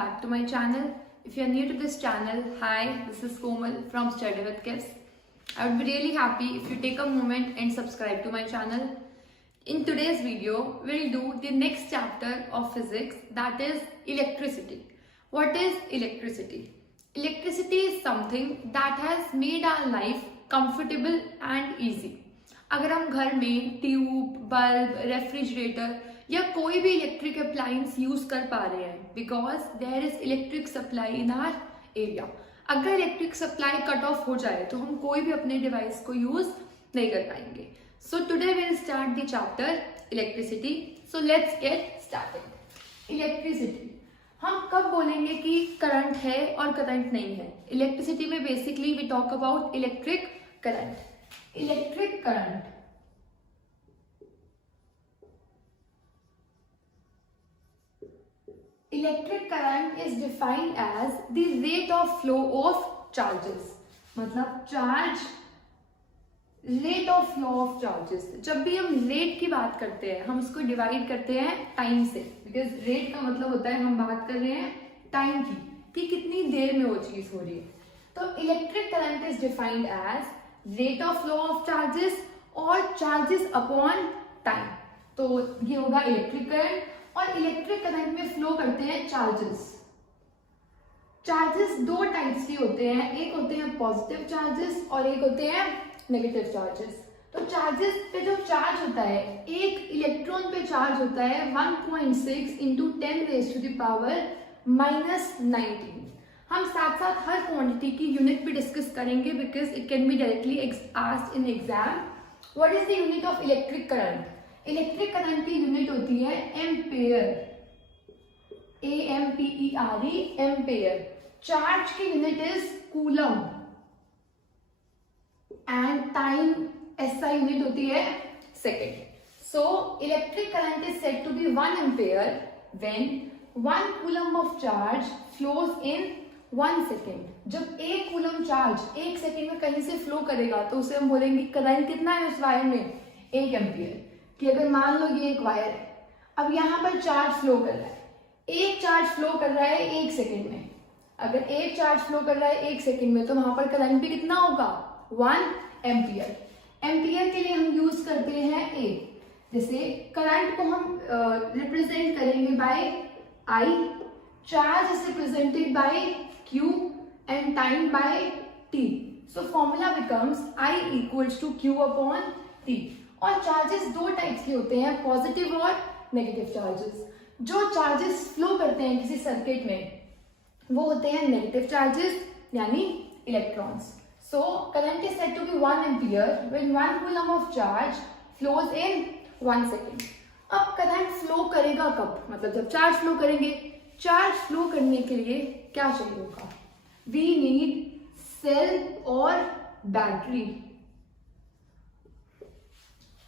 back to my channel. If you are new to this channel, hi, this is Komal from Study with Kids. I would be really happy if you take a moment and subscribe to my channel. In today's video, we'll do the next chapter of physics, that is electricity. What is electricity? Electricity is something that has made our life comfortable and easy. अगर हम घर में tube, bulb, refrigerator या कोई भी electric appliance use कर पा रहे हैं because there is electric supply in our area. अगर इलेक्ट्रिक सप्लाई कट ऑफ हो जाए तो हम कोई भी अपने डिवाइस को यूज नहीं कर पाएंगे. So today will start the chapter electricity. So let's get started. Electricity हम कब बोलेंगे कि करंट है और करंट नहीं है? इलेक्ट्रिसिटी में basically we talk about electric current. Electric current. Electric current is defined as the rate of flow of charges. मतलब charge, rate of flow of charges. जब भी हम रेट की बात करते हैं हम उसको डिवाइड करते हैं टाइम से, बिकॉज रेट का मतलब होता है हम बात कर रहे हैं टाइम की कि कितनी देर में वो चीज हो रही है. तो electric current is defined as rate of flow of charges और चार्जेस अपॉन टाइम. तो ये होगा इलेक्ट्रिक करंट. और इलेक्ट्रिक करंट में फ्लो करते हैं चार्जेस. चार्जेस दो टाइप्स के होते हैं, एक होते हैं पॉजिटिव चार्जेस और एक होते हैं नेगेटिव चार्जेस. तो चार्जेस पे जो चार्ज होता है, एक इलेक्ट्रॉन पे चार्ज होता है 1.6 इंटू 10⁻⁻⁻19. हम साथ साथ हर क्वांटिटी की यूनिट भी डिस्कस करेंगे because it can be directly asked in exam. What is the unit of electric current? Electric current की यूनिट होती है एम्पेयर. AMPERE, ampere. चार्ज की unit is coulomb and time SI unit होती है second. So electric current is said to be 1 ampere when 1 coulomb of charge flows in 1 second. जब एक coulomb charge 1 second में कहीं से फ्लो करेगा तो उसे हम बोलेंगे करंट कितना है उस वायर में, 1 एम्पियर. कि अगर मान लो ये एक वायर है, अब यहाँ पर चार्ज फ्लो कर रहा है, एक चार्ज फ्लो कर रहा है 1 सेकेंड में. अगर एक चार्ज फ्लो कर रहा है 1 सेकेंड में तो वहां पर करंट भी कितना होगा, 1 एम्पियर. एम्पियर के लिए हम यूज करते हैं A. जैसे करंट को हम रिप्रेजेंट करेंगे by I, charge is represented by Q and time by T. So formula becomes I equals to Q upon T. और चार्जेस दो टाइप्स के होते हैं, पॉजिटिव और नेगेटिव चार्जेस. जो चार्जेस फ्लो करते हैं किसी सर्किट में वो होते हैं नेगेटिव चार्जेस यानी electrons. So current is said to be 1 ampere when 1 coulomb of charge flows in 1 second. अब करंट फ्लो करेगा कब, मतलब जब चार्ज फ्लो करेंगे. चार्ज फ्लो करने के लिए क्या चाहिए होगा, वी नीड सेल और बैटरी.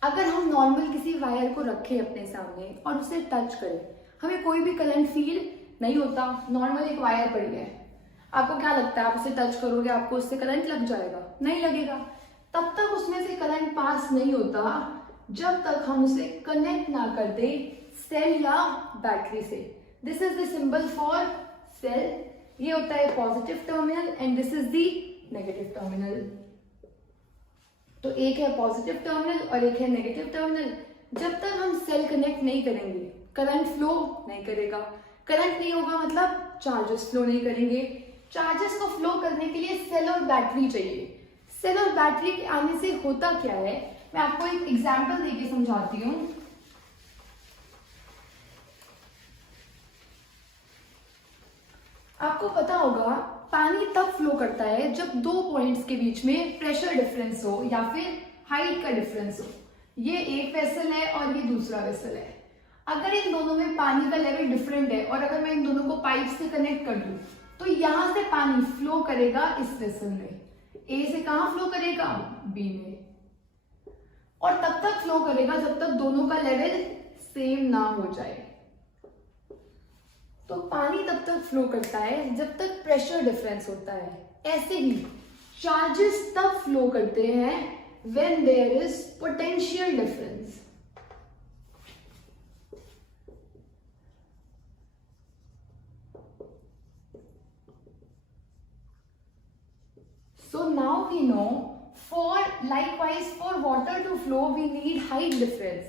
अगर हम नॉर्मल किसी वायर को रखें अपने सामने और उसे टच करें, हमें कोई भी करंट फील नहीं होता. नॉर्मल एक वायर पड़ी है, आपको क्या लगता है आप उसे टच करोगे आपको उससे करंट लग जाएगा? नहीं लगेगा. तब तक उसमें से करंट पास नहीं होता जब तक हम उसे कनेक्ट ना कर दे सेल या बैटरी से. This is the symbol for sale. ये होता है positive terminal and this is the negative terminal. तो एक है पॉजिटिव टर्मिनल और एक है नेगेटिव टर्मिनल. जब तक हम सेल कनेक्ट नहीं करेंगे करंट फ्लो नहीं करेगा. करंट नहीं होगा मतलब चार्जेस फ्लो नहीं करेंगे. चार्जेस को फ्लो करने के लिए सेल और बैटरी चाहिए. सेल और बैटरी के आने से होता क्या है, मैं आपको एक एग्जाम्पल देके समझाती हूँ. आपको पता होगा पानी तब फ्लो करता है जब दो पॉइंट्स के बीच में प्रेशर डिफरेंस हो या फिर हाइट का डिफरेंस हो. ये एक वेसल है और ये दूसरा वेसल है. अगर इन दोनों में पानी का लेवल डिफरेंट है और अगर मैं इन दोनों को पाइप से कनेक्ट कर दूं तो यहां से पानी फ्लो करेगा इस वेसल में. ए से कहां फ्लो करेगा, बी में. और तब तक फ्लो करेगा जब तक दोनों का लेवल सेम ना हो जाए. तो पानी तब तक फ्लो करता है जब तक प्रेशर डिफरेंस होता है. ऐसे ही चार्जेस तब फ्लो करते हैं when there is potential difference. we know for likewise for water to flow we need height difference.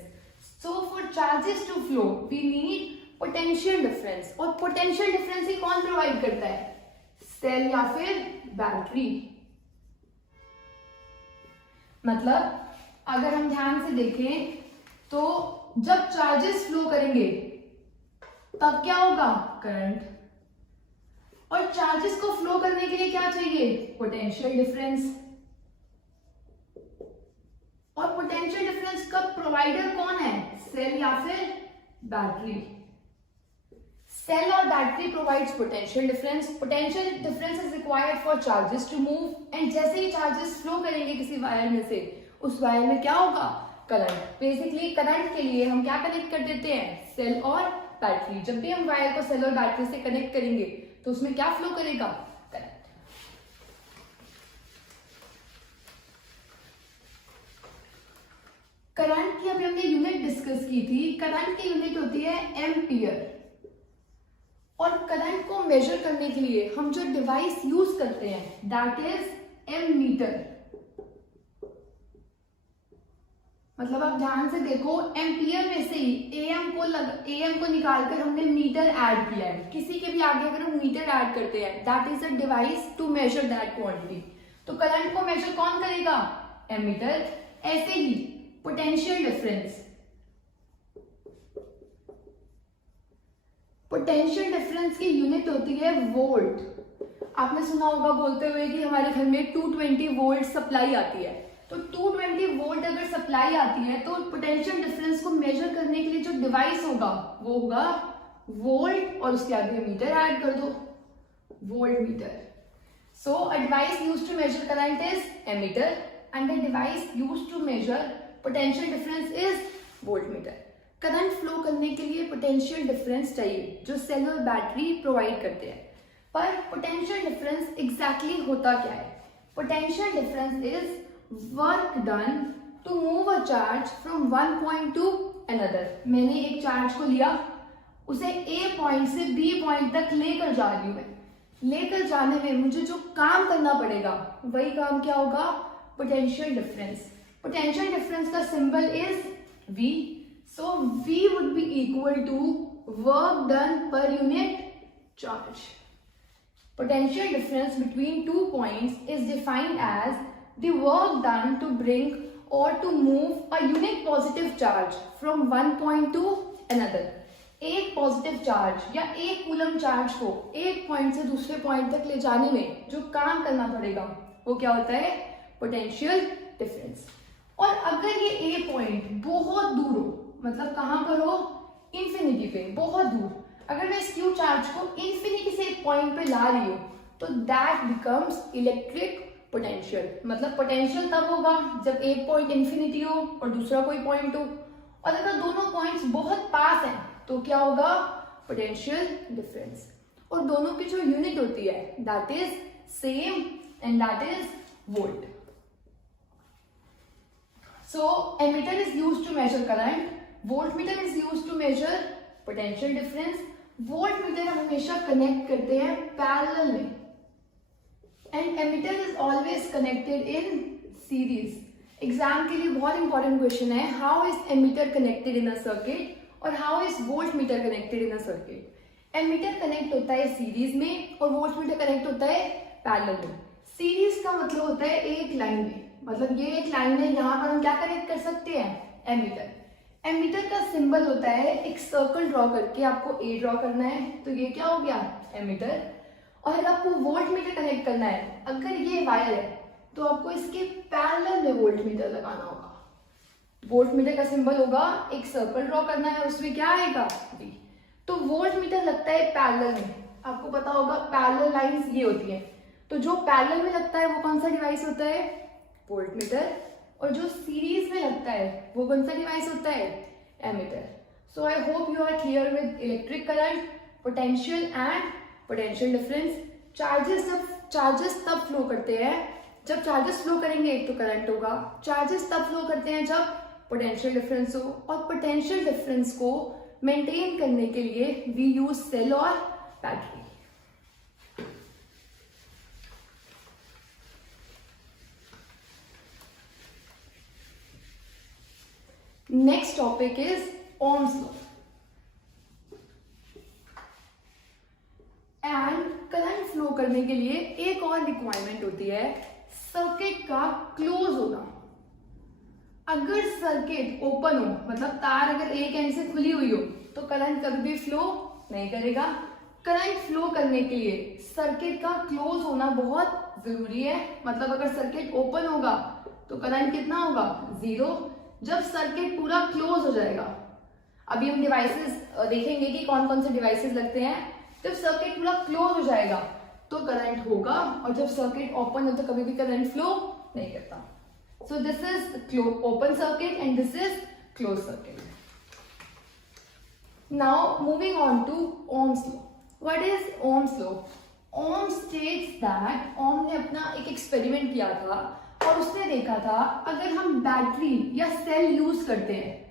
So for charges to flow we need potential difference. और potential difference ही कौन provide करता है? Cell या फिर battery. मतलब अगर हम ध्यान से देखें तो जब चार्जेस फ्लो करेंगे तब क्या होगा? करंट. और चार्जेस को फ्लो करने के लिए क्या चाहिए? Potential difference. और पोटेंशियल डिफरेंस का प्रोवाइडर कौन है? सेल या फिर बैटरी. सेल और battery provides potential difference. Potential difference is required for charges to move. And जैसे ही चार्जेस फ्लो करेंगे किसी वायर में से, उस वायर में क्या होगा? करंट. बेसिकली करंट के लिए हम क्या कनेक्ट कर देते हैं? सेल और बैटरी. जब भी हम वायर को सेल और बैटरी से कनेक्ट करेंगे तो उसमें क्या फ्लो करेगा? करंट. करंट की अभी हमने यूनिट डिस्कस की थी. करंट की यूनिट होती है एम्पियर. और करंट को मेजर करने के लिए हम जो डिवाइस यूज करते हैं दैट इज एमीटर. मतलब आप ध्यान से देखो, एम्पियर में से ही एम को निकालकर हमने मीटर ऐड किया है. किसी के भी आगे अगर हम मीटर ऐड करते हैं that is a device to measure that quantity. तो करंट को मेजर कौन करेगा? एमीटर. ऐसे ही पोटेंशियल डिफरेंस. पोटेंशियल डिफरेंस की यूनिट होती है वोल्ट. आपने सुना होगा बोलते हुए कि हमारे घर में 220 वोल्ट सप्लाई आती है. तो 220 वोल्ट अगर सप्लाई आती है तो पोटेंशियल डिफरेंस को मेजर करने के लिए जो डिवाइस होगा वो होगा वोल्ट. और उसके आगे मीटर ऐड कर दो, voltmeter. So a device used to measure current is ammeter and the device used to measure potential difference is voltmeter. Current flow करने के लिए पोटेंशियल डिफरेंस चाहिए जो सेल और बैटरी प्रोवाइड करते हैं. पर पोटेंशियल डिफरेंस एग्जैक्टली होता क्या है? Potential difference is work done to move a charge from one point to another. मैंने एक चार्ज को लिया, उसे ए पॉइंट से बी पॉइंट तक लेकर जा रही हूं. मैं लेकर जाने में मुझे जो काम करना पड़ेगा वही काम क्या होगा? Potential difference. पोटेंशियल डिफरेंस का symbol is V. So V would be equal to work done per unit charge. Potential difference between 2 points is defined as the work done to bring or to move a unit positive charge from one point to another. एक positive charge या एक coulomb charge को एक point से दूसरे point तक ले जाने में जो काम करना पड़ेगा वो क्या होता है? Potential difference. और अगर ये ए पॉइंट बहुत दूर हो, मतलब कहां पर हो? इंफिनिटी पे, बहुत दूर. अगर मैं इस क्यू चार्ज को इंफिनिटी से एक पॉइंट पे ला रही हूं तो दैट बिकम्स इलेक्ट्रिक पोटेंशियल. मतलब पोटेंशियल तब होगा जब एक पॉइंट इंफिनिटी हो और दूसरा कोई पॉइंट हो. और अगर दोनों पॉइंट्स बहुत पास हैं तो क्या होगा? Potential difference. और दोनों की जो यूनिट होती है that is same and that is volt. So ammeter is used to measure current, voltmeter is used to measure potential difference. voltmeter हम हमेशा कनेक्ट करते हैं पैरेलल में and ammeter is always connected in series. Exam के लिए बहुत important question है, how is ammeter connected in a circuit और how is voltmeter connected in a circuit. ammeter connect होता है सीरीज में और voltmeter कनेक्ट होता है पैरेलल में. सीरीज का मतलब होता है एक लाइन में, मतलब ये एक लाइन है, यहाँ पर हम क्या कनेक्ट कर सकते हैं? एमीटर. एमीटर का सिंबल होता है एक सर्कल ड्रॉ करके आपको ए ड्रॉ करना है तो ये क्या हो गया? एमीटर. और अगर आपको वोल्ट मीटर कनेक्ट करना है, अगर ये वायर है तो आपको इसके पैरेलल में वोल्ट मीटर लगाना होगा. वोल्ट मीटर का सिंबल होगा, एक सर्कल ड्रॉ करना है, उसमें क्या आएगा? V. तो वोल्ट मीटर लगता है पैरेलल में. आपको पता होगा पैरेलल लाइंस ये होती है. तो जो पैरेलल में लगता है वो कौन सा डिवाइस होता है? वोल्टमीटर. और जो सीरीज में लगता है वो कौन सा डिवाइस होता है? Ammeter. So I hope you are clear with electric current, potential and potential difference. Charges तब फ्लो करते हैं जब चार्जेस फ्लो करेंगे तो करंट होगा. चार्जेस तब फ्लो करते हैं जब पोटेंशियल डिफरेंस हो. और पोटेंशियल डिफरेंस को मेंटेन करने के लिए वी यूज सेल और battery. Next topic is Ohm's law and current flow करने के लिए एक और रिक्वायरमेंट होती है, सर्किट का क्लोज होना। अगर सर्किट ओपन हो, मतलब तार अगर एक एंड से खुली हुई हो, तो करंट कभी भी फ्लो नहीं करेगा। करंट फ्लो करने के लिए सर्किट का क्लोज होना बहुत जरूरी है। मतलब अगर सर्किट ओपन होगा तो करंट कितना होगा, 0। जब सर्किट पूरा क्लोज हो जाएगा, अभी हम डिवाइसेस देखेंगे कि कौन कौन से डिवाइसेस लगते हैं। जब सर्किट पूरा क्लोज हो जाएगा तो करंट होगा, और जब सर्किट ओपन हो तो कभी भी करंट फ्लो नहीं करता। So this is open circuit and this is close circuit. Now moving on to Ohm's law. What is Ohm's law? Ohm states that, Ohm ने अपना एक एक्सपेरिमेंट किया था और उसने देखा था अगर हम बैटरी या सेल यूज करते हैं।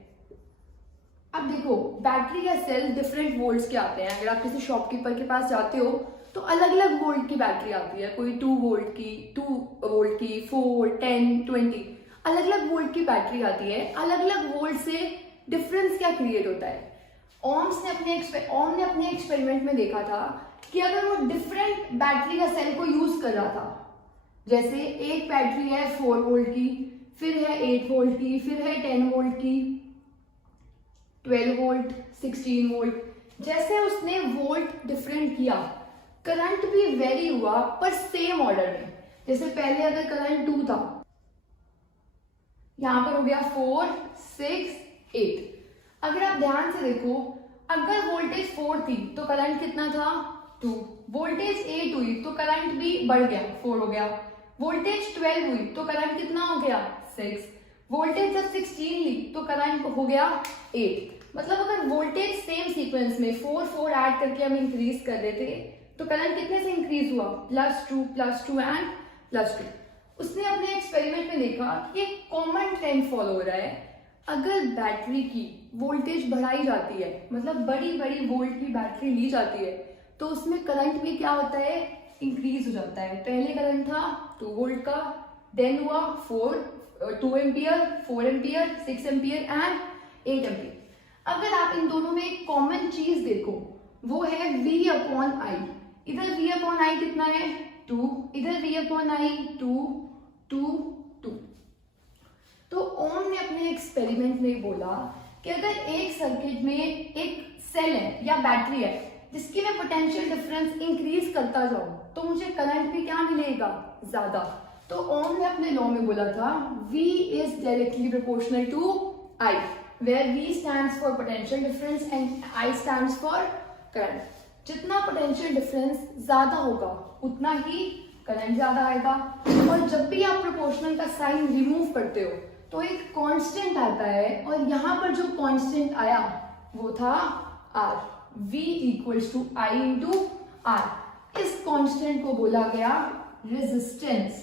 अब देखो, बैटरी या सेल डिफरेंट वोल्ट्स के आते हैं। अगर आप किसी शॉपकीपर के पास जाते हो तो अलग अलग वोल्ट की बैटरी आती है। कोई 2 वोल्ट की, 2 वोल्ट की, 4, 10, 20, अलग अलग वोल्ट की बैटरी आती है। अलग अलग वोल्ट से डिफरेंस क्या क्रिएट होता है? ओम ने अपने एक्सपेरिमेंट में देखा था कि अगर वो डिफरेंट बैटरी या सेल को यूज कर रहा था, जैसे एक बैटरी है 4 वोल्ट की, फिर है 8 वोल्ट की, फिर है 10 वोल्ट की, 12 वोल्ट, 16 वोल्ट, जैसे उसने वोल्ट डिफरेंट किया, करंट भी वेरी हुआ पर सेम ऑर्डर में। जैसे पहले अगर करंट 2 था, यहां पर हो गया 4, 6, 8। अगर आप ध्यान से देखो, अगर वोल्टेज 4 थी तो करंट कितना था, 2। वोल्टेज 8 हुई तो करंट भी बढ़ गया, 4 हो गया। वोल्टेज 12 हुई तो करंट कितना हो गया, 6। वोल्टेज जब 16 ली तो करंट हो गया 8। मतलब अगर वोल्टेज सेम सीक्वेंस में 4 4 ऐड करके हम इंक्रीज कर रहे थे तो करंट कितने से इंक्रीज हुआ, +2 एंड +2। उसने अपने एक्सपेरिमेंट में देखा कि एक कॉमन ट्रेंड फॉलो हो रहा है। अगर बैटरी की वोल्टेज बढ़ाई जाती है, मतलब बड़ी बड़ी वोल्ट की बैटरी ली जाती है, तो उसमें करंट भी क्या होता है, इंक्रीज हो जाता है। पहले करंट था 2 वोल्ट का, देन हुआ 2 ampere, 4 ampere, 6 ampere and 8 ampere. अगर आप इन दोनों में एक कॉमन चीज देखो, वो है V/I। इधर V/I कितना है, 2, इधर V/I 2, 2, 2। तो ओम ने अपने एक्सपेरिमेंट में बोला कि अगर एक सर्किट में एक सेल है या बैटरी है जिसकी मैं पोटेंशियल डिफरेंस इंक्रीज करता जाऊं तो मुझे करंट भी क्या मिलेगा, ज्यादा। तो ओम ने अपने लॉ में बोला था V is directly proportional to I, where V stands for potential difference and I stands for current। जितना पोटेंशियल डिफरेंस ज्यादा होगा उतना ही करंट ज्यादा आएगा। और जब भी आप प्रोपोर्शनल का साइन रिमूव करते हो तो एक कांस्टेंट आता है, और यहां पर जो कांस्टेंट आया वो था R, V = I × R। इस कांस्टेंट को बोला गया रेजिस्टेंस।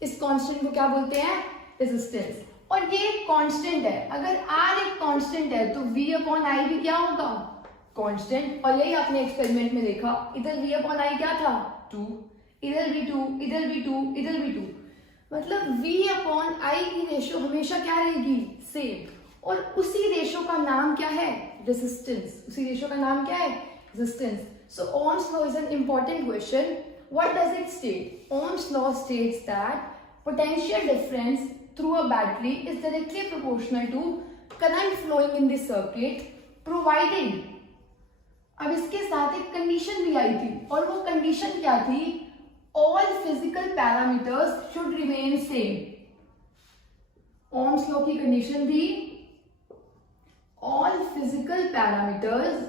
इस कांस्टेंट को क्या बोलते हैं, रेजिस्टेंस। और ये कांस्टेंट है, अगर R एक कांस्टेंट है तो V/I भी क्या होगा, कांस्टेंट। और यही आपने एक्सपेरिमेंट में देखा, इधर V/I क्या था, 2, इधर भी 2, इधर भी 2, इधर भी 2। मतलब V/I की रेशो हमेशा क्या रहेगी, सेम। और उसी रेशो का नाम क्या है, रेजिस्टेंस। उसी रेशो का नाम क्या है, resistance. So Ohm's law is an important question. What does it state? Ohm's law states that potential difference through a battery is directly proportional to current flowing in the circuit, provided। अब इसके साथ एक condition भी आई थी, और वो condition क्या थी, all physical parameters should remain same। Ohm's law की कंडीशन थी all physical parameters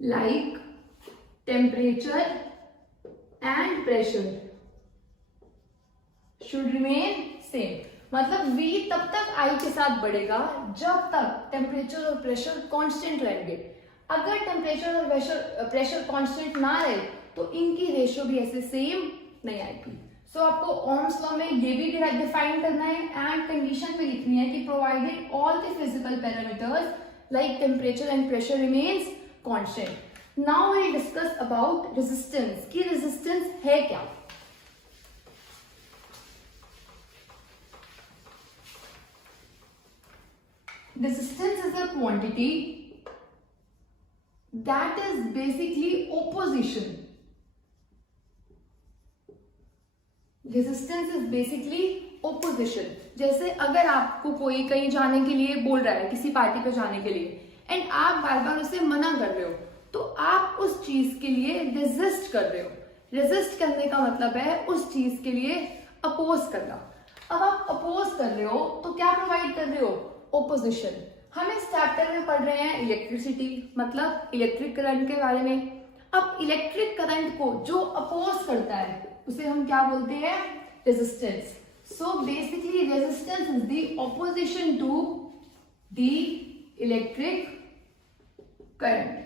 like temperature and pressure should remain same। मतलब V तब तक I के साथ बढ़ेगा जब तक टेम्परेचर और प्रेशर कांस्टेंट रहेंगे। अगर टेम्परेचर और प्रेशर कांस्टेंट ना रहे तो इनकी रेशियो भी ऐसे सेम नहीं आएगी। सो आपको ओम्स लॉ में ये भी डिफाइन करना है एंड कंडीशन भी लिखनी है कि provided all the physical parameters like temperature and pressure remains constant. Now will discuss about resistance कि रेजिस्टेंस है क्या. Resistance is a quantity that is basically opposition. Resistance is basically opposition. जैसे अगर आपको कोई कहीं जाने के लिए बोल रहा है, किसी पार्टी पे जाने के लिए, एंड आप बार बार उसे मना कर रहे हो, तो आप उस चीज के लिए रेजिस्ट कर रहे हो. रेजिस्ट करने का मतलब है उस चीज के लिए अपोज करना. अब आप अपोज कर रहे हो तो क्या प्रोवाइड कर रहे हो? ओपोजिशन. हम इस चैप्टर में पढ़ रहे हैं इलेक्ट्रिसिटी, मतलब इलेक्ट्रिक करंट के बारे में. अब इलेक्ट्रिक करंट को जो अपोज करता है उसे हम क्या बोलते हैं? Resistance. So basically resistance is the opposition to the electric current.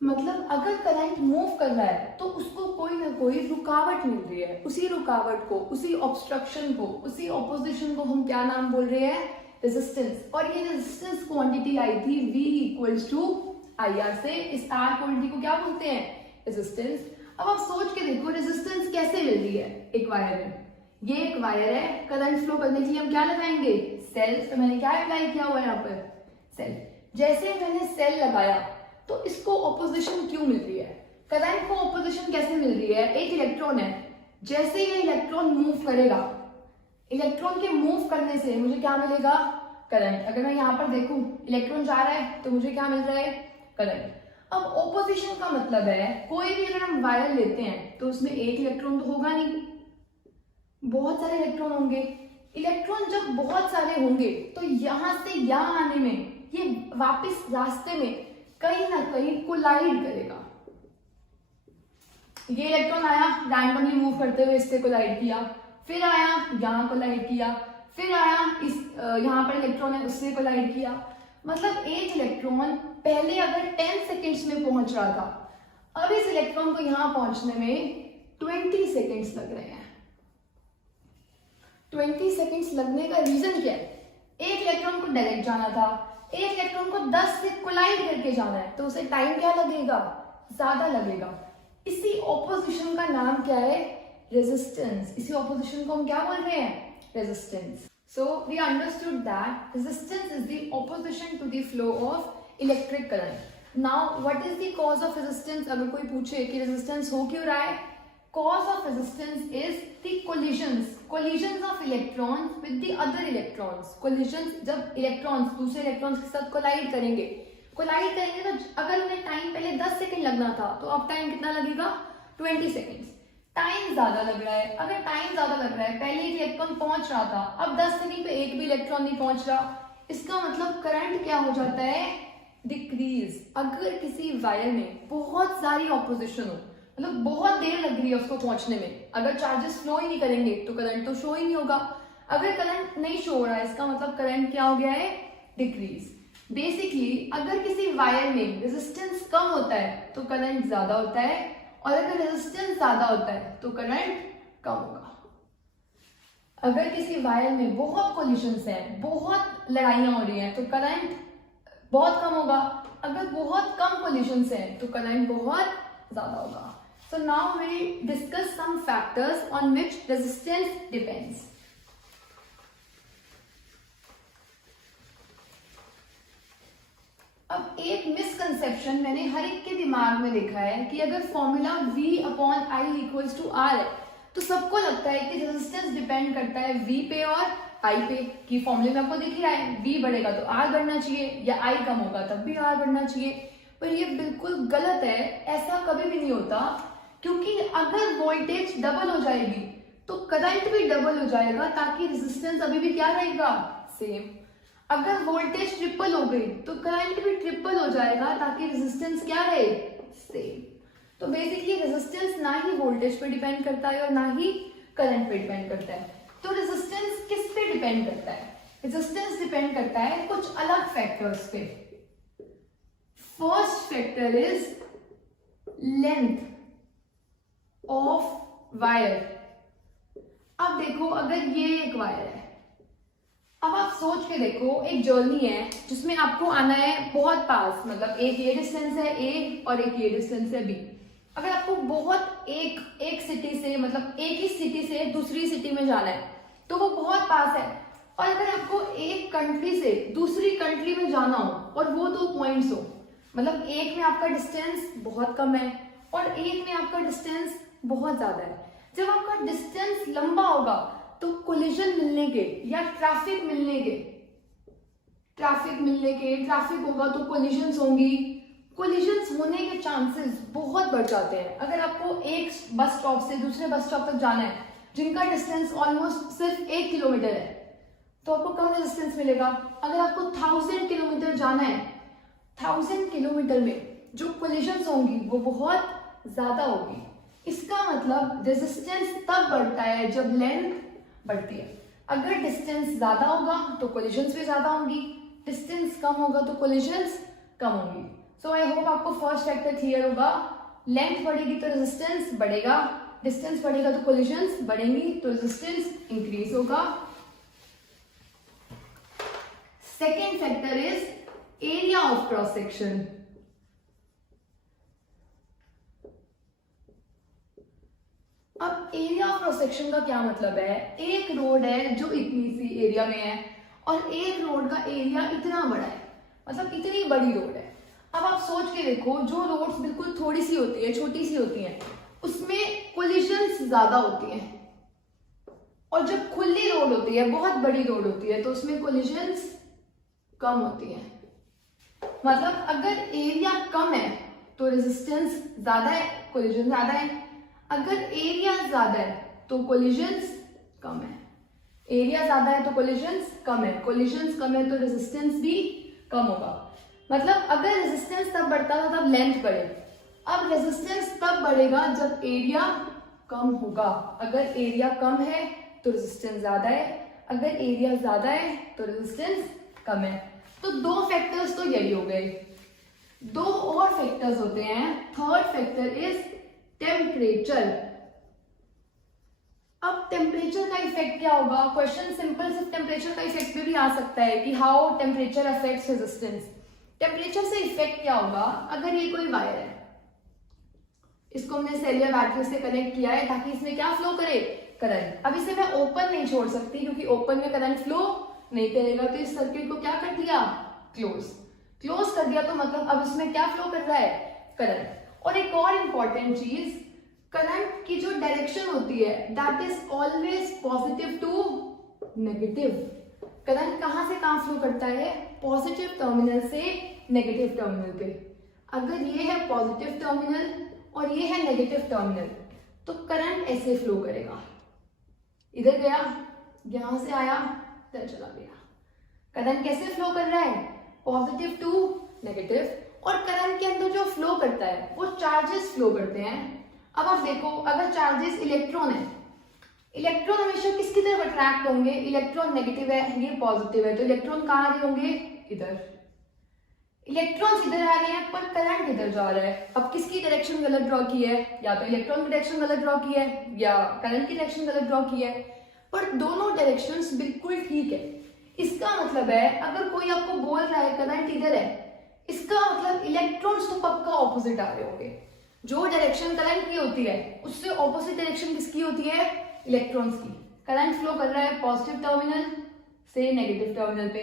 मतलब अगर करंट मूव कर रहा है तो उसको कोई ना कोई रुकावट मिल रही है. उसी रुकावट को, उसी ऑब्स्ट्रक्शन को, उसी ऑपोजिशन को हम क्या नाम बोल रहे हैं? रेजिस्टेंस. और ये रेजिस्टेंस क्वांटिटी आई थी V इक्वल्स टू IR से. इस R क्वांटिटी को क्या बोलते हैं? रेजिस्टेंस. अब आप सोच के देखो रेजिस्टेंस कैसे मिल रही है एक वायर में. ये एक वायर है, करंट फ्लो करने के लिए हम क्या लगाएंगे? सेल. तो मैंने क्या अप्लाई किया हुआ है यहाँ पर? सेल. जैसे मैंने सेल लगाया तो इसको ऑपोजिशन क्यों मिल रही है? करंट को ऑपोजिशन कैसे मिल रही है? एक इलेक्ट्रॉन है, जैसे ये इलेक्ट्रॉन मूव करेगा, इलेक्ट्रॉन के मूव करने से मुझे क्या मिलेगा? करंट. अगर मैं यहाँ पर देखूं इलेक्ट्रॉन जा रहा है तो मुझे क्या मिल रहा है? करंट. अब ऑपोजिशन का मतलब है कोई भी अगर हम वायर लेते हैं तो उसमें एक इलेक्ट्रॉन तो होगा नहीं, बहुत सारे इलेक्ट्रॉन होंगे. इलेक्ट्रॉन जब बहुत सारे होंगे तो यहां से यहां आने में ये वापस रास्ते में कहीं ना कहीं कोलाइड करेगा. ये इलेक्ट्रॉन आया, रैंडमली मूव करते हुए इससे कोलाइड किया, फिर आया यहाँ कोलाइड किया, फिर आया इस यहाँ पर इलेक्ट्रॉन है उससे कोलाइड किया. मतलब एक इलेक्ट्रॉन पहले अगर 10 सेकेंड्स में पहुंच रहा था, अब इस इलेक्ट्रॉन को यहाँ पहुंचने में 20 सेकेंड्स लग रहे हैं. 20 सेकेंड्स लगने का रीजन क्या है? एक इलेक्ट्रॉन को डायरेक्ट जाना था, एक इलेक्ट्रॉन को 10 से कोलाइड करके जाना है, तो उसे टाइम क्या लगेगा? ज्यादा लगेगा. इसी ऑपोजिशन का नाम क्या है? रेजिस्टेंस. इसी ऑपोजिशन को हम क्या बोल रहे हैं? Resistance. So we understood that resistance is the opposition to the flow of electric current. Now what is the cause of resistance? अगर कोई पूछे कि रेजिस्टेंस हो क्यों रहा है, cause of resistance is the collisions of electrons with the other electrons. collisions जब electrons दूसरे इलेक्ट्रॉन्स के साथ कोलाइड करेंगे तो अगर उन्हें टाइम पहले 10 सेकंड लगना था तो अब टाइम कितना लगेगा? 20 सेकंड्स. टाइम ज्यादा लग रहा है. अगर टाइम ज्यादा लग रहा है, पहले एक इलेक्ट्रॉन पहुंच रहा था, अब 10 सेकंड पे एक भी इलेक्ट्रॉन नहीं पहुंच रहा, इसका मतलब करंट क्या हो जाता है? डिक्रीज. अगर किसी वायर में बहुत सारी ऑपोजिशन हो, मतलब बहुत देर लग रही है उसको पहुंचने में, अगर चार्जेस फ्लो ही नहीं करेंगे तो करंट तो शो ही नहीं होगा. अगर करंट नहीं शो हो रहा है इसका मतलब करंट क्या हो गया है? डिक्रीज. बेसिकली अगर किसी वायर में रेजिस्टेंस कम होता है तो करंट ज्यादा होता है, और अगर रेजिस्टेंस ज्यादा होता है तो करंट कम होगा. अगर किसी वायर में बहुत कोलिशंस हैं, बहुत लड़ाइयां हो रही हैं, तो करंट बहुत कम होगा. अगर बहुत कम कोलिशंस हैं तो करंट बहुत ज्यादा होगा. So now we discuss some factors on which resistance depends. अब एक मिसकंसेप्शन मैंने हर एक के दिमाग में देखा है कि अगर formula V upon I equals to R है तो सबको लगता है कि रेजिस्टेंस डिपेंड करता है V पे और I पे. कि फॉर्मूले में आपको दिख रहा है V बढ़ेगा तो R बढ़ना चाहिए, या I कम होगा तब भी R बढ़ना चाहिए. पर ये बिल्कुल गलत है. ऐसा कभी भी नहीं होता, क्योंकि अगर वोल्टेज डबल हो जाएगी तो करंट भी डबल हो जाएगा, ताकि रेजिस्टेंस अभी भी क्या रहेगा? सेम. अगर वोल्टेज ट्रिपल हो गई तो करंट भी ट्रिपल हो जाएगा, ताकि रेजिस्टेंस क्या रहे? सेम. तो बेसिकली रेजिस्टेंस ना ही वोल्टेज पे डिपेंड करता है और ना ही करंट पे डिपेंड करता है. तो रेजिस्टेंस किस पे डिपेंड करता है? रेजिस्टेंस डिपेंड करता है कुछ अलग फैक्टर्स पे. First factor is length of wire. अब देखो अगर ये एक वायर है, अब आप सोच के देखो, एक जर्नी है जिसमें आपको आना है बहुत पास, मतलब एक ये डिस्टेंस है ए और एक ये डिस्टेंस है बी। अगर आपको बहुत एक सिटी से, मतलब एक ही सिटी से दूसरी सिटी में जाना है तो वो बहुत पास है। और अगर आपको एक कंट्री से दूसरी कंट्री में जाना हो और वो 2 पॉइंट्स हो, मतलब एक में आपका डिस्टेंस बहुत कम है और एक में आपका डिस्टेंस बहुत ज्यादा है। जब आपका डिस्टेंस लंबा होगा तो कोलिजन मिलने के या ट्रैफिक ट्रैफिक होगा तो कोलिजन्स होंगी। कोलिजन्स होने के चांसेस बहुत बढ़ जाते हैं। अगर आपको एक बस स्टॉप से दूसरे बस स्टॉप तक जाना है जिनका डिस्टेंस ऑलमोस्ट सिर्फ 1 किलोमीटर है तो आपको कम रेजिस्टेंस मिलेगा। अगर आपको 1000 किलोमीटर जाना है, 1000 किलोमीटर में जो कोलिजन्स होंगी वो बहुत ज्यादा होगी। इसका मतलब रेजिस्टेंस तब बढ़ता है जब लेंथ बढ़ती है। अगर डिस्टेंस ज्यादा होगा तो कोलिजन्स भी ज्यादा होंगी, डिस्टेंस कम होगा तो कोलिजन्स कम होंगी। सो आई होप आपको फर्स्ट फैक्टर क्लियर होगा। लेंथ बढ़ेगी तो रेजिस्टेंस बढ़ेगा, डिस्टेंस बढ़ेगा तो कोलिजन्स बढ़ेंगी, तो रेजिस्टेंस इंक्रीज होगा। Second factor is area of cross section. अब एरिया ऑफ क्रॉस सेक्शन का क्या मतलब है? एक रोड है जो इतनी सी एरिया में है और एक रोड का एरिया इतना बड़ा है, मतलब इतनी बड़ी रोड है। अब आप सोच के देखो, जो रोड्स बिल्कुल थोड़ी सी होती है, छोटी सी होती हैं, उसमें कोलिजन्स ज्यादा होती हैं, और जब खुली रोड होती है, बहुत बड़ी रोड होती है, तो उसमें कोलिजन्स कम होती है। मतलब अगर एरिया कम है तो रेजिस्टेंस ज्यादा है, कोलिजन ज्यादा है। अगर एरिया ज्यादा है तो कोलिजन्स कम है। एरिया ज्यादा है तो कोलिजन्स कम है, कोलिजन्स कम है तो रेजिस्टेंस भी कम होगा। मतलब अगर रेजिस्टेंस तब बढ़ता था तब लेंथ बढ़े, अब रेजिस्टेंस तब बढ़ेगा जब एरिया कम होगा। अगर एरिया कम है तो रेजिस्टेंस ज्यादा है, अगर एरिया ज्यादा है तो रेजिस्टेंस कम है। तो 2 फैक्टर्स तो यही हो गए। 2 और फैक्टर्स होते हैं। Third factor is temperature. अब टेम्परेचर का इफेक्ट क्या होगा? क्वेश्चन सिंपल सिर्फ टेम्परेचर का इफेक्ट पे भी आ सकता है कि how temperature affects resistance. Temperature से इफेक्ट क्या होगा? अगर ये कोई वायर है, इसको हमने सेलियर बैटरी से कनेक्ट किया है ताकि इसमें क्या फ्लो करे? करंट। अब इसे मैं ओपन नहीं छोड़ सकती क्योंकि ओपन में करंट फ्लो नहीं करेगा, तो इस सर्किट को क्या कर दिया? क्लोज कर दिया। तो मतलब अब इसमें क्या फ्लो कर रहा है? करंट। और एक और इंपॉर्टेंट चीज, करंट की जो डायरेक्शन होती है that is always positive to negative. Current कहां से कहां फ्लो करता है? पॉजिटिव टर्मिनल से नेगेटिव टर्मिनल पे। अगर ये है पॉजिटिव टर्मिनल और ये है नेगेटिव टर्मिनल तो करंट ऐसे फ्लो करेगा, इधर गया, यहां से आया, इधर चला गया। करंट कैसे फ्लो कर रहा है? Positive to negative. और करंट के अंदर जो फ्लो करता है वो चार्जेस फ्लो करते हैं। अब आप देखो, अगर चार्जेस इलेक्ट्रॉन है, इलेक्ट्रॉन हमेशा किसकी तरफ अट्रैक्ट होंगे? इलेक्ट्रॉन नेगेटिव है, ये पॉजिटिव है, तो इलेक्ट्रॉन कहां आ रहे होंगे? इधर। इलेक्ट्रॉन्स इधर आ रहे हैं पर करंट इधर जा रहा है। अब किसकी डायरेक्शन गलत ड्रॉ की है? या तो इलेक्ट्रॉन की डायरेक्शन गलत ड्रॉ की है या करंट की डायरेक्शन गलत ड्रॉ की है, पर दोनों डायरेक्शंस बिल्कुल ठीक है। इसका मतलब है अगर कोई आपको बोल रहा है करंट इधर है, इसका मतलब इलेक्ट्रॉन्स तो पक्का ऑपोजिट आ रहे होंगे। जो डायरेक्शन करंट की होती है उससे ऑपोजिट डायरेक्शन किसकी होती है? इलेक्ट्रॉन्स की। करंट फ्लो कर रहा है पॉजिटिव टर्मिनल से नेगेटिव टर्मिनल पे,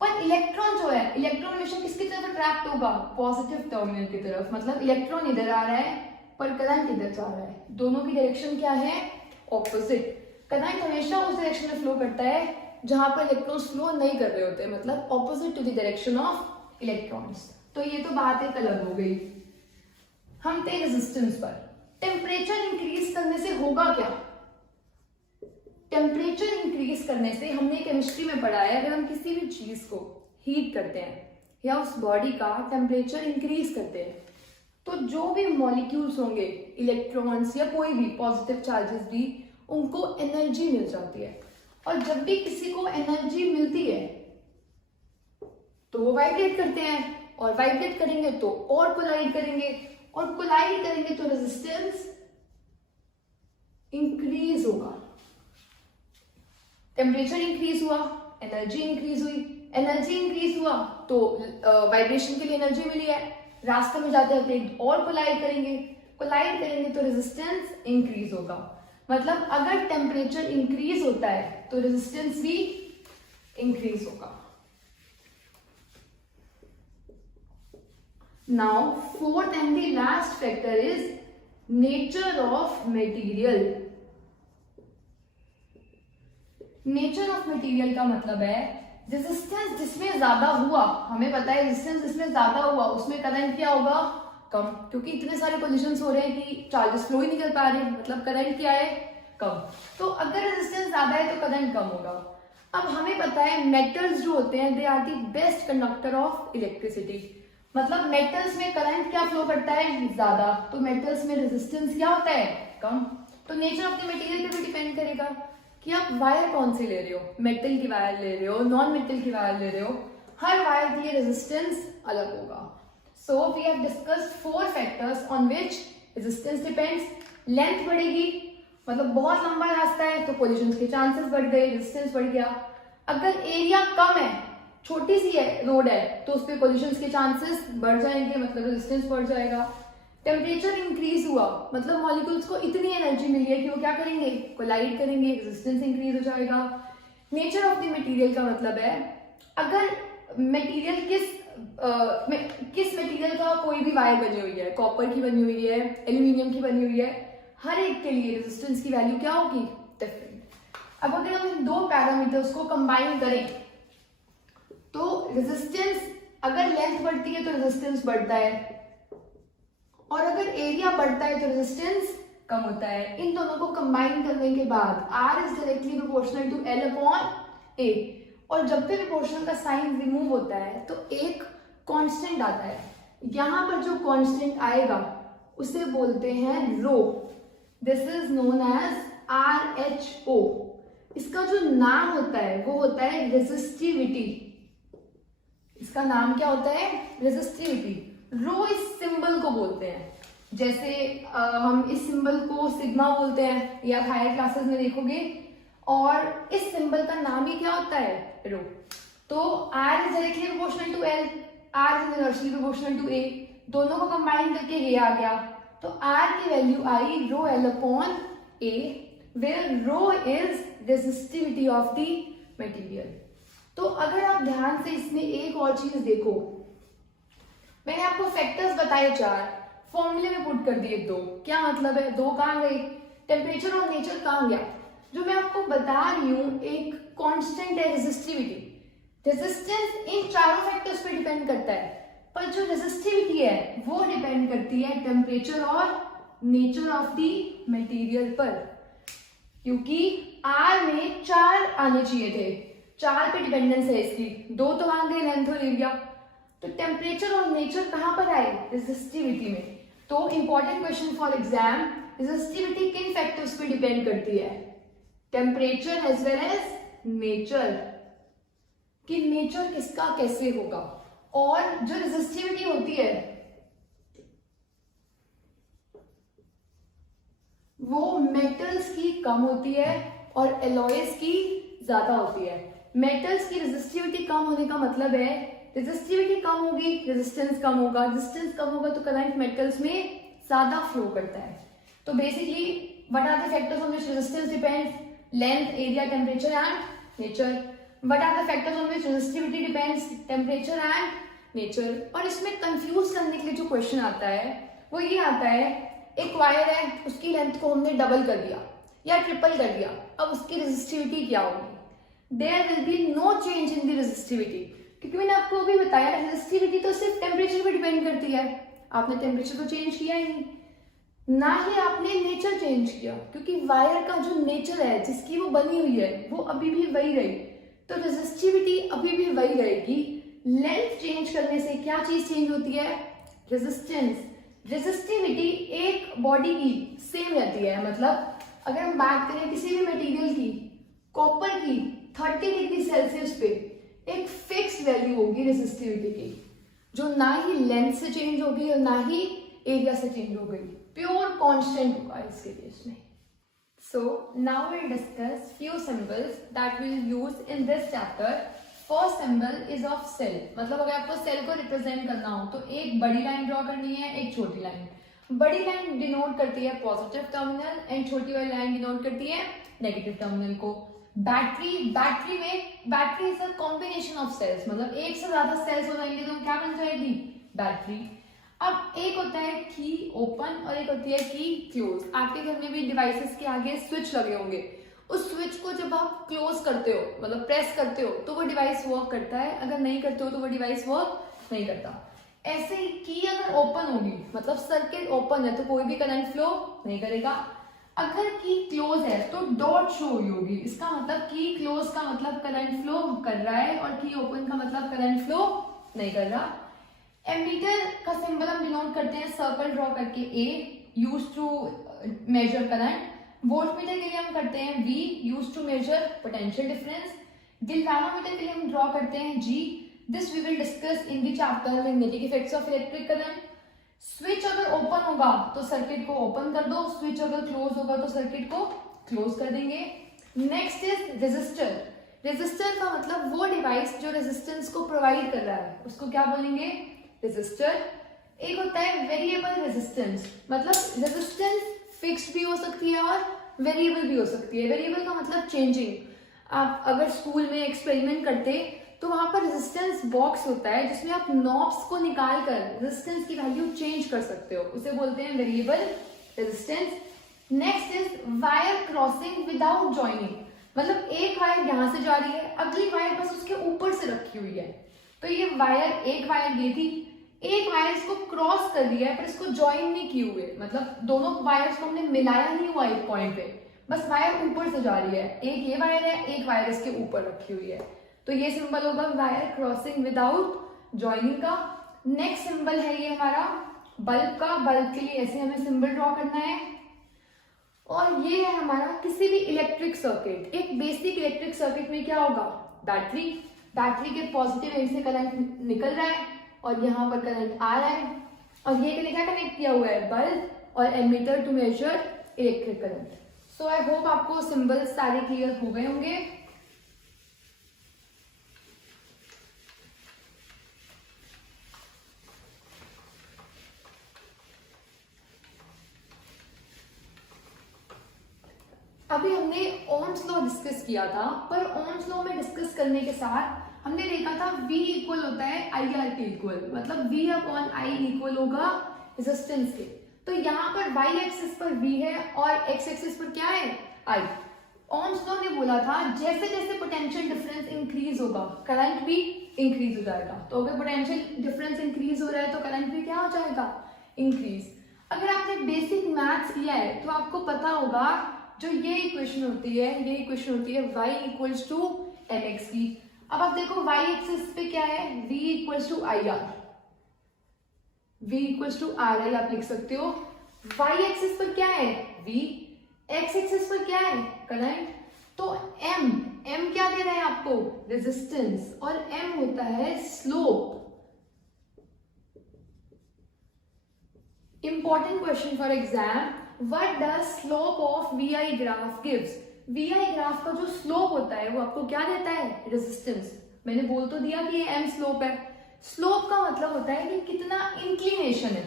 पर इलेक्ट्रॉन जो है, इलेक्ट्रॉन हमेशा किसकी तरफ अट्रैक्ट होगा? पॉजिटिव टर्मिनल की तरफ। मतलब इलेक्ट्रॉन इधर आ रहा है पर करंट इधर जा रहा है, दोनों की डायरेक्शन क्या है? ऑपोजिट। करंट हमेशा उस डायरेक्शन में फ्लो करता है जहां पर इलेक्ट्रॉन्स फ्लो नहीं कर रहे होते, मतलब opposite to the direction of electrons. तो ये तो बात एक अलग हो गई। हम थे रेजिस्टेंस पर। टेम्परेचर इंक्रीज करने से होगा क्या? टेम्परेचर इंक्रीज करने से हमने केमिस्ट्री में पढ़ा है, अगर हम किसी भी चीज को हीट करते हैं या उस बॉडी का टेम्परेचर इंक्रीज करते हैं तो जो भी मॉलिक्यूल्स होंगे, इलेक्ट्रॉन्स या कोई भी पॉजिटिव चार्जेस भी, उनको एनर्जी मिल जाती है। और जब भी किसी को एनर्जी मिलती है तो वो वाइब्रेट करते हैं, और वाइब्रेट करेंगे तो और कोलाइड करेंगे, और कोलाइड करेंगे तो रेजिस्टेंस इंक्रीज होगा। टेम्परेचर इंक्रीज हुआ एनर्जी इंक्रीज हुई, एनर्जी इंक्रीज हुआ तो वाइब्रेशन के लिए एनर्जी मिली है, रास्ते में जाते जाते और कोलाइड करेंगे तो रेजिस्टेंस इंक्रीज होगा। मतलब अगर टेम्परेचर इंक्रीज होता है तो रेजिस्टेंस भी इंक्रीज होगा। Now fourth and the last factor is nature of material. Nature of material का मतलब है रेजिस्टेंस जिसमें ज्यादा हुआ, हमें पता है रेजिस्टेंस जिसमें ज्यादा हुआ उसमें करंट क्या होगा, कम, क्योंकि इतने सारे कोलिजन्स हो रहे हैं कि चार्जेस फ्लो ही नहीं कर पा रहे, मतलब करंट क्या है, कम। तो अगर रेजिस्टेंस ज्यादा है तो करंट कम होगा। अब हमें पता है मेटल्स जो होते हैं they are the best conductor of electricity, मतलब मेटल्स में करंट क्या फ्लो करता है, ज्यादा, तो मेटल्स में रेजिस्टेंस क्या होता है, कम। तो नेचर ऑफ द मटेरियल पे भी डिपेंड करेगा कि आप वायर कौन सी ले रहे हो, मेटल की वायर ले रहे हो, नॉन मेटल की वायर ले रहे हो, हर वायर के लिए रेजिस्टेंस अलग होगा। So we have discussed 4 factors on which resistance depends. Length बढ़ेगी, मतलब बहुत लंबा रास्ता है तो कोलिजन्स के चांसेस बढ़ गए, रेजिस्टेंस बढ़ गया। अगर एरिया कम है, छोटी सी है रोड है, तो उस पर कोलिजन्स के चांसेस बढ़ जाएंगे, मतलब रेजिस्टेंस बढ़ जाएगा। टेम्परेचर इंक्रीज हुआ, मतलब मॉलिक्यूल्स को इतनी एनर्जी मिली है कि वो क्या करेंगे, कोलाइड करेंगे, रेजिस्टेंस इंक्रीज हो जाएगा। नेचर ऑफ द मटेरियल का मतलब है अगर मटेरियल किस मटेरियल का कोई भी वायर बनी हुई है, कॉपर की बनी हुई है, एल्यूमिनियम की बनी हुई है, हर एक के लिए रेजिस्टेंस की वैल्यू क्या होगी, डिफरेंट। अब अगर हम इन 2 पैरामीटर्स को कंबाइन करें तो रेजिस्टेंस, अगर लेंथ बढ़ती है तो रेजिस्टेंस बढ़ता है, और अगर एरिया बढ़ता है तो रेजिस्टेंस कम होता है। इन दोनों को कंबाइन करने के बाद R is directly proportional to L upon A, और जब भी प्रोपोर्शनल का साइन रिमूव होता है तो एक कांस्टेंट आता है। यहां पर जो कांस्टेंट आएगा उसे बोलते हैं rho, this is known as RHO। इसका जो नाम होता है वो होता है रेजिस्टिविटी, इसका नाम क्या होता है, रेजिस्टिविटी। रो इस सिंबल को बोलते हैं, जैसे हम इस सिंबल को सिग्मा बोलते हैं, या हायर क्लासेस में देखोगे, और इस सिंबल का नाम ही क्या होता है, रो। तो R is directly proportional to L, R is inversely proportional to A, दोनों को कंबाइन करके ये आ गया, तो R की वैल्यू आई rho L upon A, where rho is resistivity of the material. तो अगर आप ध्यान से इसमें एक और चीज देखो, मैंने आपको फैक्टर्स बताए 4, फॉर्मूले में पुट कर दिए 2, क्या मतलब है, 2 कहां गए, टेम्परेचर और नेचर कहां गया। जो मैं आपको बता रही हूं एक कांस्टेंट है रेजिस्टिविटी, रेजिस्टेंस इन चारों फैक्टर्स पे डिपेंड करता है, पर जो रेजिस्टिविटी है वो डिपेंड करती है टेम्परेचर और नेचर ऑफ द मटेरियल पर, क्योंकि R में 4 आने चाहिए थे, 4 पे डिपेंडेंस है इसकी, 2 तो आ गए लेंथ और एरिया, तो टेम्परेचर और नेचर कहां पर आए, रेजिस्टिविटी में। तो important question for exam, resistivity किन फैक्टर्स पे डिपेंड करती है, temperature as well as nature, कि नेचर किसका कैसे होगा। और जो रेजिस्टिविटी होती है वो मेटल्स की कम होती है और एलॉयज की ज्यादा होती है। मेटल्स की रेजिस्टिविटी कम होने का मतलब है रेजिस्टिविटी कम होगी, रेजिस्टेंस कम होगा, रेजिस्टेंस कम होगा तो करंट मेटल्स में ज्यादा फ्लो करता है। तो basically what are the factors on which resistance depends, length, area, temperature and nature. What are the factors on which resistivity depends, temperature and nature. और इसमें कंफ्यूज करने के लिए जो क्वेश्चन आता है वो ये आता है, एक वायर है उसकी लेंथ को हमने डबल कर दिया या ट्रिपल कर दिया, अब उसकी रेजिस्टिविटी क्या होगी, there will be no change in the resistivity, क्योंकि मैंने आपको अभी बताया रेजिस्टिविटी तो सिर्फ टेम्परेचर पे डिपेंड करती है, आपने टेम्परेचर को चेंज किया ही नहीं, ना ही आपने नेचर चेंज किया, क्योंकि वायर का जो नेचर है जिसकी वो बनी हुई है वो अभी भी वही रही, तो रेजिस्टिविटी अभी भी वही रहेगी। लेंथ चेंज करने से क्या चीज चेंज होती है, रेजिस्टेंस। रेजिस्टिविटी एक बॉडी की सेम रहती है, मतलब अगर हम बात करें किसी भी मटेरियल की, कॉपर की 30 डिग्री सेल्सियस पे एक फिक्स वैल्यू होगी रेजिस्टिविटी की, जो ना ही लेंथ से चेंज होगी और ना ही एरिया से चेंज हो गई, प्योर कांस्टेंट होगा इसके केस में। So now we'll discuss few symbols that we'll use in this chapter. First symbol is of cell. मतलब अगर आपको सेल को रिप्रेजेंट करना हो तो एक बड़ी लाइन ड्रॉ करनी है, एक छोटी लाइन. बड़ी लाइन डिनोट करती है पॉजिटिव टर्मिनल एंड छोटी वाली लाइन डिनोट करती है नेगेटिव टर्मिनल को. Battery is a combination of cells. मतलब एक से ज्यादा सेल्स हो जाएंगे तो क्या बन जाएगी? बैटरी. अब एक होता है की ओपन और एक होती है की क्लोज. आपके घर में भी डिवाइसेस के आगे स्विच लगे होंगे. उस स्विच को जब आप क्लोज करते हो, मतलब प्रेस करते हो, तो वो डिवाइस वर्क करता है. अगर नहीं करते हो तो वो डिवाइस वर्क नहीं करता. ऐसे ही की अगर ओपन होगी, मतलब सर्किट ओपन है, तो कोई भी करंट फ्लो नहीं करेगा. अगर की क्लोज है तो डॉट शो हुई होगी. इसका मतलब की क्लोज का मतलब करंट फ्लो कर रहा है और की ओपन का मतलब करंट फ्लो नहीं कर रहा. एमीटर का सिंबल हम डिनोट करते हैं सर्कल ड्रॉ करके A, use to measure current. Voltmeter के लिए हम करते हैं V, use to measure potential difference. Galvanometer के लिए हम ड्रॉ करते हैं G. This we will discuss in the chapter magnetic effects of electric current. Switch अगर ओपन होगा तो सर्किट को ओपन कर दो, स्विच अगर क्लोज होगा तो सर्किट को क्लोज कर देंगे. Next is resistor. रेजिस्टर का मतलब वो डिवाइस जो रेजिस्टेंस को प्रोवाइड कर रहा है, उसको क्या बोलेंगे? रेजिस्टर. एक होता है वेरिएबल रेजिस्टेंस. मतलब रेजिस्टेंस फिक्स्ड भी हो सकती है और वेरिएबल भी हो सकती है. वेरिएबल का मतलब चेंजिंग. आप अगर स्कूल में एक्सपेरिमेंट करते तो वहां पर रेजिस्टेंस बॉक्स होता है जिसमें आप नॉब्स को निकाल कर रेजिस्टेंस की वैल्यू चेंज कर सकते हो. उसे बोलते हैं variable resistance. Next is wire crossing without joining. मतलब एक वायर यहां से जा रही है, अगली वायर बस उसके ऊपर से रखी हुई है. तो ये वायर, एक वायर ये थी, एक वायर इसको क्रॉस कर दिया है पर इसको ज्वाइन नहीं किए हुए. मतलब दोनों वायर्स को हमने मिलाया नहीं हुआ एक पॉइंट पे, बस वायर ऊपर से जा रही है. एक ये वायर है, एक वायर इसके ऊपर रखी हुई है. तो ये सिंबल होगा वायर क्रॉसिंग विदाउट ज्वाइनिंग का. नेक्स्ट सिंबल है ये हमारा बल्ब का. बल्ब के लिए ऐसे हमें सिंबल ड्रॉ करना है. और ये है हमारा किसी भी इलेक्ट्रिक सर्किट. एक बेसिक इलेक्ट्रिक सर्किट में क्या होगा? बैटरी. बैटरी के पॉजिटिव एंड से करंट निकल रहा है और यहाँ पर करंट आ रहा है. और ये के लिए क्या कनेक्ट किया हुआ है? बल्ब और ammeter to measure electric current. So I hope आपको सिंबल्स सारे क्लियर हो गए होंगे. अभी हमने ओम्स लॉ डिस्कस किया था, पर ओम्स लॉ में डिस्कस करने के साथ हमने देखा था V इक्वल होता है IR के इक्वल. मतलब V अपॉन I इक्वल होगा रेजिस्टेंस के. तो यहाँ पर Y एक्सिस पर V है और X एक्सिस पर क्या है? I. ओम्स लॉ ने बोला था जैसे जैसे पोटेंशियल डिफरेंस इंक्रीज होगा करंट भी इंक्रीज हो जाएगा. तो अगर पोटेंशियल डिफरेंस इंक्रीज हो रहा है तो करंट भी क्या हो जाएगा? इंक्रीज. अगर आपने बेसिक मैथ्स किया है तो आपको पता होगा जो ये इक्वेशन होती है, ये इक्वेशन होती है y इक्वल्स टू mx की. अब आप देखो y एक्सिस पे क्या है? v equals to IR. v equals to RI आप लिख सकते हो. y एक्सिस पर क्या है? v. x एक्सिस पर क्या है? करंट. तो m क्या दे रहा है आपको? रेजिस्टेंस. और m होता है slope. Important question for exam. What does slope of VI graph gives? VI graph का जो स्लोप होता है वो आपको क्या देता है? रेजिस्टेंस. मैंने बोल तो दिया कि ये m स्लोप है. स्लोप का मतलब होता है कि कितना इंक्लिनेशन है,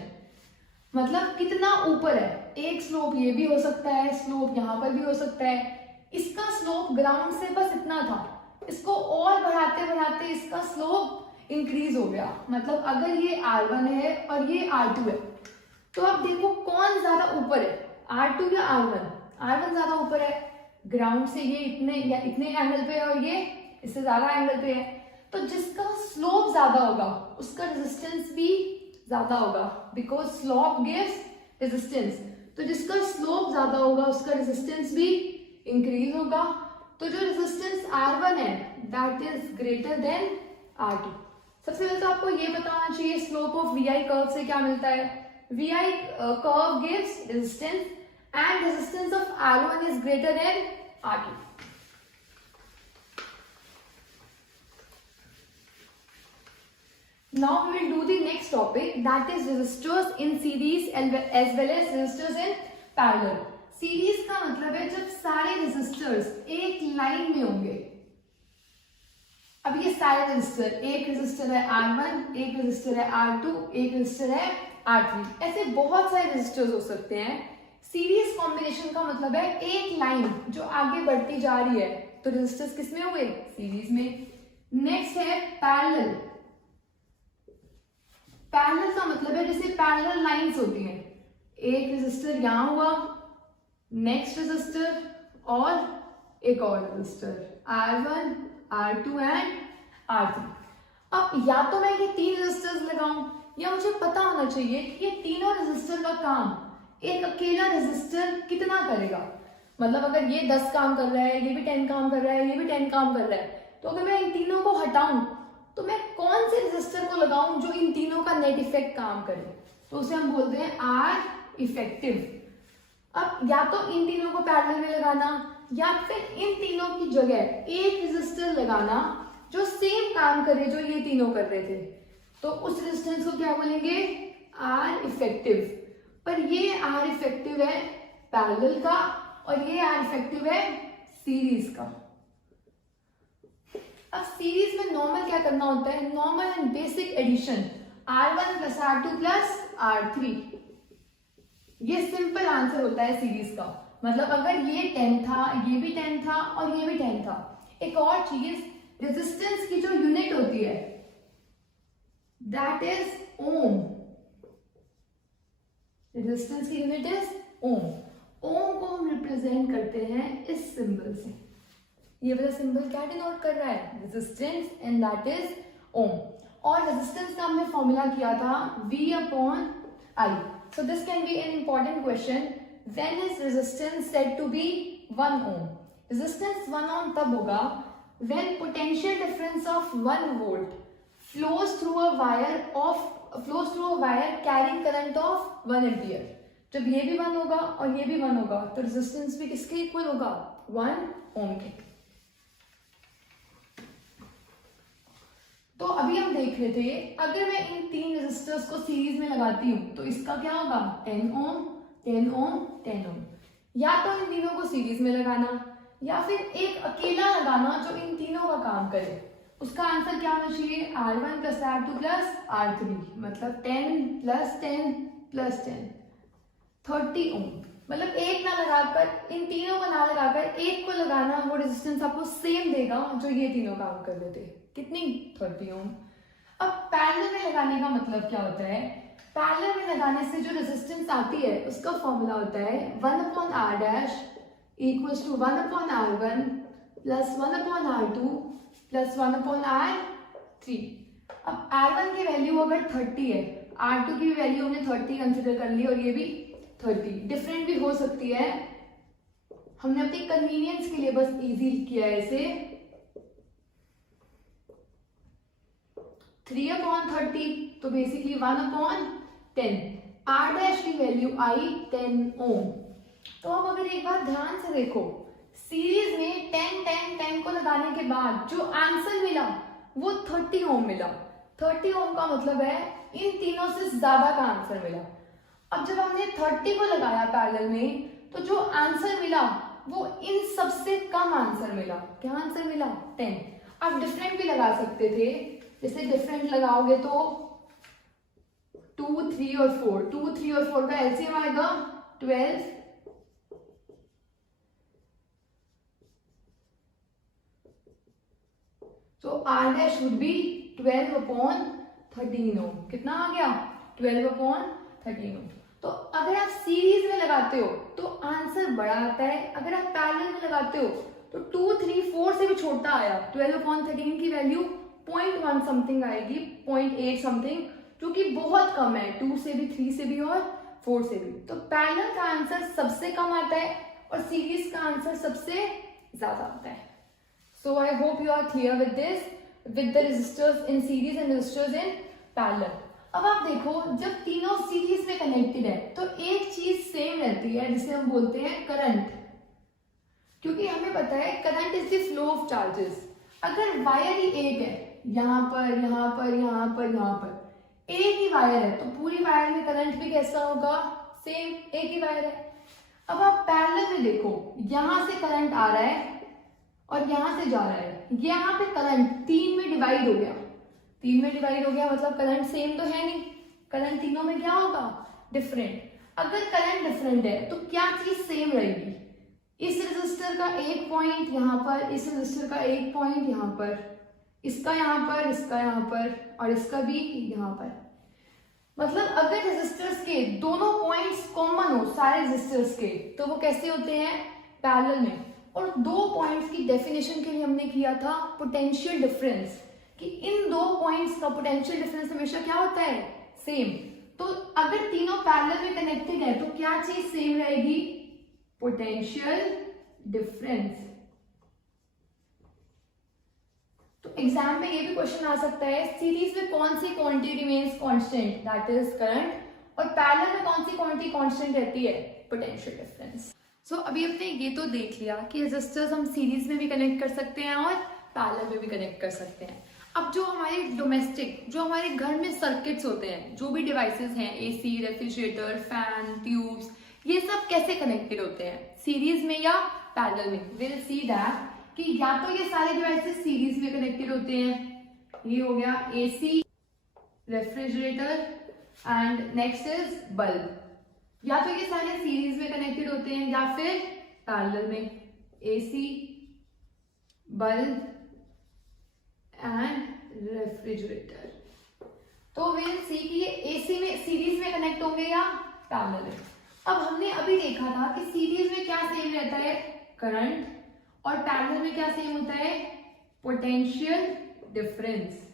मतलब कितना ऊपर है. एक स्लोप ये भी हो सकता है, स्लोप यहाँ पर भी हो सकता है. इसका स्लोप ग्राउंड से बस इतना था, इसको और बढ़ाते बढ़ाते इसका स्लोप इंक्रीज हो गया. मतलब अगर ये R1 है और ये R2 है तो आप देखो कौन ज्यादा ऊपर है, R2 या R1? R1 ज्यादा ऊपर है. ग्राउंड से ये इतने या इतने एंगल पे है और ये इससे ज्यादा एंगल पे है. तो जिसका स्लोप ज्यादा होगा उसका रेजिस्टेंस भी ज्यादा होगा, बिकॉज स्लोप गिव्स रेजिस्टेंस. तो जिसका स्लोप ज्यादा होगा उसका रेजिस्टेंस भी इंक्रीज होगा. तो जो रेजिस्टेंस R1 है that is greater than R2. सबसे पहले तो आपको ये बताना चाहिए स्लोप ऑफ VI कर्व से क्या मिलता है. VI curve gives resistance and resistance of R1 is greater than R2. Now we will do the next topic, that is resistors in series as well as resistors in parallel. Series का मतलब है जब सारे resistors एक line में होंगे। अब ये सारे रेजिस्टर, एक रेजिस्टर है R1, एक रेजिस्टर है R2, एक रेजिस्टर है R3, ऐसे बहुत सारे रेजिस्टर्स हो सकते हैं। सीरीज कॉम्बिनेशन का मतलब है एक लाइन जो आगे बढ़ती जा रही है, तो रेजिस्टर्स किस में हुए? सीरीज में। नेक्स्ट है पैरेलल। पैरेलल का मतलब है जैसे पैरेलल लाइंस होती हैं, एक रेजिस्टर यहां हुआ, नेक्स्ट रेजिस्टर और एक और resistor R1, R2 and R3। अब या तो मैं ये तीन रेजिस्टर्स लगाऊं या मुझे पता होना चाहिए कि ये तीनों रेजिस्टर का काम एक अकेला रेजिस्टर कितना करेगा। मतलब अगर ये 10 काम कर रहा है, ये भी 10 काम कर रहा है, ये भी 10 काम कर रहा है, तो अगर मैं इन तीनों को हटाऊं तो मैं कौन से रेजिस्टर को लगाऊं जो इन तीनों का नेट इफेक्ट काम करे, तो उसे हम बोलते हैं आर इफेक्टिव। अब या तो इन तीनों को पैरेलल में लगाना या फिर इन तीनों की जगह एक रेजिस्टर लगाना जो सेम काम करे जो ये तीनों कर रहे थे, तो उस रेजिस्टेंस को क्या बोलेंगे? R effective. पर ये आर इफेक्टिव है पैरेलल का और ये आर इफेक्टिव है सीरीज का। अब सीरीज में नॉर्मल क्या करना होता है? Normal and basic addition, R1 plus R2 plus R3। ये सिंपल आंसर होता है सीरीज का। मतलब अगर ये 10 था, ये भी 10 था और ये भी 10 था। एक और चीज, रेजिस्टेंस की जो यूनिट होती है दैट इज ओम। रेजिस्टेंस की यूनिट इज ओम। ओम को हम रिप्रेजेंट करते हैं इस सिंबल से। ये वाला सिंबल क्या डिनोट कर रहा है? रेजिस्टेंस, एंड दैट इज ओम। और रेजिस्टेंस का हमने फॉर्मूला किया था V upon I। So this can be an important question. When is resistance said to be 1 ohm? Resistance 1 ohm तब होगा when potential difference of 1 volt flows through a wire carrying current of 1 ampere. जब ये भी 1 होगा और ये भी 1 होगा तो रेजिस्टेंस भी किसके इक्वल होगा? 1 ओम के। तो अभी हम देख रहे थे अगर मैं इन तीन रेजिस्टर्स को सीरीज में लगाती हूं तो इसका क्या होगा? 10 ओम, 10 ओम, 10 ओम। या तो इन तीनों को सीरीज में लगाना या फिर एक अकेला लगाना जो इन तीनों का काम करे। उसका आंसर क्या होना चाहिए? R1 plus R2 plus R3, मतलब 10 प्लस 10 प्लस 10, 30 ओम। मतलब एक ना लगाकर, इन तीनों को ना लगाकर एक को लगाना, वो रेजिस्टेंस आपको सेम देगा जो ये तीनों काम कर रहे थे। कितनी? 30 ओम। अब पैरेलल में लगाने का मतलब क्या होता है? पैरेलल में लगाने से जो रेजिस्टेंस आती है उसका फॉर्मूला होता है 1 upon R dash equals to 1 upon R1 plus 1 upon R2 plus 1 upon R3। अब R1 की वैल्यू अगर 30 है, R2 की वैल्यू हमने 30 कंसिडर कर ली और ये भी 30। डिफरेंट भी हो सकती है, हमने अपनी कन्वीनियंस के लिए बस इजी किया है इसे। 3 अपॉन 30 तो बेसिकली 1 अपॉन 10। आर डैश की वैल्यू आई 10 ओम। तो अब अगर एक बार ध्यान से देखो, सीरीज में 10 10 10 को लगाने के बाद जो आंसर मिला वो 30 ओम मिला। 30 ओम का मतलब है इन तीनों से ज्यादा का आंसर मिला। अब जब हमने 30 को लगाया पैरेलल में तो जो आंसर मिला वो इन सबसे कम आंसर मिला। क्या आंसर मिला? 10। आप डिफरेंट भी लगा सकते थे, जैसे डिफरेंट लगाओगे तो 2, 3 और 4, 2, 3 और 4 का एलसीएम आएगा 12। तो R dash would be 12 upon 13 ohm. कितना आ गया? 12 अपॉन 13 ओम। तो अगर आप सीरीज में लगाते हो तो आंसर बड़ा आता है, अगर आप पैरेलल में लगाते हो तो 2, 3, 4 से भी छोटा आया। 12 अपॉन 13 की वैल्यू 0.1 समथिंग आएगी, 0.8 समथिंग, जो कि बहुत कम है 2 से भी, 3 से भी और 4 से भी। तो पैरेलल का आंसर सबसे कम आता है और सीरीज का आंसर सबसे ज्यादा आता है। So I hope you are clear with this, with the resistors in series and resistors in parallel. अब आप देखो, जब तीनों सीरीज में कनेक्टेड है तो एक चीज सेम रहती है जिसे हम बोलते हैं करंट, क्योंकि हमें पता है current is the flow of charges. अगर वायर ही एक है, यहाँ पर, यहाँ पर, यहाँ पर, यहाँ पर एक ही वायर है तो पूरी वायर में करंट भी कैसा होगा? सेम, एक ही वायर है। अब आप पैरेलल में देखो, यहां से करंट आ रहा है और यहां से जा रहा है, यहाँ पे करंट 3 में डिवाइड हो गया, 3 में डिवाइड हो गया मतलब करंट सेम तो है नहीं, करंट तीनों में क्या होगा, डिफरेंट। अगर करंट डिफरेंट है तो क्या चीज सेम रहेगी, इस रेजिस्टर का एक पॉइंट यहाँ पर, इस रेजिस्टर का एक पॉइंट यहाँ पर, इसका यहाँ पर, इसका यहाँ पर और इसका भी यहाँ पर। मतलब अगर रेजिस्टर्स के दोनों पॉइंट्स कॉमन हो सारे रेजिस्टर्स के, तो वो कैसे होते हैं, पैरेलल में। और दो पॉइंट्स की डेफिनेशन के लिए हमने किया था पोटेंशियल डिफरेंस, कि इन दो पॉइंट्स का पोटेंशियल डिफरेंस हमेशा क्या होता है, सेम। तो अगर तीनों पैरेलल में कनेक्टेड है तो क्या चीज सेम रहेगी, पोटेंशियल डिफरेंस। तो एग्जाम में ये भी क्वेश्चन आ सकता है, सीरीज में कौन सी quantity remains constant, that is current, और पैरेलल में कौन सी क्वांटिटी कांस्टेंट रहती है, पोटेंशियल डिफरेंस। सो अभी हमने ये तो देख लिया कि रेजिस्टर्स हम सीरीज में भी कनेक्ट कर सकते हैं और पैरेलल में भी कनेक्ट कर सकते हैं। अब जो हमारे डोमेस्टिक, जो हमारे घर में सर्किट्स होते हैं, जो भी डिवाइसेस हैं, एसी, रेफ्रिजरेटर, फैन, ट्यूब्स, ये सब कैसे कनेक्टेड होते हैं, सीरीज में या पैरेलल में। विल सी दैट कि या तो ये सारे डिवाइसेस सीरीज में कनेक्टेड होते हैं, ये हो गया AC, refrigerator and next is bulb, या तो ये सारे सीरीज में कनेक्टेड होते हैं या फिर पैरेलल में, एसी, बल्ब एंड रेफ्रिजरेटर। तो विल सी कि ये एसी में सीरीज में कनेक्ट होंगे या पैरेलल में। अब हमने अभी देखा था कि सीरीज में क्या सेम रहता है, करंट, और पैरेलल में क्या सेम होता है, पोटेंशियल डिफरेंस।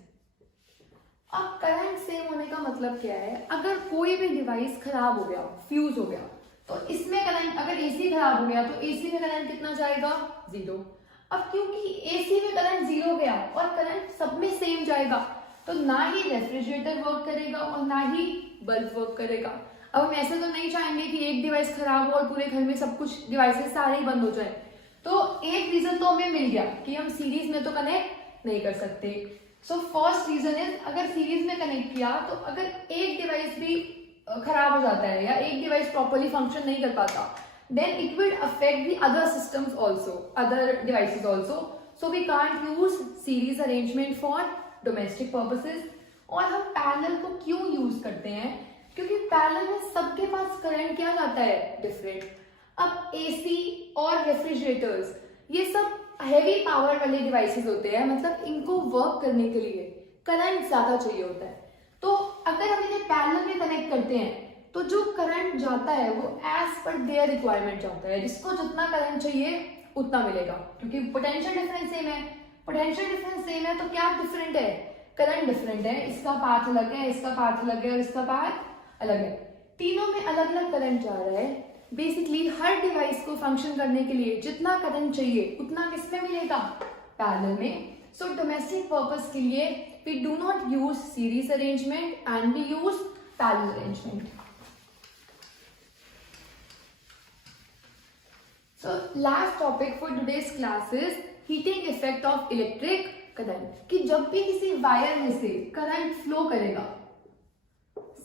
अब करंट सेम होने का मतलब क्या है, अगर कोई भी डिवाइस खराब हो गया, फ्यूज हो गया, तो इसमें करंट, अगर एसी खराब हो गया तो एसी में करंट कितना जाएगा, 0। अब क्योंकि एसी में करंट 0 गया और करंट सब में सेम जाएगा, तो ना ही रेफ्रिजरेटर वर्क करेगा और ना ही बल्ब वर्क करेगा। अब हम ऐसे तो नहीं चाहेंगे कि एक डिवाइस खराब हो और पूरे घर में सब कुछ डिवाइसेस सारे ही बंद हो जाए। तो एक रीजन तो हमें मिल गया कि हम सीरीज में तो कनेक्ट नहीं कर सकते। सो फर्स्ट रीजन इज, अगर सीरीज में कनेक्ट किया तो अगर एक डिवाइस भी खराब हो जाता है या एक डिवाइस प्रॉपर्ली फंक्शन नहीं कर पाता, then it will affect the other systems also, other devices also. So we can't use series arrangement for domestic purposes. और हम पैरेलल को क्यों यूज करते हैं, क्योंकि पैरेलल में सबके पास करंट क्या जाता है, डिफरेंट। अब एसी और रेफ्रिजरेटर्स ये सब हैवी पावर वाले डिवाइसेस होते हैं, मतलब इनको वर्क करने के लिए करंट ज्यादा चाहिए होता है। तो अगर हम इन्हें पैरेलल में कनेक्ट करते हैं तो जो करंट जाता है वो एज पर देयर रिक्वायरमेंट जाता है, जिसको जितना करंट चाहिए उतना मिलेगा, क्योंकि पोटेंशियल डिफरेंस सेम है। पोटेंशियल डिफरेंस सेम है तो क्या डिफरेंट है, करंट डिफरेंट है, इसका पाथ अलग है, इसका पाथ अलग है और इसका पाथ अलग है, तीनों में अलग अलग करंट जा रहा है। बेसिकली हर डिवाइस को फंक्शन करने के लिए जितना करंट चाहिए उतना किसमें मिलेगा, पैरेलल में। सो डोमेस्टिक पर्पस के लिए we do not use series arrangement and we use parallel arrangement. So last topic for today's class is heating effect of electric current, कि जब भी किसी वायर में से करंट फ्लो करेगा,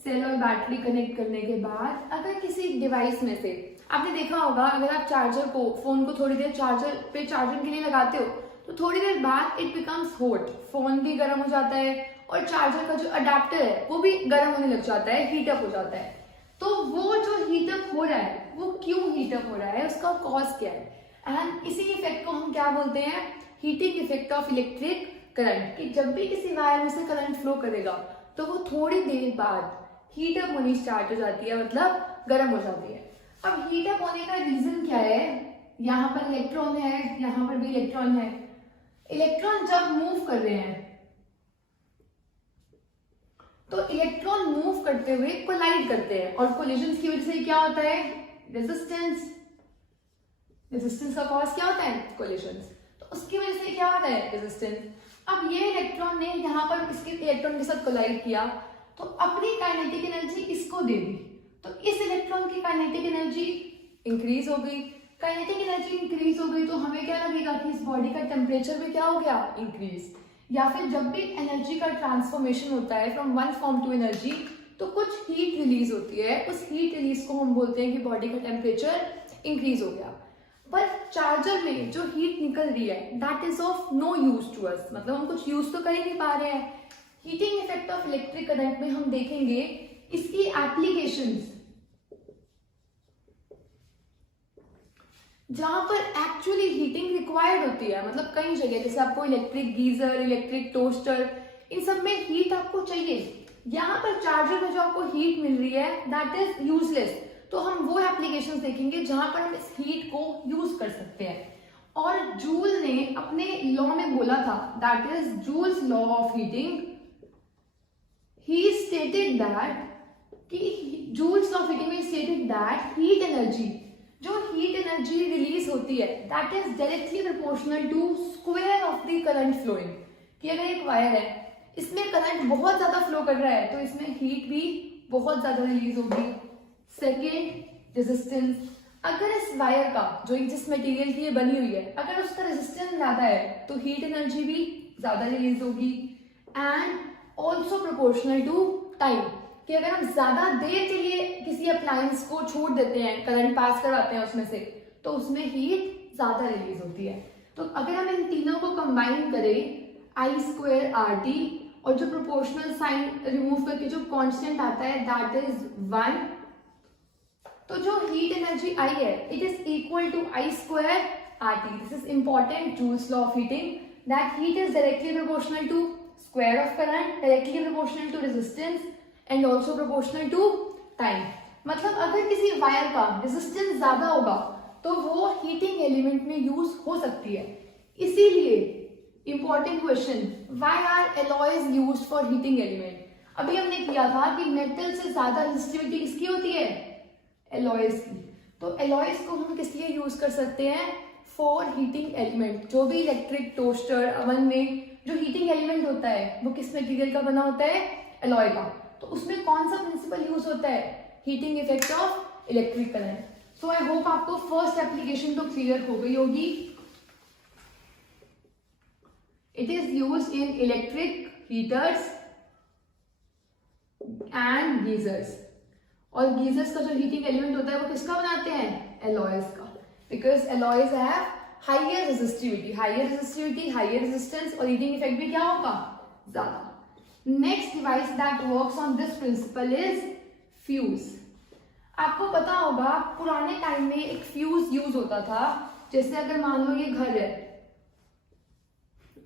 सेल और बैटरी कनेक्ट करने के बाद, अगर किसी डिवाइस में से, आपने देखा होगा अगर आप चार्जर को, फोन को थोड़ी देर चार्जर पे चार्जिंग के लिए लगाते हो तो थोड़ी देर बाद इट बिकम्स हॉट, फोन भी गर्म हो जाता है और चार्जर का जो अडेप्टर है वो भी गर्म होने लग जाता है, हीटअप हो जाता है। तो वो जो हीटअप हो रहा है वो क्यों हीटअप हो रहा है, उसका कॉज क्या है, एंड इसी इफेक्ट को हम क्या बोलते हैं, heating effect of electric current. कि जब भी किसी वायर में से करंट फ्लो करेगा तो वो थोड़ी देर बाद हीटअप होनी स्टार्ट हो जाती है, मतलब गर्म हो जाती है। अब हीटअप होने का रीजन क्या है, यहाँ पर इलेक्ट्रॉन है, यहाँ पर भी इलेक्ट्रॉन है। इलेक्ट्रॉन जब मूव कर रहे हैं तो इलेक्ट्रॉन मूव करते हुए कोलाइड करते हैं, और कोलिजन्स की वजह से क्या होता है, रेजिस्टेंस। रेजिस्टेंस का कॉज क्या होता है, कोलिजन्स, तो उसकी वजह से क्या होता है, रेजिस्टेंस। अब ये इलेक्ट्रॉन ने यहाँ पर इसके इलेक्ट्रॉन के साथ कोलाइड किया तो अपनी काइनेटिक एनर्जी इसको दे दी, तो इस इलेक्ट्रॉन की काइनेटिक एनर्जी इंक्रीज हो गई। काइनेटिक एनर्जी इंक्रीज हो गई तो हमें क्या लगेगा कि इस बॉडी का टेम्परेचर भी क्या हो गया, इंक्रीज। या फिर जब भी एनर्जी का ट्रांसफॉर्मेशन होता है from one form to energy, तो कुछ हीट रिलीज होती है, उस हीट रिलीज को हम बोलते हैं कि बॉडी का टेम्परेचर इंक्रीज हो गया। पर चार्जर में जो हीट निकल रही है that is of no use to us, मतलब हम कुछ यूज तो कर ही नहीं पा रहे हैं। Heating effect of electric current में हम देखेंगे इसकी एप्लीकेशंस जहां पर एक्चुअली हीटिंग रिक्वायर्ड होती है, मतलब कई जगह जैसे आपको इलेक्ट्रिक गीजर, इलेक्ट्रिक टोस्टर, इन सब में हीट आपको चाहिए। यहाँ पर चार्जर में जो आपको हीट मिल रही है दैट इज यूजलेस, तो हम वो एप्लीकेशन देखेंगे जहां पर हम इस हीट को यूज कर सकते हैं। और जूल ने अपने लॉ में बोला था, that is Joule's law of heating, he stated that कि जूल्स लॉ ऑफ हीटिंग में स्टेटेड दैट हीट एनर्जी, जो हीट एनर्जी रिलीज होती है that is directly proportional to square of the current flowing. कि अगर एक वायर है इसमें करंट बहुत ज्यादा फ्लो कर रहा है तो इसमें हीट भी बहुत ज्यादा रिलीज होगी। सेकेंड, रेजिस्टेंस, अगर इस वायर का जो जिस मटेरियल की ये बनी हुई है अगर उसका रेजिस्टेंस ज्यादा है तो हीट एनर्जी भी ज्यादा रिलीज होगी। And also proportional to time, कि अगर हम ज्यादा देर के लिए किसी अप्लायंस को छोड़ देते हैं, करंट पास करवाते हैं उसमें से, तो उसमें हीट ज्यादा रिलीज होती है। तो अगर हम इन तीनों को कंबाइन करें I²RT और जो प्रोपोर्शनल साइन रिमूव करके जो कांस्टेंट आता है दैट इज 1, तो जो हीट एनर्जी I है it is equal to I²RT। This is important, Joule's law of heating, that heat is directly proportional to square of current, directly proportional to resistance and also proportional to time. मतलब अगर किसी wire का resistance ज्यादा होगा तो वो heating element में use हो सकती है। इसीलिए important question, why are alloys used for heating element? अभी हमने किया था कि मेटल से ज्यादा रेजिस्टिविटी किसकी होती है? एलॉयज की। तो एलॉयज को हम किस लिए यूज कर सकते हैं? For heating element. जो भी इलेक्ट्रिक टोस्टर, अवन में जो हीटिंग एलिमेंट होता है वो किस मटेरियल का बना होता है? एलॉय का। तो उसमें कौन सा प्रिंसिपल यूज होता है? Heating effect of electric current. So I hope आपको फर्स्ट एप्लीकेशन तो क्लियर हो गई होगी। It is used in electric heaters and geysers. और गीजर्स का जो हीटिंग एलिमेंट होता है वो किसका बनाते हैं? एलॉयज का, because alloys have higher resistivity, higher resistance, और हीटिंग इफेक्ट भी क्या होगा? ज्यादा। Next device that works on this principle is fuse. आपको पता होगा पुराने टाइम में एक फ्यूज यूज होता था। जैसे अगर मान लो ये घर है,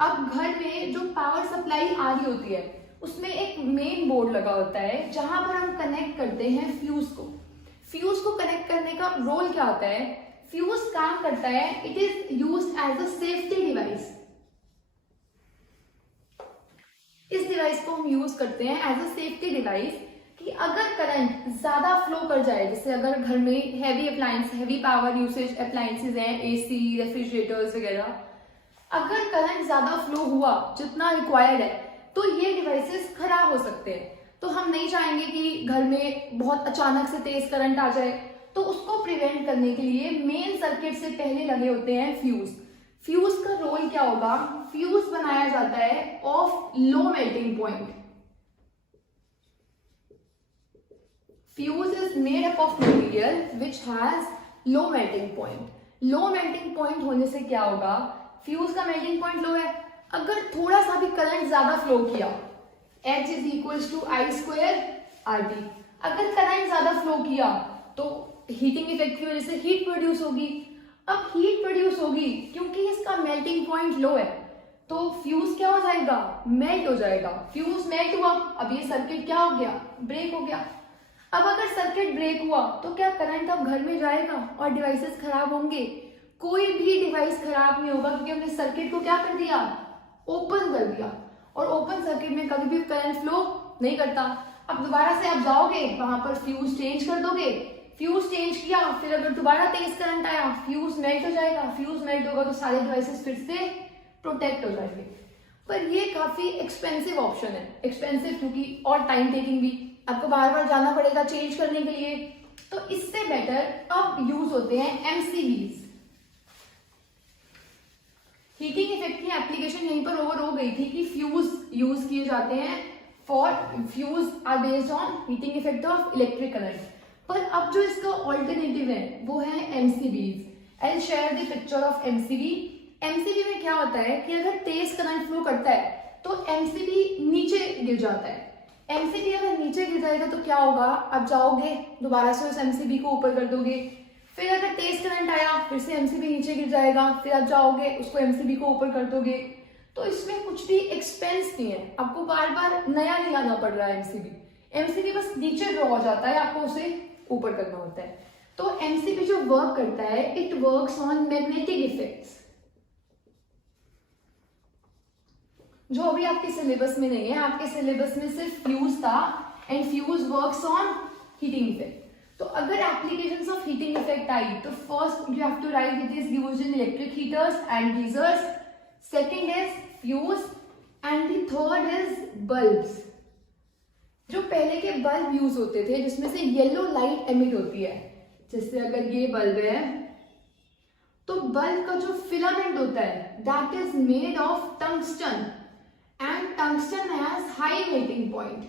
अब घर में जो पावर सप्लाई आ रही होती है उसमें एक मेन बोर्ड लगा होता है जहां पर हम कनेक्ट करते हैं फ्यूज को। फ्यूज को कनेक्ट करने का रोल क्या होता है? फ्यूज काम करता है, it is used as a safety device. इस डिवाइस को हम यूज करते हैं एज अ सेफ्टी डिवाइस कि अगर करंट ज्यादा फ्लो कर जाए, जैसे अगर घर में heavy appliance, heavy power usage appliances हैं, एसी, रेफ्रिजरेटर्स वगैरह, अगर करंट ज्यादा फ्लो हुआ जितना रिक्वायर्ड है तो ये डिवाइसेस खराब हो सकते हैं। तो हम नहीं चाहेंगे कि घर में बहुत अचानक से तेज करंट आ जाए, तो उसको प्रिवेंट करने के लिए मेन सर्किट से पहले लगे होते हैं फ्यूज। फ्यूज का रोल क्या होगा? फ्यूज बनाया जाता है of low melting point. Fuse is made up of material which has low melting point. Low melting point होने से क्या होगा? फ्यूज का मेल्टिंग पॉइंट लो है, अगर थोड़ा सा भी करंट ज्यादा फ्लो किया, H is equal to I²RT। अगर करंट ज्यादा फ्लो किया तो हीटिंग इफेक्ट की वजह से हीट प्रोड्यूस होगी। अब हीट प्रोड्यूस होगी क्योंकि इसका मेल्टिंग पॉइंट लो है, तो फ्यूज क्या हो जाएगा? मेल्ट हो जाएगा। फ्यूज मेल्ट हुआ, अब ये सर्किट क्या हो गया? ब्रेक हो गया। अब अगर सर्किट ब्रेक हुआ तो क्या करंट अब घर में जाएगा और डिवाइसेस खराब होंगे? कोई भी डिवाइस खराब नहीं होगा क्योंकि हमने सर्किट को क्या कर दिया? ओपन कर दिया। और ओपन सर्किट में कभी भी करंट फ्लो नहीं करता। अब दोबारा से आप जाओगे वहां पर फ्यूज चेंज कर दोगे, फ्यूज चेंज किया, फिर अगर दोबारा तेज करंट आया फ्यूज मेल्ट हो जाएगा। फ्यूज मेल्ट होगा तो सारे डिवाइसेस फिर से प्रोटेक्ट हो जाएंगे। पर ये काफी एक्सपेंसिव ऑप्शन है, एक्सपेंसिव क्योंकि और टाइम टेकिंग भी, आपको बार बार जाना पड़ेगा चेंज करने के लिए। तो इससे बेटर अब यूज होते हैं MCBs। हीटिंग इफेक्ट की एप्लीकेशन यहीं पर ओवर हो गई थी कि फ्यूज यूज किए जाते हैं for fuse are based on heating effect of electric current. पर अब जो इसका ऑल्टरनेटिव है वो है MCBs. I share the picture of MCB. MCB में क्या होता है कि अगर तेज करंट फ्लो करता है तो एमसीबी नीचे गिर जाता है। एमसीबी अगर नीचे गिर जाएगा तो क्या होगा, आप जाओगे दोबारा से उस एमसीबी को ऊपर कर दोगे, फिर अगर तेज करंट आया फिर से एमसीबी नीचे गिर जाएगा, फिर आप जाओगे उसको एमसीबी को ऊपर कर दोगे। तो इसमें कुछ भी एक्सपेंस नहीं है, आपको बार बार नया नहीं लाना पड़ रहा है एमसीबी। एमसीबी बस नीचे ड्रॉ हो जाता है, आपको उसे ऊपर करना होता है। तो एमसीबी जो वर्क करता है, it works on magnetic effects, जो अभी आपके सिलेबस में नहीं है। आपके सिलेबस में सिर्फ फ्यूज था, and fuse works on heating effect. तो अगर एप्लीकेशंस ऑफ हीटिंग इफेक्ट आई तो first you have to write it is used in electric heaters and geysers, second is fuse, and the third is bulbs. जो पहले के bulb use होते थे जिसमें से येलो लाइट एमिट होती है, जैसे अगर ये बल्ब है तो बल्ब का जो फिलामेंट होता है that is made of tungsten, and tungsten has high melting point.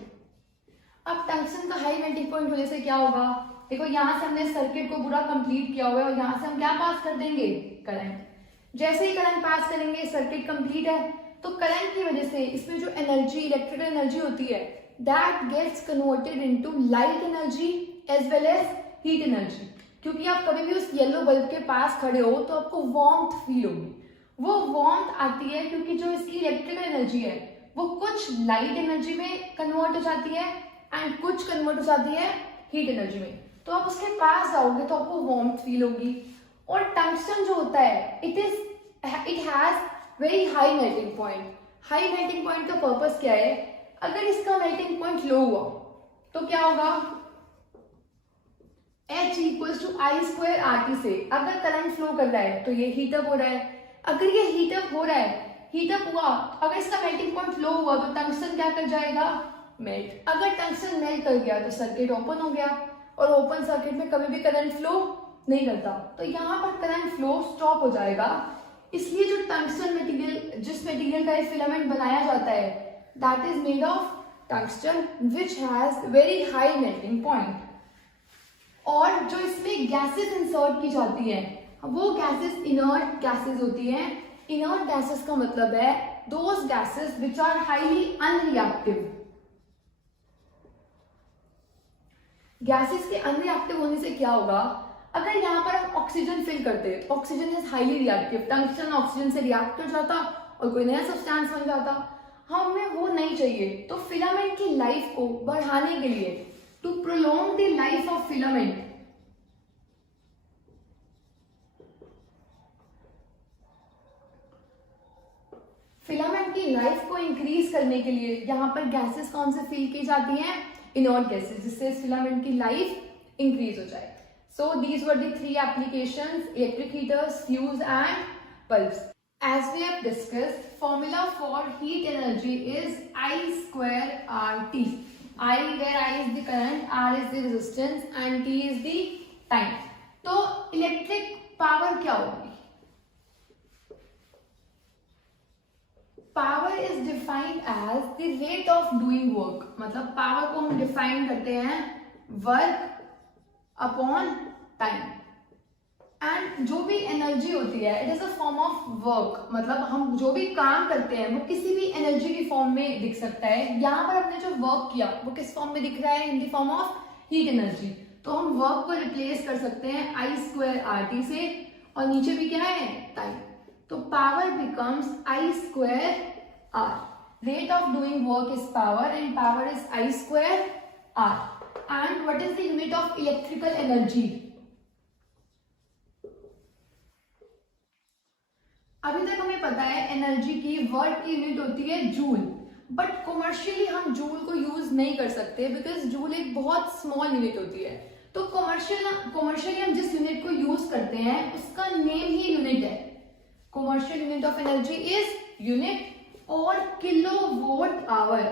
अब टंगस्टन का हाई मेल्टिंग पॉइंट होने से क्या होगा, देखो यहां से हमने सर्किट को पूरा कंप्लीट किया हुआ है और यहां से हम क्या पास कर देंगे, करंट। जैसे ही करंट पास करेंगे सर्किट कंप्लीट है, तो करंट की वजह से इसमें जो एनर्जी, इलेक्ट्रिकल एनर्जी होती है that gets converted into light energy as well as heat energy. क्योंकि आप कभी भी उस येलो बल्ब के पास खड़े हो तो आपको वार्मथ फील होगी। वो वार्मथ आती है क्योंकि जो इसकी इलेक्ट्रिकल एनर्जी है वो कुछ लाइट एनर्जी में कन्वर्ट हो जाती है एंड कुछ कन्वर्ट हो जाती है हीट एनर्जी में। तो आप उसके पास जाओगे तो आपको वार्मथ फील होगी। और टंगस्टन जो होता है it has very high melting point. High melting point का पर्पस क्या है, अगर इसका मेल्टिंग पॉइंट लो हुआ तो क्या होगा, H equals to I square R T से अगर करंट फ्लो कर रहा है तो ये हीटअप हो रहा है। अगर ये हीटअप हो रहा है, हीटअप हुआ, अगर इसका मेल्टिंग पॉइंट लो हुआ तो टंगस्टन क्या कर जाएगा, मेल्ट। अगर टंगस्टन मेल्ट कर गया तो सर्किट ओपन हो गया, और ओपन सर्किट में कभी भी करंट फ्लो नहीं करता, तो यहाँ पर करंट फ्लो स्टॉप हो जाएगा। इसलिए जो टंगस्टन मटेरियल, जिस मटेरियल का ये फिलामेंट बनाया जाता है that is made of tungsten which has very high melting point. और जो इसमें गैसेस इंसर्ट की जाती है वो गैसेस इनर्ट गैसेस होती हैं। इनर्ट गैसेस का मतलब है those gases which are highly unreactive. Gases के अनरिएक्टिव होने से क्या होगा, अगर यहाँ पर हम ऑक्सीजन फिल करते हैं, oxygen is highly reactive, tungsten oxygen से रिएक्ट कर जाता और कोई नया सब्सटेंस बन जाता, हमें वो नहीं चाहिए। तो फिलामेंट की लाइफ को बढ़ाने के लिए, to prolong the life of filament, filament की लाइफ को इंक्रीज करने के लिए यहाँ पर गैसेस कौन से फिल की जाती हैं, इनर्ट गैसेस, जिससे फिलामेंट की लाइफ इंक्रीज हो जाए। So these were the three applications, electric heaters, fuse and bulbs. As we have discussed, formula for heat energy is I square RT. I, where I is the current, R is the resistance and T is the time. तो electric power क्या होगी? Power is defined as the rate of doing work. मतलब power को हम define करते हैं work upon time. And जो भी एनर्जी होती है it is a form of work. मतलब हम जो भी काम करते हैं वो किसी भी एनर्जी की फॉर्म में दिख सकता है। यहाँ पर हमने जो वर्क किया वो किस फॉर्म में दिख रहा है, in the form of heat energy. तो हम वर्क को रिप्लेस कर सकते हैं आई स्क्वायर आर टी से, और नीचे भी क्या है, टाइम। तो power becomes I square R. Rate of doing work is power and power is I square R. And what is the unit of electrical energy? अभी तक हमें पता है एनर्जी की वर्क की यूनिट होती है जूल, बट कॉमर्शियली हम जूल को यूज नहीं कर सकते बिकॉज जूल एक बहुत स्मॉल यूनिट होती है। तो कॉमर्शियली हम जिस यूनिट को यूज करते हैं उसका नेम ही यूनिट है। Commercial unit of energy is unit और kilovolt hour,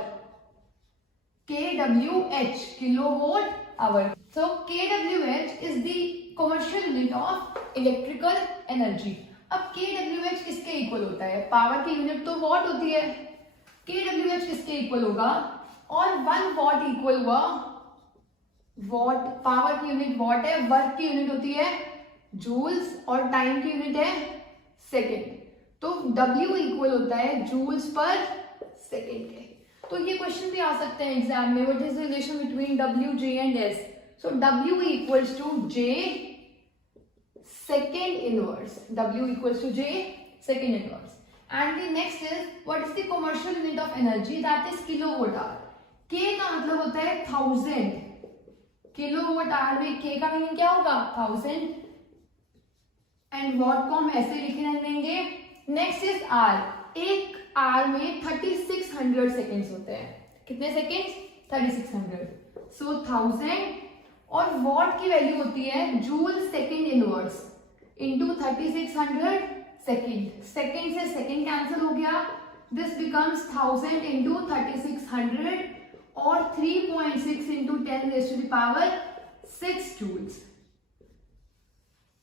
KWH, kilovolt hour. So KWH is the commercial unit of electrical energy. अब KWH किसके इक्वल होता है? पावर की यूनिट तो वॉट होती है, KWH किसके इक्वल होगा? और 1 वॉट इक्वल हुआ वॉट, पावर की यूनिट वॉट है, वर्क की यूनिट होती है जूल्स और टाइम की यूनिट है सेकेंड। तो W इक्वल होता है जूल्स पर सेकेंड के। तो ये क्वेश्चन भी आ सकते हैं एग्जाम में, what is the relation between W, J and S? So W equals to J second inverse, W equals to J second inverse. And the next is what is the commercial unit of energy, that is kilowatt hour. K का मतलब होता है 1000, kilowatt hour में K का meaning क्या होगा 1000, and what को हम ऐसे लिखने देंगे। नेक्स्ट इज R, एक आर में 3600 सेकेंड्स होते हैं। कितने सेकेंड्स? 3600। सो 1000 और वॉट की वैल्यू होती है joule second inverse into 3600 second. Second से सेकेंड कैंसिल हो गया, दिस बिकम्स 1000 इंटू 3600 और 3.6 into 10 raise to the power 6 joules.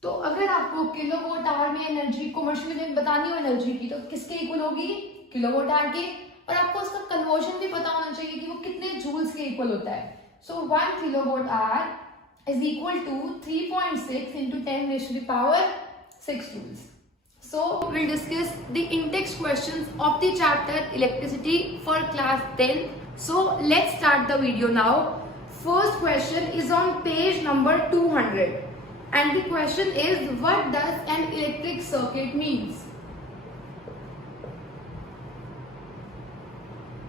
तो अगर आपको किलोवाट आवर में एनर्जी कमर्शियल यूनिट बतानी हो एनर्जी की, तो किसके इक्वल होगी? किलोवाट आवर के। और आपको उसका कन्वर्जन भी पता होना चाहिए कि वो कितने जूल्स के इक्वल होता है। So 1 kilowatt hour is equal to 3.6 into 10 raise to the power 6 joules. So we'll discuss the in-text questions of the chapter electricity for class 10. So let's start the video now. First question is on page number 200. And the question is, what does an electric circuit means?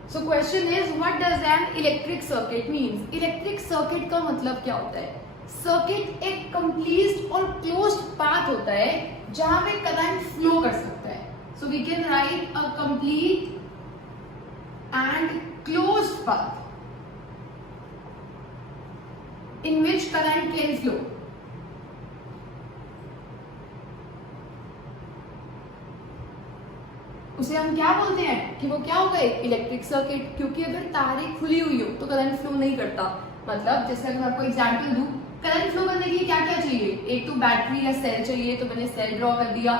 So question is, what does an electric circuit means? Electric circuit का मतलब क्या होता है? Circuit एक complete और closed path होता है जहां पे करंट फ्लो कर सकता है. So we can write a complete and closed path in which current can flow. उसे हम क्या बोलते हैं कि वो क्या होगा? एक इलेक्ट्रिक सर्किट. क्योंकि अगर तारें खुली हुई हो तो करंट फ्लो नहीं करता. मतलब जैसे अगर आपको एग्जांपल दूं, करंट फ्लो करने के लिए क्या क्या चाहिए? एक तो बैटरी या सेल चाहिए, तो मैंने सेल ड्रॉ कर दिया.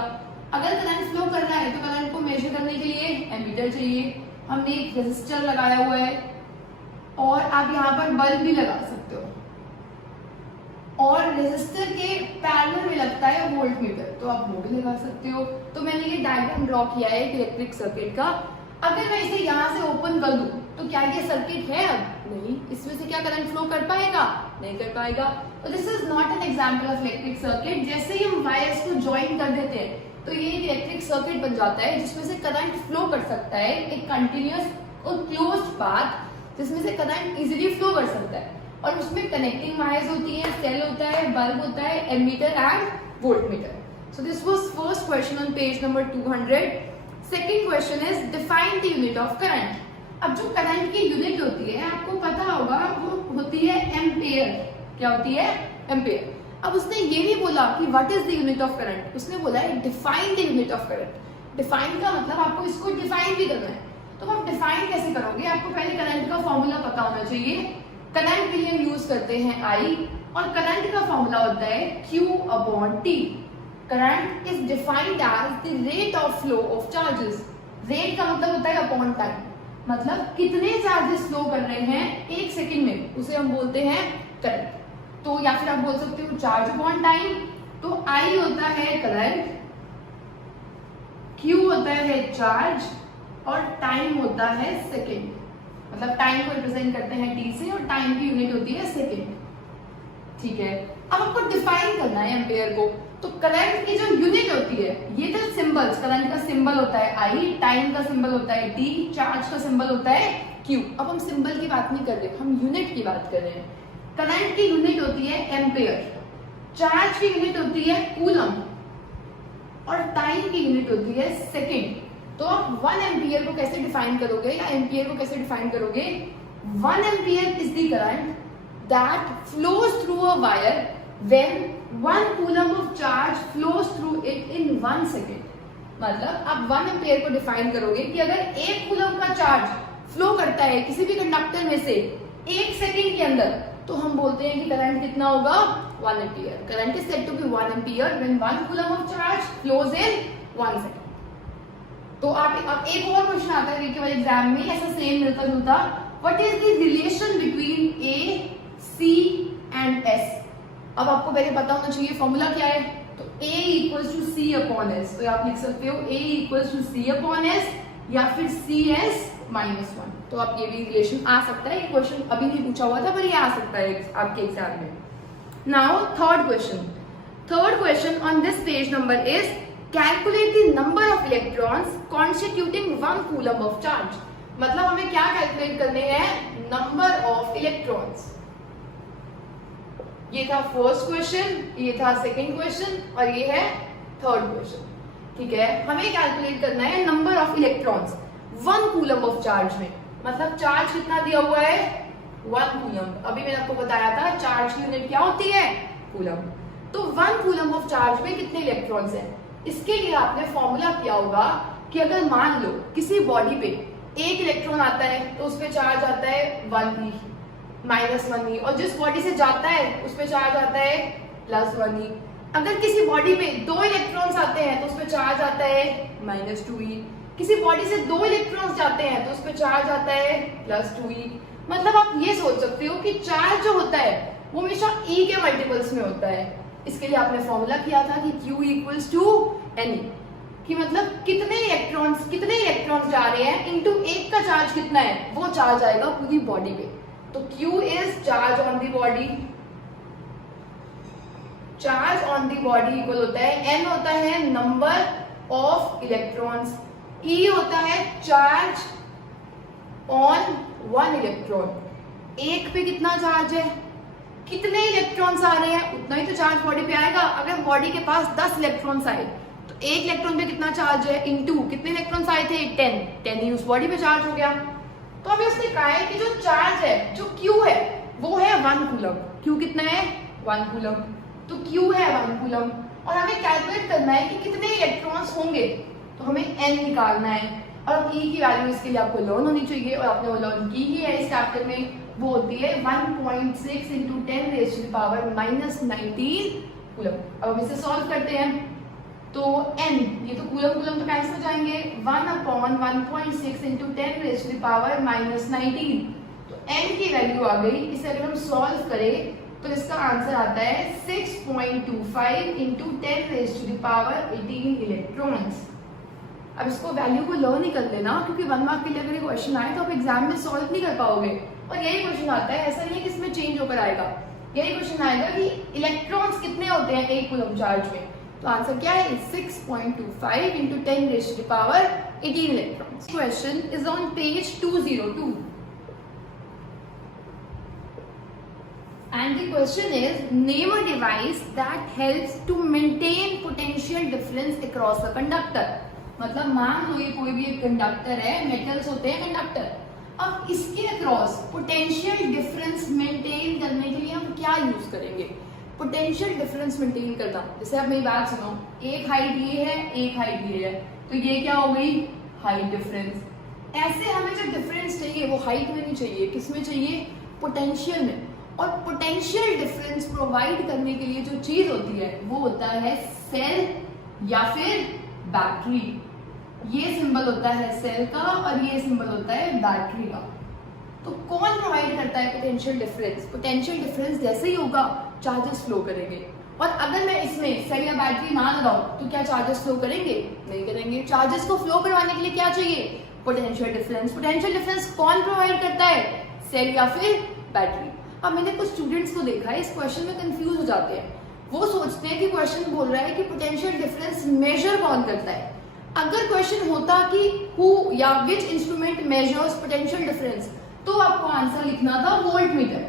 अगर करंट फ्लो करना है तो करंट को मेजर करने के लिए एमीटर चाहिए. हमने एक रेजिस्टर लगाया हुआ है और आप यहाँ पर बल्ब भी लगा सकते हो. और रेजिस्टर के पैरेलल में लगता है वोल्टमीटर, तो आप वो भी लगा सकते हो. तो मैंने ये डायग्राम ड्रॉ किया है एक इलेक्ट्रिक सर्किट का. अगर मैं इसे यहाँ से ओपन कर दूं तो क्या ये सर्किट है? अब नहीं. इसमें से क्या करंट फ्लो कर पाएगा? नहीं कर पाएगा. तो this is not an example of electric circuit. जैसे ही हम वायर्स को ज्वाइन कर देते हैं तो ये एक इलेक्ट्रिक सर्किट बन जाता है जिसमें से करंट फ्लो कर सकता है. एक कंटिन्यूअस और क्लोज्ड पाथ जिसमें से करंट इजीली फ्लो कर सकता है. और उसमें कनेक्टिंग वायर्स होती है, सेल होता है, बल्ब होता है, ammeter and voltmeter. So this was first question on page number 200. Second question is define the unit of current. अब जो करंट की यूनिट होती है आपको पता होगा वो होती है एम्पेयर. क्या होती है? एम्पेयर. अब उसने ये नहीं बोला कि what is the unit of current, उसने बोला है define the unit of current. Define का मतलब आपको इसको डिफाइन भी करना है. तो आप डिफाइन कैसे करोगे? आपको पहले करंट का फॉर्मूला पता होना चाहिए. करंट के लिए हम यूज करते हैं I और करंट का फॉर्मूला होता है Q/T. Current is defined as the rate of flow of charges. Rate का मतलब होता है अपॉन टाइम. मतलब कितने चार्जेस फ्लो कर रहे हैं एक सेकंड में, उसे हम बोलते हैं करंट. तो या फिर आप बोल सकते हो चार्ज अपॉन टाइम. तो I होता है करंट, Q होता है चार्ज और टाइम होता है सेकेंड. मतलब टाइम को रिप्रेजेंट करते हैं T से और टाइम की यूनिट होती है सेकेंड. ठीक है. अब आपको डिफाइन करना है एम्पेयर को. तो करंट की जो यूनिट होती है, ये तो सिंबल्स, करंट का सिंबल होता है I, टाइम का सिंबल होता है T, चार्ज का सिंबल होता है Q. अब हम सिंबल की बात नहीं कर रहे, हम यूनिट की बात कर रहे हैं. करंट की यूनिट होती है एम्पेयर, चार्ज की यूनिट होती है कूलम और टाइम की यूनिट होती है सेकेंड. तो आप 1 एम्पियर को कैसे डिफाइन करोगे या एम्पियर को कैसे डिफाइन करोगे? 1 ampere is the current that flows through a wire when 1 coulomb of charge flows through it in 1 second. मतलब आप 1 एम्पियर को डिफाइन करोगे कि अगर 1 कूलम का चार्ज फ्लो करता है किसी भी कंडक्टर में से 1 सेकेंड के अंदर, तो हम बोलते हैं कि करंट कितना होगा? 1 ampere. Current is said to be 1 ampere when 1 coulomb of charge flows in 1 second. तो आप एक और क्वेश्चन आता है केवल एग्जाम में ऐसा सेम मिलता जुलता. What is the relation between A, C अब आपको पहले पता होना चाहिए फॉर्मूला क्या है, तो A equals to C upon S, तो आप लिख सकते हो A equals to C upon S या फिर CS माइनस 1। तो आप ये भी रिलेशन आ सकता है, ये क्वेश्चन अभी नहीं पूछा हुआ था पर ये आ सकता है आपके एग्जाम में। Now third question on this page number is calculate the number of electrons constituting 1 coulomb of charge. मतलब हमें क्या कैलकुलेट करने हैं, नंबर ऑफ इलेक्ट्रॉन्स। ये था फर्स्ट क्वेश्चन, ये था सेकंड क्वेश्चन और ये है थर्ड क्वेश्चन। ठीक है, हमें कैलकुलेट करना है number of electrons 1 coulomb of charge में। मतलब चार्ज कितना दिया हुआ है, 1 कूलम। अभी मैंने आपको बताया था चार्ज की यूनिट क्या होती है, कूलम। तो 1 कूलम ऑफ चार्ज में कितने इलेक्ट्रॉन्स हैं, इसके लिए आपने फॉर्मूला किया होगा कि अगर मान लो किसी बॉडी पे 1 इलेक्ट्रॉन आता है तो उस पर चार्ज आता है 1e माइनस 1e, और जिस बॉडी से जाता है उस पर चार्ज आता है प्लस 1e। अगर किसी बॉडी पे 2 इलेक्ट्रॉन्स आते हैं तो उस पर चार्ज आता है माइनस 2e। किसी बॉडी से 2 इलेक्ट्रॉन्स जाते हैं तो उस पर चार्ज आता है प्लस 2e। मतलब आप ये सोच सकते हो कि चार्ज जो होता है वो हमेशा e के मल्टीपल्स में होता है। इसके लिए आपने फॉर्मूला किया था कि Q इक्वल्स टू N, कि मतलब कितने इलेक्ट्रॉन्स जा रहे हैं इनटू 1 का चार्ज कितना है, वो चार्ज आएगा पूरी बॉडी पे। तो Q is charge on the body, charge on the body equal होता है N होता है नंबर ऑफ इलेक्ट्रॉन्स, E होता है चार्ज ऑन 1 इलेक्ट्रॉन। 1 पे कितना चार्ज है, कितने इलेक्ट्रॉन्स आ रहे हैं उतना ही तो चार्ज बॉडी पे आएगा। अगर बॉडी के पास 10 इलेक्ट्रॉन्स आए तो 1 इलेक्ट्रॉन पे कितना चार्ज है, इनटू कितने इलेक्ट्रॉन्स आए थे, 10 ही उस बॉडी पे चार्ज हो गया। तो हमें उसने कहा है कि जो चार्ज है, जो Q है वो है 1 कूलम। Q कितना है, 1 कूलम। तो Q है 1 कूलम और हमें कैलकुलेट करना है कि कितने इलेक्ट्रॉन्स होंगे, तो हमें N निकालना है। और E की वैल्यू इसके लिए आपको लर्न होनी चाहिए और आपने वो लर्न की ही है इस चैप्टर में। वो होती है 1.6 into 10 raise to the power minus 19 coulomb. अब हम इसे सॉल्व करते हैं तो N, ये तो कूलम तो कैंसिल हो जाएंगे, 1 upon 1.6 into 10 raise to the power minus 19। तो N की वैल्यू आ गई। इसे अगर हम सॉल्व करें तो इसका आंसर आता है 6.25 into 10 raise to the power 18 electrons. अब इसको वैल्यू को लर्न ही कर लेना, क्योंकि 1 मार्क के लिए अगर ये क्वेश्चन आए तो आप एग्जाम में सॉल्व नहीं कर पाओगे। और यही क्वेश्चन आता है, ऐसा नहीं है कि इसमें चेंज होकर आएगा। यही क्वेश्चन आएगा कि इलेक्ट्रॉन्स कितने होते हैं 1 कूलम चार्ज में, तो आंसर क्या है 6.25 into 10 raise to the power 18 electrons. Question is on page 202 and the question is name a device that helps to maintain potential difference across a conductor। मतलब मान लो ये कोई भी एक कंडक्टर है, मेटल्स होते हैं कंडक्टर। अब इसके अक्रॉस पोटेंशियल डिफरेंस मेंटेन करने के लिए हम क्या यूज करेंगे, पोटेंशियल डिफरेंस मेंटेन करना। जैसे अब मेरी बात सुनो, एक हाइट ये है, एक हाइट ये है, तो ये क्या हो गई, हाइट डिफरेंस। ऐसे हमें जो डिफरेंस चाहिए वो हाइट में नहीं चाहिए, किसमें चाहिए, पोटेंशियल में। और पोटेंशियल डिफरेंस प्रोवाइड करने के लिए जो चीज होती है वो होता है सेल या फिर बैटरी। ये सिंबल होता है सेल का और ये सिंबल होता है बैटरी का। तो कौन प्रोवाइड करता है पोटेंशियल डिफरेंस, पोटेंशियल डिफरेंस जैसे ही होगा चार्जेस फ्लो करेंगे। और अगर मैं इसमें सेल या बैटरी ना लगाऊं तो क्या चार्जेस फ्लो करेंगे, नहीं करेंगे। चार्जेस को फ्लो करवाने के लिए क्या चाहिए, पोटेंशियल डिफरेंस। पोटेंशियल डिफरेंस कौन प्रोवाइड करता है, सेल या फिर बैटरी। अब मैंने कुछ स्टूडेंट्स को देखा है इस क्वेश्चन में कंफ्यूज हो जाते हैं। वो सोचते हैं कि क्वेश्चन बोल रहा है कि पोटेंशियल डिफरेंस मेजर कौन करता है। अगर क्वेश्चन होता कि हु या which instrument measures potential difference तो आपको आंसर लिखना था वोल्टमीटर।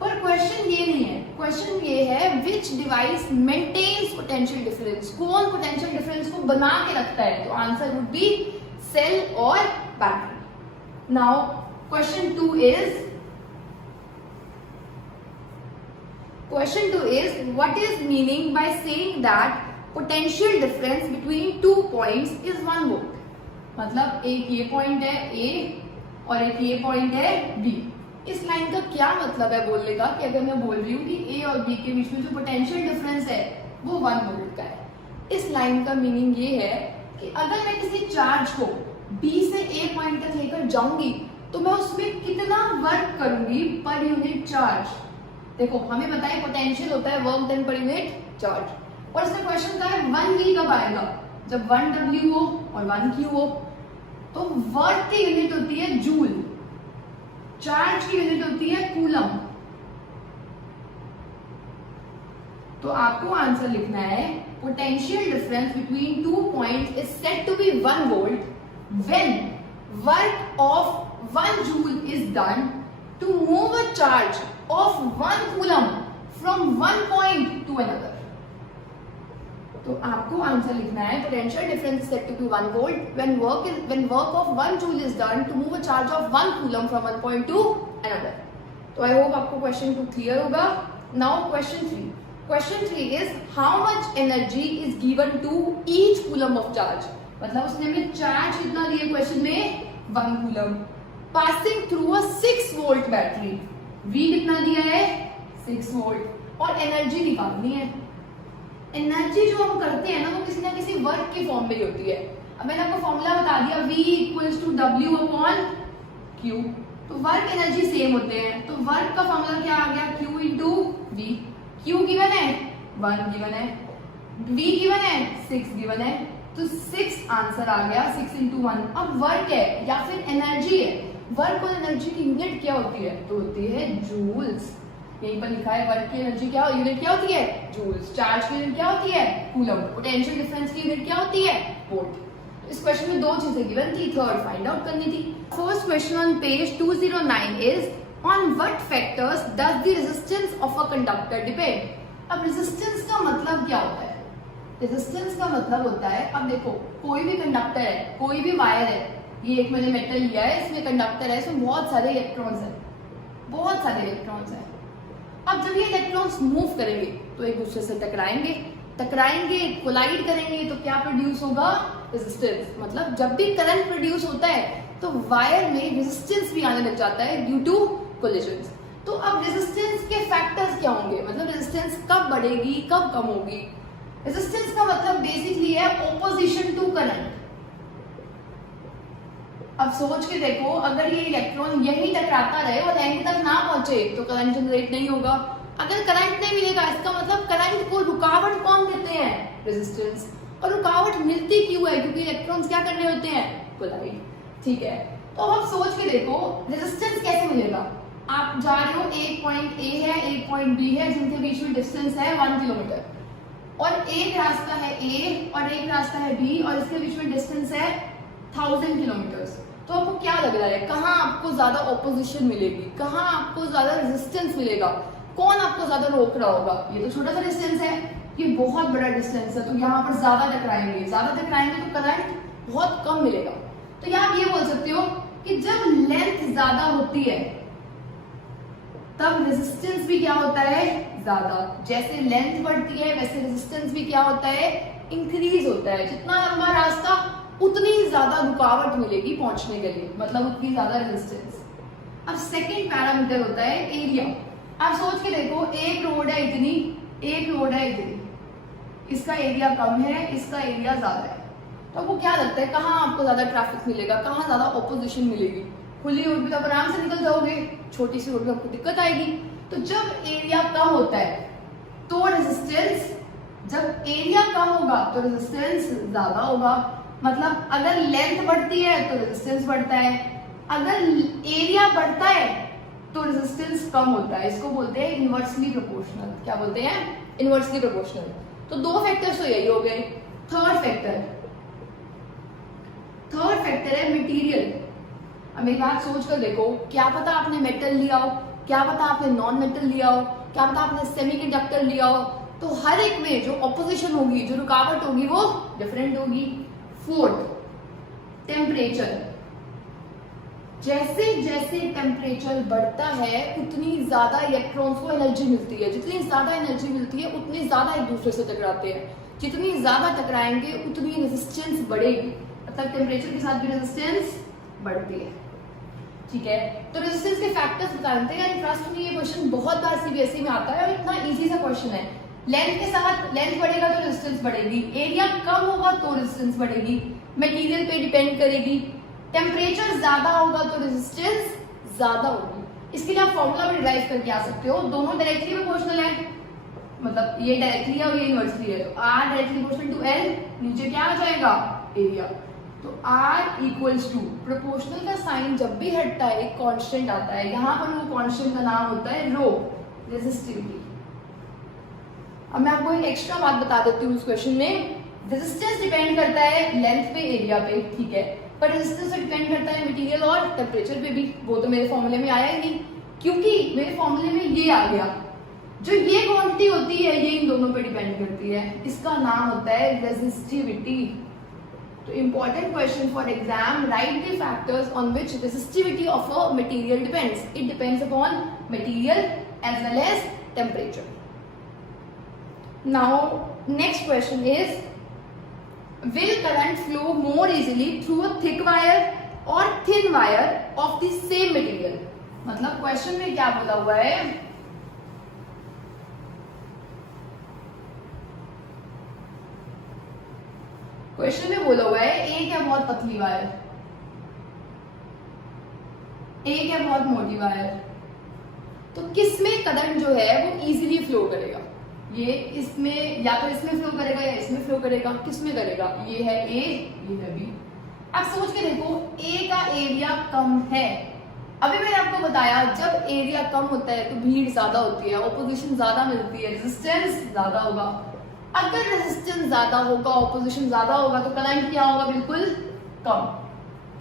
पर क्वेश्चन ये नहीं है, क्वेश्चन ये है which device maintains potential difference, कौन पोटेंशियल डिफरेंस को बना के रखता है। तो आंसर वुड बी सेल और battery. Now question 2 is what is meaning by saying that potential difference between 2 points is 1 volt। मतलब एक ये पॉइंट है A और एक ये पॉइंट है B। इस लाइन का क्या मतलब है बोलने का कि अगर मैं बोल रही हूँ कि A और B के बीच में जो पोटेंशियल डिफरेंस है वो 1 वोल्ट का है। इस लाइन का मीनिंग ये है कि अगर मैं किसी चार्ज को B से A पॉइंट तक लेकर जाऊंगी तो मैं उसमें कितना वर्क करूंगी पर यूनिट चार्ज। देखो हमें पता है पोटेंशियल होता है work done per unit charge, और इसमें क्वेश्चन का है 1v कब आएगा, जब 1w हो और 1q हो। तो वर्क की यूनिट होती है जूल, चार्ज की यूनिट होती है कूलम। तो आपको आंसर लिखना है potential difference between 2 points is said to be 1 volt when work of 1 joule is done to move a charge of 1 coulomb from 1 point to another. तो आपको आंसर लिखना है potential difference said to be 1 volt when work of 1 joule is done to move a charge of 1 coulomb from 1 point to another. तो I hope आपको question 2 clear होगा। Now question 3। Question 3 is how much energy is given to each coulomb of charge। मतलब उसने हमें charge कितना दिया question में 1 coulomb passing through a 6 volt battery. V कितना दिया है 6 वोल्ट और एनर्जी निकालनी है। एनर्जी जो हम करते हैं ना वो किसी ना किसी वर्क की फॉर्म में ही होती है। अब मैंने आपको फॉर्मूला बता दिया V equals to W upon Q। तो वर्क एनर्जी सेम होते हैं, तो वर्क का फॉर्मूला क्या आ गया Q into V। Q given है 1 गिवन है, V गिवन है 6 गिवन है, तो 6 आंसर आ गया 6 इंटू 1। अब वर्क है या फिर एनर्जी है, वर्क और एनर्जी की यूनिट क्या होती है, तो होती है जूल्स। यहीं पर लिखा है वर्क की एनर्जी क्या यूनिट क्या होती है जूल्स, चार्ज की यूनिट क्या होती है कूलम, पोटेंशियल डिफरेंस की यूनिट क्या होती है वोल्ट। इस क्वेश्चन में 2 चीजें गिवन थी, थर्ड फाइंड आउट करनी थी। First question on page 209 is On what factors does the resistance of a conductor depend? अब resistance का मतलब क्या होता है? Resistance का मतलब होता है, अब देखो कोई भी कंडक्टर है, कोई भी वायर है, ये एक मैंने मेटल लिया है, इसमें कंडक्टर है, इसमें बहुत सारे इलेक्ट्रॉन्स हैं, बहुत सारे इलेक्ट्रॉन्स हैं। अब जब ये इलेक्ट्रॉन्स मूव करेंगे तो एक दूसरे से टकराएंगे, कोलाइड करेंगे, तो क्या प्रोड्यूस होगा रेजिस्टेंस। मतलब जब भी करंट प्रोड्यूस होता है तो वायर में रेजिस्टेंस भी आने लग जाता है ड्यू टू कोलिजन्स। तो अब रेजिस्टेंस के फैक्टर्स क्या होंगे, मतलब रेजिस्टेंस कब बढ़ेगी कब कम होगी। रेजिस्टेंस का मतलब बेसिकली है ऑपोजिशन टू करंट। अब सोच के देखो, अगर ये इलेक्ट्रॉन यही टकराता रहे और एंड तक ना पहुंचे तो करंट जनरेट नहीं होगा। अगर करंट नहीं मिलेगा इसका मतलब करंट को रुकावट कौन देते हैं, रेजिस्टेंस। और रुकावट मिलती क्यों है, क्योंकि इलेक्ट्रॉन्स क्या कर रहे होते हैं, कोलाइड। ठीक है, तो अब सोच के देखो रेजिस्टेंस कैसे मिलेगा। आप जा रहे हो, एक पॉइंट ए है, एक पॉइंट बी है, जिनके बीच में डिस्टेंस है 1 किलोमीटर, और एक रास्ता है ए और एक रास्ता है बी, और इसके बीच में डिस्टेंस है 1000 किलोमीटर। तो आपको क्या लग रहा है, कहाँ आपको ज्यादा ऑपोजिशन मिलेगी, कहाँ आपको ज्यादा रेजिस्टेंस मिलेगा, कौन आपको ज्यादा रोक रहा होगा। ये तो छोटा सा डिस्टेंस है, ये बहुत बड़ा डिस्टेंस है, तो यहाँ पर ज्यादा टकराएंगे तो करंट बहुत कम मिलेगा। तो यहाँ आप ये बोल सकते हो कि जब लेंथ ज्यादा होती है तब रेजिस्टेंस भी क्या होता है ज्यादा। जैसे लेंथ बढ़ती है वैसे रेजिस्टेंस भी क्या होता है, इंक्रीज होता है। जितना लंबा रास्ता उतनी ज्यादा रुकावट मिलेगी पहुंचने के लिए, मतलब उतनी ज्यादा रेजिस्टेंस। अब सेकंड पैरामीटर होता है एरिया। आप सोच के देखो, एक रोड है इतनी, एक रोड है इतनी, इसका एरिया कम है, इसका एरिया ज्यादा है। तो आपको क्या लगता है कहाँ आपको ज्यादा ट्रैफिक मिलेगा, कहाँ ज्यादा ऑपोजिशन मिलेगी। खुली रोड पे तो आप आराम से निकल जाओगे, छोटी सी रोड पे आपको दिक्कत आएगी। तो जब एरिया कम होता है तो रेजिस्टेंस, जब एरिया कम होगा तो रेजिस्टेंस ज्यादा होगा। मतलब अगर लेंथ बढ़ती है तो रेजिस्टेंस बढ़ता है, अगर एरिया बढ़ता है तो रेजिस्टेंस कम होता है। इसको बोलते हैं इनवर्सली प्रोपोर्शनल। क्या बोलते हैं, इनवर्सली प्रोपोर्शनल। तो 2 फैक्टर्स तो यही हो गए। थर्ड फैक्टर है मटेरियल। अब मेरी बात सोच कर देखो, क्या पता आपने मेटल लिया हो, क्या पता आपने नॉन मेटल लिया हो, क्या पता आपने सेमीकंडक्टर लिया हो, तो हर एक में जो ऑपोजिशन होगी, जो रुकावट होगी वो डिफरेंट होगी। Fourth, temperature. जैसे जैसे टेम्परेचर बढ़ता है उतनी ज्यादा इलेक्ट्रॉन्स को एनर्जी मिलती है, जितनी ज्यादा एनर्जी मिलती है उतनी ज्यादा एक दूसरे से टकराते हैं, जितनी ज्यादा टकराएंगे उतनी रेजिस्टेंस बढ़ेगी। मतलब टेम्परेचर के साथ भी रेजिस्टेंस बढ़ती है। ठीक है, तो रेजिस्टेंस के फैक्टर्स बताते हैं। ट्रस्ट में ये क्वेश्चन बहुत बार सीबीएसई में आता है और इतना इजी सा क्वेश्चन है। लेंथ के साथ, लेंथ बढ़ेगा तो रेजिस्टेंस बढ़ेगी, एरिया कम होगा तो रेजिस्टेंस बढ़ेगी, मटेरियल पे डिपेंड करेगी, टेम्परेचर ज्यादा होगा तो रेजिस्टेंस ज्यादा होगी। इसके लिए आप फॉर्मूला भी डिराइव करके आ सकते हो, दोनों डायरेक्टली प्रोपोर्शनल है, मतलब ये डायरेक्टली है और ये इनवर्सली है, तो R directly proportional to L, नीचे क्या आ जाएगा एरिया। तो R इक्वल्स टू, प्रोपोर्शनल का साइन जब भी हटता है एक कांस्टेंट आता है, यहाँ पर वो कांस्टेंट का नाम होता है रो, रेजिस्टिविटी। अब मैं आपको एक एक्स्ट्रा बात बता देती हूँ इस क्वेश्चन में, रेजिस्टेंस डिपेंड करता है लेंथ पे, एरिया पे, ठीक है, पर रेजिस्टेंस डिपेंड करता है मटेरियल और टेम्परेचर पे भी। वो तो मेरे फॉर्मूले में आया ही नहीं, क्योंकि मेरे फॉर्मूले में ये आ गया, जो ये क्वांटिटी होती है ये इन दोनों पे डिपेंड करती है, इसका नाम होता है रेजिस्टिविटी। तो important question for exam, write the factors on which resistivity of a material depends. It depends upon material as well as temperature. Now next question is, will current flow more easily through a thick wire or thin wire of the same material। मतलब question में क्या बोला हुआ है, question में बोला हुआ है एक है बहुत पतली वायर, एक है बहुत मोटी वायर, तो किसमें करंट जो है वो इजीली फ्लो करेगा। ये इसमें या तो इसमें फ्लो करेगा या इसमें फ्लो करेगा, किसमें करेगा, ये है ए, ये है बी। अब सोच के देखो, ए का एरिया कम है, अभी मैंने आपको बताया जब एरिया कम होता है तो भीड़ ज्यादा होती है, ऑपोजिशन ज्यादा मिलती है, रेजिस्टेंस ज्यादा होगा। अगर रेजिस्टेंस ज्यादा होगा, ऑपोजिशन ज्यादा होगा, तो करंट क्या होगा, बिल्कुल कम।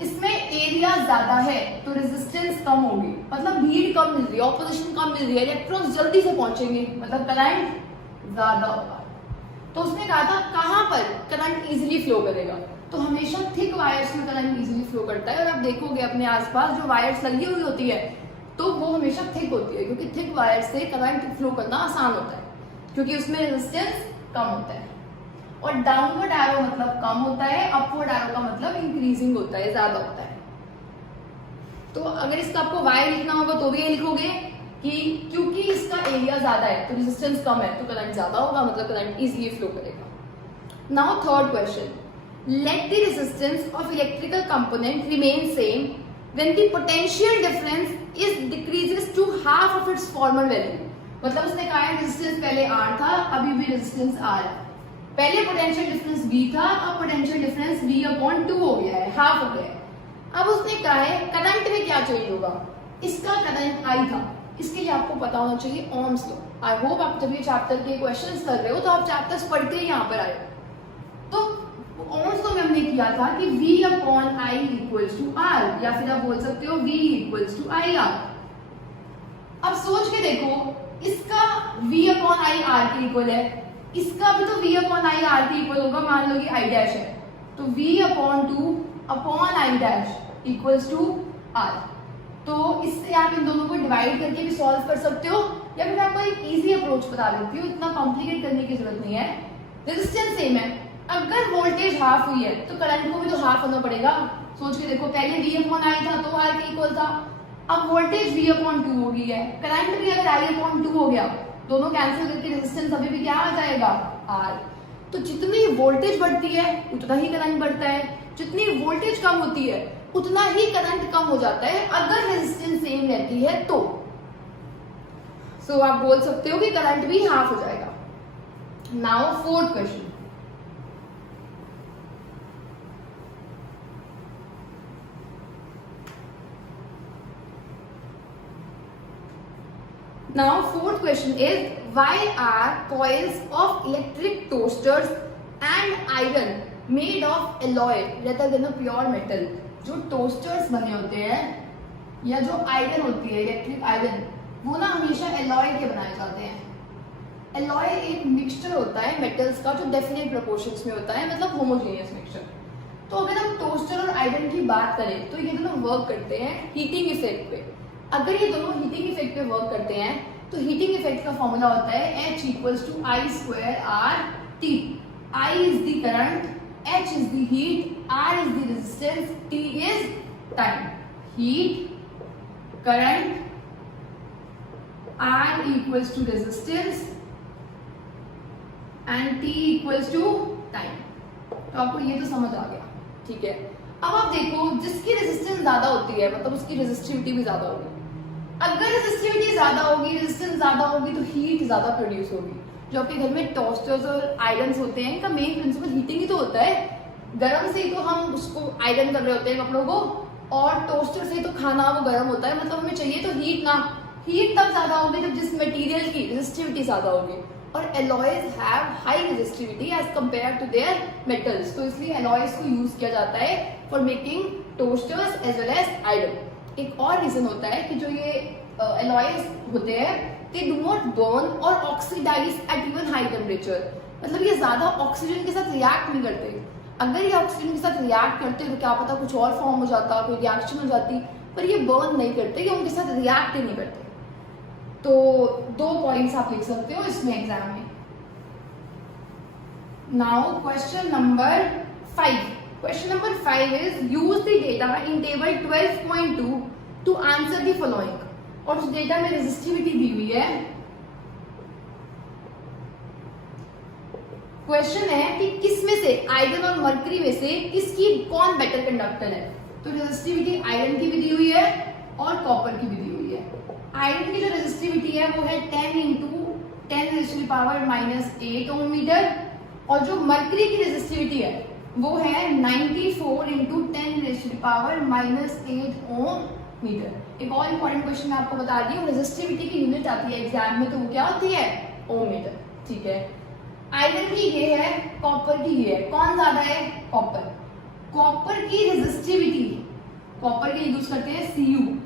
इसमें एरिया ज्यादा है तो रेजिस्टेंस कम होगी, मतलब भीड़ कम मिल रही है, ऑपोजिशन कम मिल रही है, इलेक्ट्रॉन्स जल्दी से पहुंचेंगे, मतलब करंट ज्यादा होगा। तो उसने कहा था कहां पर करंट इजीली फ्लो करेगा, तो हमेशा थिक वायर्स में करंट इजीली फ्लो करता है। और आप देखोगे अपने आसपास जो वायर्स लगी हुई होती है तो वो हमेशा थिक होती है, क्योंकि थिक वायर से करंट फ्लो करना आसान होता है, क्योंकि उसमें रेजिस्टेंस कम होता है। और डाउनवर्ड एरो मतलब कम होता है, अपवर्ड एरो का मतलब इंक्रीजिंग होता है, ज्यादा होता है। तो अगर इसका आपको वायर लिखना होगा तो भी ये लिखोगे कि क्योंकि इसका एरिया ज्यादा है तो रेजिस्टेंस कम है तो करंट ज्यादा होगा, मतलब करंट इजीली फ्लो करेगा। Now third question, let the resistance of electrical component remain same when the potential difference is decreases to half of its former value। मतलब उसने कहा है रेजिस्टेंस पहले R था, अभी भी रेजिस्टेंस R है, पहले पोटेंशियल डिफरेंस V था, अब पोटेंशियल डिफरेंस V/2 हो गया है, हाफ हो गया है। अब उसने कहा है करंट में क्या चेंज होगा, इसका करंट I था, इसके लिए आपको पता होना चाहिए ओम्स लॉ। आई होप आप जब ये चैप्टर के क्वेश्चंस कर रहे हो तो आप चैप्टर्स पढ़ के यहाँ पर आए। तो ओम्स लॉ में हमने किया था कि V/I इक्वल्स टू R, या फिर आप बोल सकते हो V इक्वल्स टू IR। अब सोच के देखो, इसका V/I R के इक्वल है, इसका भी तो V/I R के इक्वल होगा, मान लो कि I डैश है, तो V/2/I इक्वल्स टू R। तो इससे आप इन दोनों को डिवाइड करके भी सॉल्व कर सकते हो, या फिर आपको एक इजी अप्रोच बता देती हूँ, इतना कॉम्प्लिकेट करने की जरूरत नहीं है। रेजिस्टेंस सेम है, अगर वोल्टेज हाफ हुई है तो करंट को भी तो हाफ होना पड़ेगा। सोच के देखो, पहले V/I था तो R के इक्वल था, अब वोल्टेज V/2 हो गई है, करंट भी अगर I/2 हो गया, दोनों कैंसिल करके रेजिस्टेंस अभी भी क्या आ जाएगा, R। तो जितनी वोल्टेज बढ़ती है उतना ही करंट बढ़ता है, जितनी वोल्टेज कम होती है उतना ही करंट कम हो जाता है, अगर रेजिस्टेंस सेम रहती है तो। सो आप बोल सकते हो कि करंट भी हाफ हो जाएगा। Now fourth question, now fourth question is, why are coils of electric toasters and iron made of alloy rather than a pure metal। जो टोस्टर्स बने होते हैं या जो आयरन होती है, इलेक्ट्रिक आयरन, वो ना हमेशा एलॉय के बनाए जाते हैं। एलॉय एक मिक्सचर होता है मेटल्स का जो डेफिनेट प्रोपोर्शंस में होता है, मतलब होमोजेनियस मिक्सचर। तो अगर हम टोस्टर और आयरन की बात करें तो ये दोनों वर्क करते हैं हीटिंग इफेक्ट पे। अगर ये दोनों हीटिंग इफेक्ट पे वर्क करते हैं तो हीटिंग इफेक्ट का फॉर्मूला होता है H = I²RT। I is the current, H is the heat, R is the resistance, T is time। Heat, current, R equals to resistance and T equals to time। तो आपको ये तो समझ आ गया, ठीक है। अब आप देखो, जिसकी रेजिस्टेंस ज्यादा होती है मतलब उसकी रेजिस्टिविटी भी ज्यादा होगी। अगर रेजिस्टिविटी ज्यादा होगी, रेजिस्टेंस ज्यादा होगी तो हीट ज्यादा प्रोड्यूस होगी। जो आपके घर में टोस्टर्स और आयरन्स होते हैं, इनका मेन प्रिंसिपल हीटिंग ही तो होता है। गर्म से ही तो हम उसको आयरन कर रहे होते हैं कपड़ों को, और टोस्टर से तो खाना वो गर्म होता है, मतलब हमें चाहिए तो हीट ना। हीट तब ज्यादा होगी जब जिस मटेरियल की रेजिस्टिविटी ज्यादा होगी, और alloys have high resistivity as compare to their metals, तो इसलिए एलॉयज को यूज किया जाता है for making toasters as well as iron. एक और रीजन होता है कि जो ये एलॉयज होते हैं, दे डू नॉट बर्न और oxidise at even high temperature, मतलब ये ज्यादा ऑक्सीजन के साथ रिएक्ट नहीं करते। अगर ये ऑक्सीजन के साथ रिएक्ट करते तो क्या पता कुछ और फॉर्म हो जाता, कोई रिएक्शन हो जाती, पर ये बर्न नहीं करते, ये उनके साथ रिएक्ट ही नहीं करते। तो 2 पॉइंट्स आप लिख सकते हो इसमें एग्जाम में। Now question number 5। Question number 5 is use the data in table 12.2 to answer the following. और उस डेटा में रेजिस्टिविटी दी हुई है। क्वेश्चन है कि किसमें से, आयरन और मरकरी में से किसकी कौन बेटर कंडक्टर है। तो रेजिस्टिविटी आयरन की भी दी हुई है और कॉपर की भी दी हुई है। आयरन की जो रेजिस्टिविटी है वो है 10 इंटू 10⁻⁻8 ओम मीटर, और जो मरकरी की रेजिस्टिविटी है वो है 94 इंटू 10⁻⁻8 ओम मीटर। एक और इंपॉर्टेंट क्वेश्चन मैं आपको बता दी हूँ, रेजिस्टिविटी की यूनिट आती है एग्जाम में, तो वो क्या होती है, ओम मीटर। ठीक है, आयरन की ये है, कॉपर की ये है, कौन ज्यादा है, कॉपर। कॉपर की रेजिस्टिविटी, कॉपर के यूज करते हैं Cu,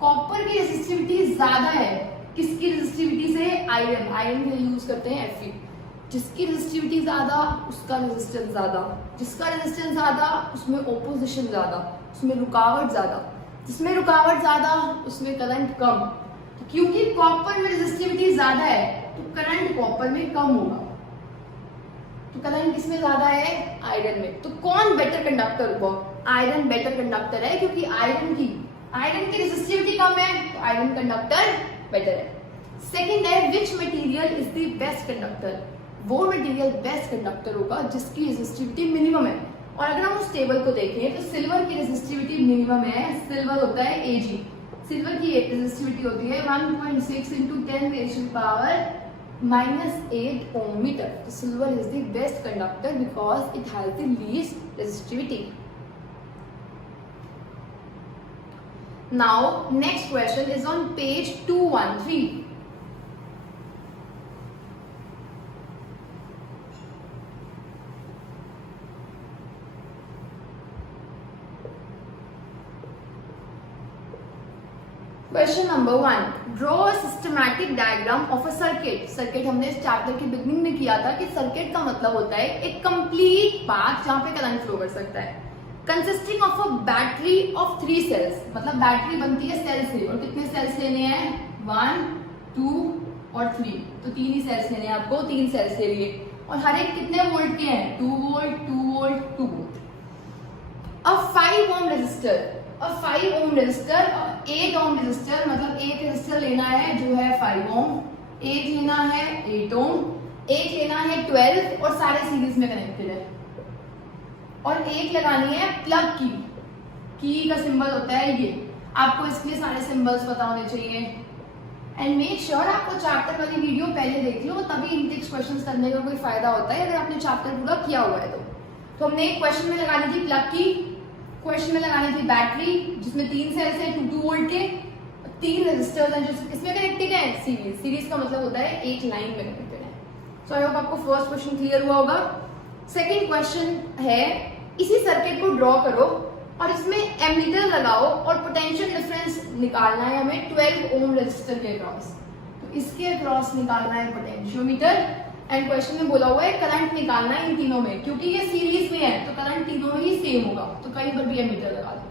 कॉपर की रेजिस्टिविटी ज्यादा है किसकी रेजिस्टिविटी से, आयरन। आयरन के यूज करते हैं Fe। जिसकी रेजिस्टिविटी ज्यादा उसका रेजिस्टेंस ज्यादा, जिसका रेजिस्टेंस ज्यादा उसमें ओपोजिशन ज्यादा, उसमें रुकावट ज्यादा, जिसमें रुकावट ज्यादा उसमें करंट कम। तो क्योंकि कॉपर में रेजिस्टिविटी ज्यादा है तो करंट कॉपर में कम होगा, तो करंट किसमें ज्यादा है, आयरन में। तो कौन बेटर कंडक्टर हुआ, आयरन बेटर कंडक्टर है, क्योंकि आयरन की रेजिस्टिविटी कम है तो आयरन कंडक्टर बेटर है। सेकंड है which material is the best conductor. वो मटेरियल बेस्ट कंडक्टर होगा जिसकी रेजिस्टिविटी मिनिमम है। और अगर हम उस टेबल को देखें तो सिल्वर की रेजिस्टिविटी मिनिमम है, सिल्वर होता है Ag। सिल्वर की रेजिस्टिविटी होती है 1.6 into 10⁻⁻8 ohm metre. Silver is the best conductor because it has the least resistivity. Now next question is on page 213. Question number 1. Draw a systematic diagram of a circuit. Circuit हमने इस chapter की beginning में किया था कि circuit का मतलब होता है एक कंप्लीट पाथ जहां पे करंट फ्लो कर सकता है, consisting of a battery of 3 cells. मतलब बैटरी बनती है सेल से, और कितने सेल्स लेने हैं, 1, 2 और 3। तो 3 ही सेल्स लेने हैं आपको, 3 सेल्स ले लिए, और हर एक कितने वोल्ट के हैं, 2 वोल्ट 2 वोल्ट 2 वोल्ट। अब 5 ओम रेजिस्टर, अब 5 ओम रेजिस्टर और 8 ओम रेजिस्टर, मतलब एक रेजिस्टर लेना है जो है 5 ओम, एक लेना है 8 ओम, एक लेना है 12 और सारे सीरीज में कनेक्टेड है, और एक लगानी है प्लग की का सिंबल होता है ये। आपको इसके लिए सारे सिंबल्स पता होने चाहिए। एंड मेक श्योर आपको चैप्टर वाली वीडियो पहले देख लो, तभी इंटेक्स क्वेश्चंस करने का कोई फायदा होता है अगर आपने चैप्टर पूरा किया हुआ है तो हमने एक क्वेश्चन में लगानी थी प्लग की, क्वेश्चन में लगानी थी बैटरी जिसमें 3 सेल्स है 2 वोल्ट के, 3 रेजिस्टर्स हैं जो किसमें कनेक्टेड है, सीरीज का मतलब होता है एक लाइन में कनेक्टेड है। सो आई होप आपको फर्स्ट क्वेश्चन क्लियर हुआ होगा। सेकेंड क्वेश्चन है इसी सर्किट को ड्रॉ करो और इसमें एमीटर लगाओ और पोटेंशियल डिफरेंस निकालना है हमें 12 ओम रेजिस्टर के अक्रॉस। तो इसके अक्रॉस निकालना है पोटेंशियोमीटर, एंड क्वेश्चन में बोला हुआ है करंट निकालना है इन तीनों में, क्योंकि ये सीरीज में है तो करंट तीनों में ही सेम होगा, तो कहीं पर भी एमीटर लगा दो।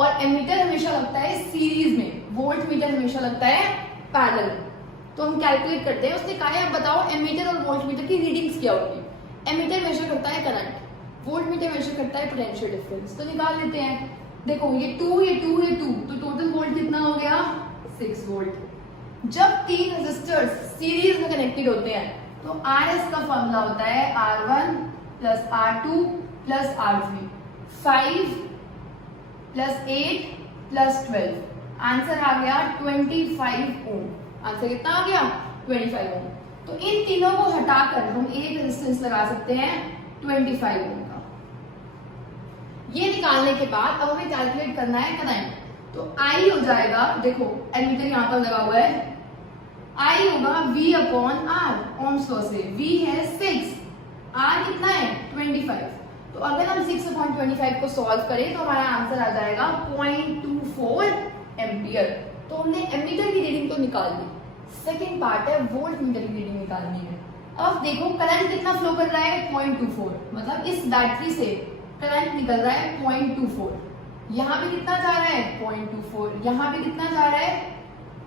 और एमीटर हमेशा लगता है सीरीज में, वोल्ट मीटर हमेशा लगता है पैरेलल। तो हम कैलकुलेट करते हैं, उसने कहा है अब बताओ एमीटर और वोल्ट मीटर की रीडिंग्स क्या होगी। एमीटर मेजर करता है करंट, वोल्ट मीटर मेजर करता है पोटेंशियल डिफरेंस। तो निकाल लेते हैं, देखो ये 2 ये 2 ये 2, तो टोटल वोल्ट कितना हो गया 6 वोल्ट। जब 3 रेजिस्टर्स सीरीज में कनेक्टेड होते हैं तो RS का फॉर्मूला होता है R1 plus R2 plus R3, 5 plus 8 plus 12। Answer आ गया 25 ओम। आंसर कितना आ गया 25 ओम। तो इन तीनों को हटाकर हम एक रेजिस्टेंस लगा सकते हैं 25 ओम का। ये निकालने के बाद अब हमें कैलकुलेट करना है करंट। तो I हो जाएगा, देखो एमीटर यहां पर लगा हुआ है, I होगा V upon R Ohm's law से। V है 6, R कितना है 25। तो अगर हम 6 अपॉन 25 को सॉल्व करें तो हमारा आंसर आ जाएगा 0.24 एम्पियर। तो हमने एमीटर की रीडिंग तो निकाल ली, सेकेंड पार्ट है वोल्ट मीटर की रीडिंग निकालनी है। अब देखो करंट कितना फ्लो कर रहा है 0.24, मतलब इस बैटरी से करंट निकल रहा है 0.24। यहाँ पे कितना जा रहा है 0.24, यहाँ पे कितना जा रहा है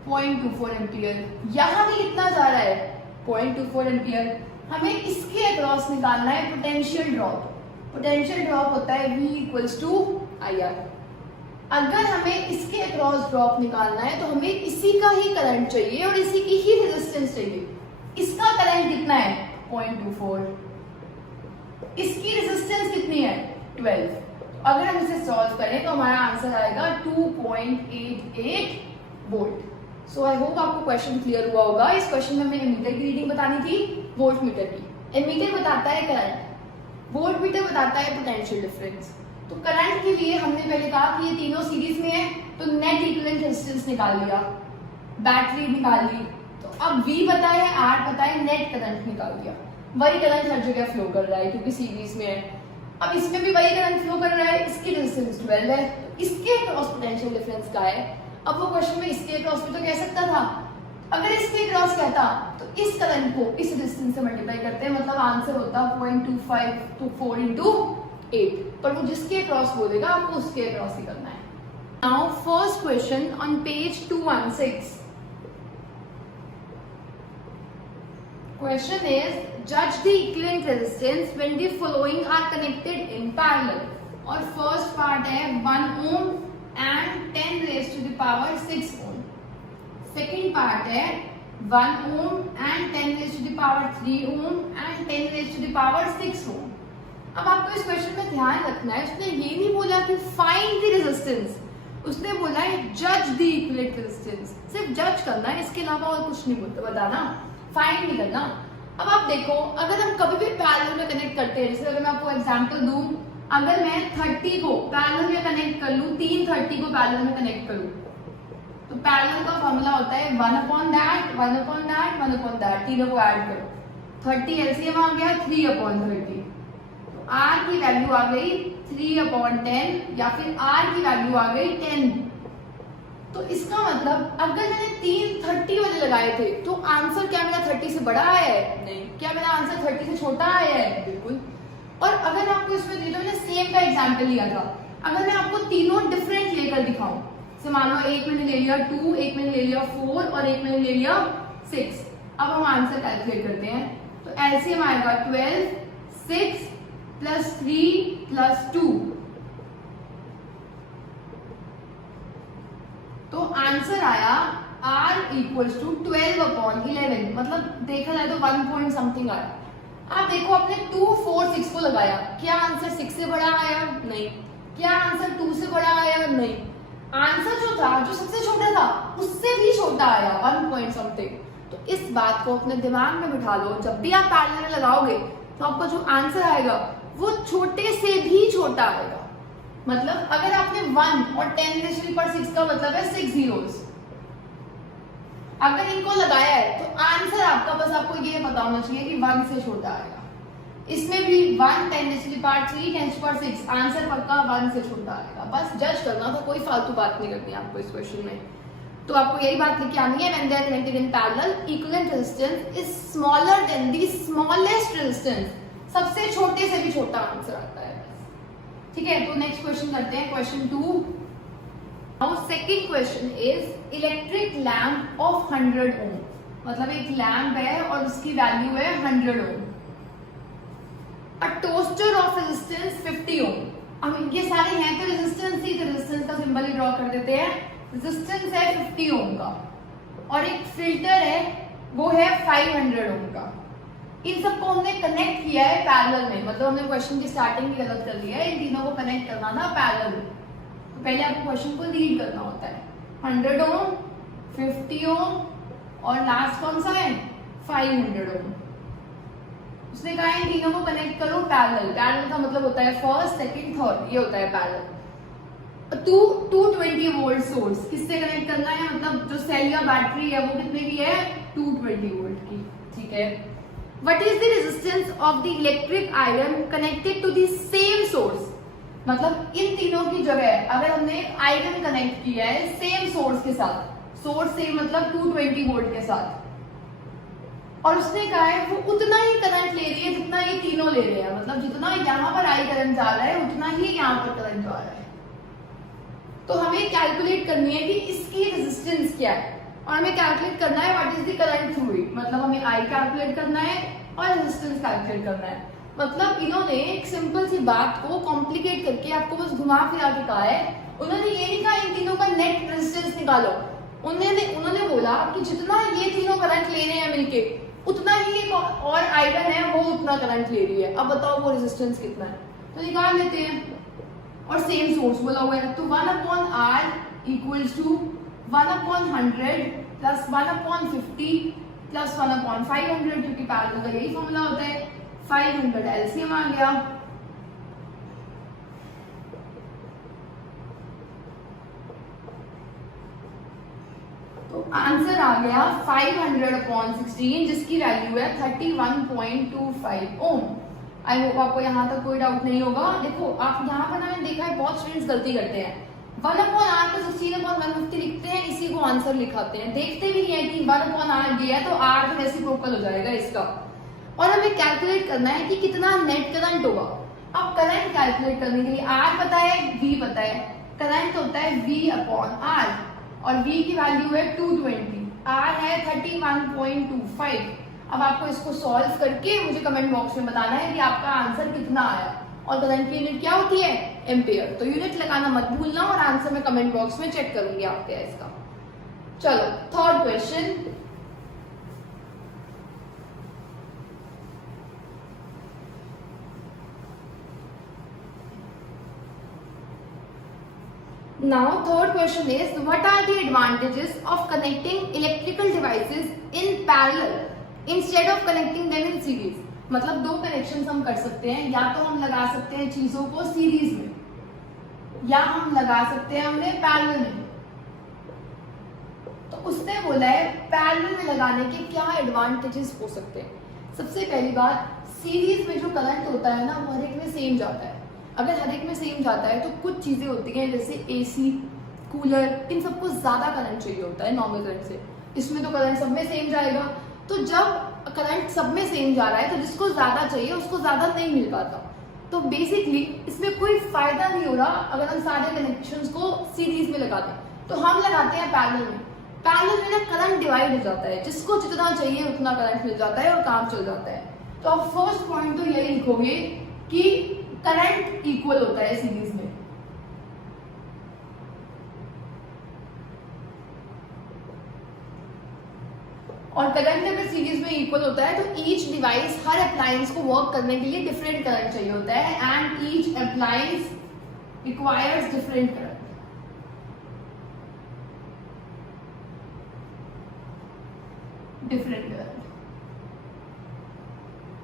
0.24 एम्पियर, यहाँ पे कितना जा रहा है 0.24 एम्पियर। हमें इसके अक्रॉस निकालना है पोटेंशियल ड्रॉप। पोटेंशियल ड्रॉप होता है V इक्वल्स टू IR। अगर हमें इसके अक्रॉस ड्रॉप निकालना है तो हमें इसी का ही करंट चाहिए और इसी की ही रेजिस्टेंस चाहिए। इसका करंट कितना है 0.24, इसकी रेजिस्टेंस कितनी है 12। अगर हम इसे सॉल्व करें तो हमारा आंसर आएगा 2.88 वोल्ट। सो आई होप आपको क्वेश्चन क्लियर हुआ होगा। इस क्वेश्चन में हमें एमीटर की रीडिंग बतानी थी, वोल्ट मीटर की। एमीटर बताता है करंट, वोल्ट मीटर बताता है पोटेंशियल डिफरेंस। तो करंट के लिए हमने पहले कहा कि ये तीनों सीरीज में है, तो नेट इक्विवेलेंट रेजिस्टेंस निकाल लिया, बैटरी निकाल ली। तो अब V पता है, R पता है, नेट करंट निकाल दिया। वही करंट हर जगह फ्लो कर रहा है क्योंकि सीरीज में है। अब इसमें भी वही करंट फ्लो कर रहा है, इसकी रेजिस्टेंस 12 है, तो इसके अक्रॉस पोटेंशियल डिफरेंस क्या है। अब वो क्वेश्चन में इसके अक्रॉस भी तो कह सकता था, अगर इसके अक्रॉस कहता तो इस करंट को इस रेजिस्टेंस से मल्टीप्लाई करते हैं, मतलब आंसर होता 0.25 into 8। पर वो जिसके अक्रॉस बोलेगा आपको उसके अक्रॉस ही करना है। Now first question on page 216। Question is, judge the equivalent resistance when the following are connected in parallel। और first part है 1 ohm and 10 raised to the power 6 ohm। second part है 1 ohm and 10 raised to the power 3 ohm and 10 raised to the power 6 ohm। अब आपको इस question में ध्यान रखना है, उसने ये नहीं बोला कि फाइंड द रेजिस्टेंस, उसने बोला है जज द इक्विवेलेंट रेजिस्टेंस। सिर्फ जज करना है, इसके अलावा और कुछ नहीं बोलता, बताना, फाइंड नहीं करना। अब आप देखो, अगर हम कभी भी पैरेलल में कनेक्ट करते हैं, जैसे अगर मैं आपको एग्जांपल दूं, अगर मैं 30 को पैरेलल में कनेक्ट कर लूं, 3 30 को पैरेलल में कनेक्ट करूं, तो पैरेलल का फॉर्मूला होता है 1 upon that 1 upon that 1 upon that, तीनों को ऐड करो, 30 एलसीएम आ गया 3 अपॉन 30। तो R की वैल्यू आ गई 3 अपॉन 10 या फिर R की वैल्यू आ गई 10। तो इसका मतलब अगर मैंने 3 30 वाले लगाए थे तो आंसर क्या मेरा 30 से बड़ा आया है? नहीं। क्या मेरा आंसर 30 से छोटा आया है? बिल्कुल। और अगर आपको इसमें मैंने सेम का एग्जांपल लिया था, अगर मैं आपको तीनों डिफरेंट लेकर दिखाऊं, से मान लो एक मैंने ले लिया 2, एक मैंने ले लिया 4 और एक मैंने ले लिया 6। अब हम आंसर कैलकुलेट करते हैं। तो एलसीएम आएगा 12, 6 प्लस 3 प्लस 2। तो आंसर आया R इक्वल्स टू 12 अपॉन 11, मतलब देखा जाए तो 1 पॉइंट समथिंग आया। आप देखो, आपने 2 4 6 को लगाया, क्या आंसर 6 से बड़ा आया? नहीं। क्या आंसर 2 से बड़ा आया? नहीं। आंसर जो था, जो सबसे छोटा था, उससे भी छोटा आया, 1 पॉइंट समथिंग। तो इस बात को अपने दिमाग में बिठा लो, जब भी आप पैरेलल में लगाओगे तो आपका जो आंसर आएगा वो छोटे से भी छोटा आएगा। मतलब अगर आपने 1 और 10 रेज़ टू पावर 6 का मतलब है 6 zeros, अगर इनको लगाया है तो आंसर आपका, बस आपको ये पता होना चाहिए कि 1 से छोटा आएगा। इसमें भी 1 10 raise to power 3 10 to power 6, answer पक्का 1 से छोटा आएगा। बस जज करना, तो कोई फालतू बात नहीं करनी आपको इस क्वेश्चन में। तो आपको यही बात लिख के आनी है, when they are connected in parallel, equivalent resistance is smaller than the smallest resistance। सबसे छोटे से भी छोटा आंसर आता है। ठीक है, तो नेक्स्ट क्वेश्चन करते हैं, question 2। Now second question is electric lamp of 100 ओम, मतलब एक लैम्प है और उसकी वैल्यू है 100 ओम। अ टोस्टर ऑफ रेजिस्टेंस 50 ओम। अब ये सारे हैं तो रेजिस्टेंस ही, तो रेजिस्टेंस का सिंबल ही ड्रॉ कर देते हैं। रेजिस्टेंस है 50 ओम का और एक फिल्टर है वो है 500 ओम का। इन सबको हमने कनेक्ट किया है पैरेलल में, मतलब हमने क्वेश्चन की स्टार्टिंग भी गलत कर दी है। इन तीनों को कनेक्ट करना था पैरेलल में, तो पहले आपको क्वेश्चन को रीड करना होता है। 100 ओम, 50 ओम और लास्ट कौन सा है 500 ओम। उसने कहा इन तीनों को कनेक्ट करो पैरेलल। पैरेलल का मतलब होता है फर्स्ट, सेकंड, थर्ड, ये होता है पैरेलल। 220 वोल्ट सोर्स किससे कनेक्ट करना है, मतलब जो सेल या बैटरी है वो कितने की है 220 वोल्ट की, ठीक है। What is the resistance of the electric iron connected to the same source? मतलब इन तीनों की जगह अगर हमने आयरन कनेक्ट किया है सेम सोर्स के साथ, सोर्स सेम मतलब 220 वोल्ट के साथ, और उसने कहा है वो उतना ही करंट ले रही है जितना ये तीनों ले रहे हैं, मतलब जितना यहाँ पर आई करंट जा रहा है उतना ही यहाँ पर करंट जा रहा है। तो हमें कैलकुलेट करनी है कि इसकी रेजिस्टेंस क्या है, और हमें कैलकुलेट करना है what is the current through it, मतलब हमें आई कैलकुलेट करना है और रेजिस्टेंस कैलकुलेट करना है। मतलब इन्होंने एक सिंपल सी बात को कॉम्प्लिकेट करके आपको बस घुमा फिरा के कहा है। उन्होंने ये नहीं कहा इन तीनों का नेट रेजिस्टेंस निकालो, उन्होंने बोला कि जितना ये तीनों करंट ले रहे हैं मिलके उतना ही एक और आयरन है वो उतना करंट ले रही है। अब बताओ वो रेजिस्टेंस कितना है, तो निकाल लेते हैं। और सेम सोर्स बोला हुआ है तो 1/R equals to 1/100 plus 1/50 plus 1/500, क्योंकि पैरेलल का यही फॉर्मूला होता है। 500 एलसीएम आ गया, तो आंसर आ गया 500/16 जिसकी वैल्यू है 31.25 ओम। आई होप आपको यहाँ तक कोई डाउट नहीं होगा। देखो आप यहाँ पर मैंने देखा है बहुत स्टूडेंट्स गलती करते हैं, 1/R को 16/150 लिखते हैं, इसी को आंसर लिखाते हैं, देखते भी नहीं है कि 1/R दिया है तो R तो रेसिप्रोकल हो जाएगा इसका। और हमें कैलकुलेट करना है कि कितना नेट करंट होगा। अब करंट कैलकुलेट करने के लिए R पता है, V पता है, करंट होता है V/R और V की वैल्यू है 220, R है 31.25। अब आपको इसको सॉल्व करके मुझे कमेंट बॉक्स में बताना है कि आपका आंसर कितना आया। और करंट की यूनिट क्या होती है एम्पियर, तो यूनिट लगाना मत भूलना और आंसर मैं कमेंट बॉक्स में चेक करूंगी आपके इसका। चलो third question, now third question is what are the advantages of connecting electrical devices in parallel instead of connecting them in series? मतलब दो कनेक्शंस हम कर सकते हैं, या तो हम लगा सकते हैं चीजों को सीरीज में या हम लगा सकते हैं हमने पैरेलल में। तो उसने बोला है पैरेलल में लगाने के क्या एडवांटेजेस हो सकते हैं। सबसे पहली बात, सीरीज में जो करंट होता है ना वो हर एक में सेम जाता है। अगर हर एक में सेम जाता है तो कुछ चीजें होती हैं जैसे एसी, कूलर, इन सबको ज्यादा करंट चाहिए होता है नॉर्मल करंट से, इसमें तो करंट सब में सेम जाएगा। तो जब करंट सब में सेम जा रहा है तो जिसको ज्यादा चाहिए उसको ज्यादा नहीं मिल पाता। तो बेसिकली इसमें कोई फायदा नहीं हो रहा अगर हम सारे कनेक्शंस को सीरीज में लगाते हैं। तो हम लगाते हैं पैरेलल में। पैरेलल में ना करंट डिवाइड हो जाता है, जिसको जितना चाहिए उतना करंट मिल जाता है और काम चल जाता है। तो आप फर्स्ट पॉइंट तो यही लिखोगे कि करंट इक्वल होता है सीरीज में। और करंट अगर सीरीज में इक्वल होता है तो ईच डिवाइस, हर अप्लायंस को वर्क करने के लिए डिफरेंट करंट चाहिए होता है and each appliance requires different current. Different current.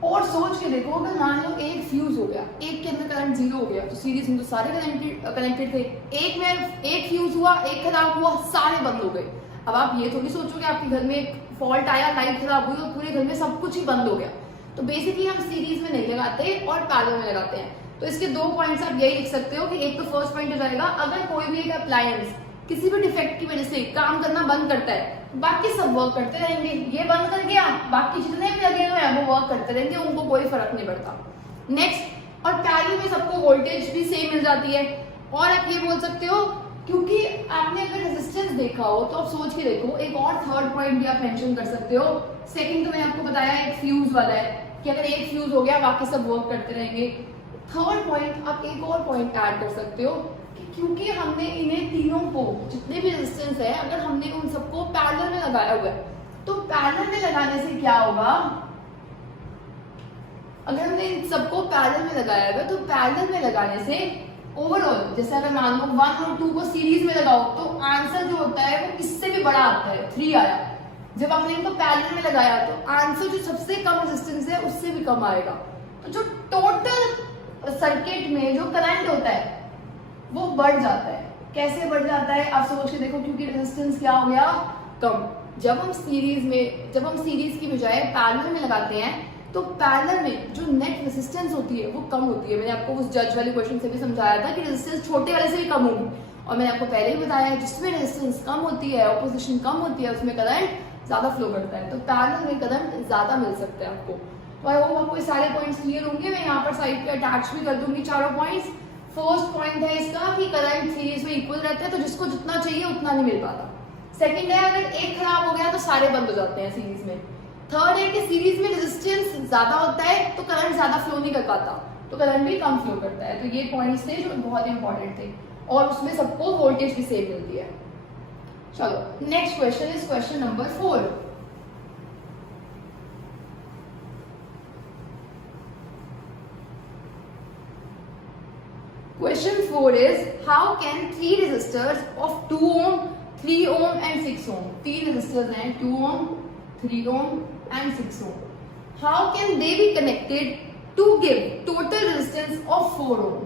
और सोच के देखो अगर मान लो एक फ्यूज हो गया, एक के अंदर करंट 0 हो गया तो सीरीज में तो सारे कनेक्टेड थे। एक में एक फ्यूज हुआ, एक खराब हुआ, सारे बंद हो गए। अब आप ये थोड़ी सोचोगे आपके घर में एक फॉल्ट आया, लाइट खराब हुई और पूरे घर में सब कुछ ही बंद हो गया। तो बेसिकली हम सीरीज में नहीं लगाते और पैरेलल में लगाते हैं। तो इसके दो पॉइंट्स आप यही लिख सकते हो कि एक तो फर्स्ट पॉइंट हो जाएगा, अगर कोई भी एक अप्लायंस किसी भी डिफेक्ट की वजह से काम करना बंद करता है बाकी सब वर्क करते रहेंगे। ये बंद कर गया, बाकी जितने भी लगे हुए हैं वो वर्क करते रहेंगे, उनको कोई फर्क नहीं पड़ता। नेक्स्ट, और पैरेलल में सबको वोल्टेज भी सेम मिल जाती है। और आप ये बोल सकते हो क्योंकि आपने अगर रेजिस्टेंस देखा हो तो आप सोच के देखो, एक और थर्ड पॉइंट भी आप मेंशन कर सकते हो। सेकंड तो मैंने आपको बताया एक फ्यूज वाला है कि अगर एक फ्यूज हो गया बाकी सब वर्क करते रहेंगे। थर्ड पॉइंट आप एक और पॉइंट ऐड कर सकते हो कि क्योंकि हमने इन्हें तीनों को, जितने भी रेजिस्टेंस है, अगर हमने उन सबको पैरेलल में लगाया हुआ है तो पैरेलल में लगाने से क्या होगा, अगर हमने इन सबको पैरेलल में लगाया हुआ है तो पैरेलल में लगाने से ओवरऑल जैसे अगर मान लो 1 और 2 को सीरीज में लगाओ तो आंसर जो होता है वो इससे भी बड़ा आता है, 3 आया। जब आपने इनको पैरेलल में लगाया तो आंसर जो सबसे कम रेजिस्टेंस है उससे भी कम आएगा। तो जो टोटल सर्किट में जो करंट होता है वो बढ़ जाता है। कैसे बढ़ जाता है आप सोच के देखो, क्योंकि रेजिस्टेंस क्या हो गया, कम। जब हम सीरीज की बजाय पैरेलल में लगाते हैं तो पैरेलल में जो नेट रेजिस्टेंस होती है वो कम होती है। मैंने आपको उस जज वाले क्वेश्चन से भी समझाया था कि रेजिस्टेंस छोटे वाले से भी कम होगी, और मैंने आपको पहले ही बताया जिसमें रेजिस्टेंस कम होती है, ऑपोजिशन कम होती है, उसमें करंट ज्यादा फ्लो करता है। तो पैरेलल में करंट ज्यादा मिल सकता है आपको। तो आई होप आपको ये सारे पॉइंट्स क्लियर होंगे। मैं यहाँ पर साइड पे अटैच भी कर दूंगी चारों पॉइंट्स। फर्स्ट पॉइंट है इसका कि करंट सीरीज में इक्वल रहता है, तो जिसको जितना चाहिए उतना नहीं मिल पाता। सेकंड है अगर एक खराब हो गया तो सारे बंद हो जाते हैं सीरीज में। थर्ड है कि सीरीज में रेजिस्टेंस ज्यादा होता है तो करंट ज्यादा फ्लो नहीं कर पाता, तो करंट भी कम फ्लो करता है। तो ये पॉइंट्स थे जो बहुत इंपॉर्टेंट थे, और उसमें सबको वोल्टेज भी सेम मिलती है। चलो next question is question number 4। Question 4 is how can 3 resistors of 2 ohm, 3 ohm and 6 ohm, 3 resistors हैं 2 ohm, 3 ohm and 6 ohm, how can they be connected to give total resistance of 4 ohm?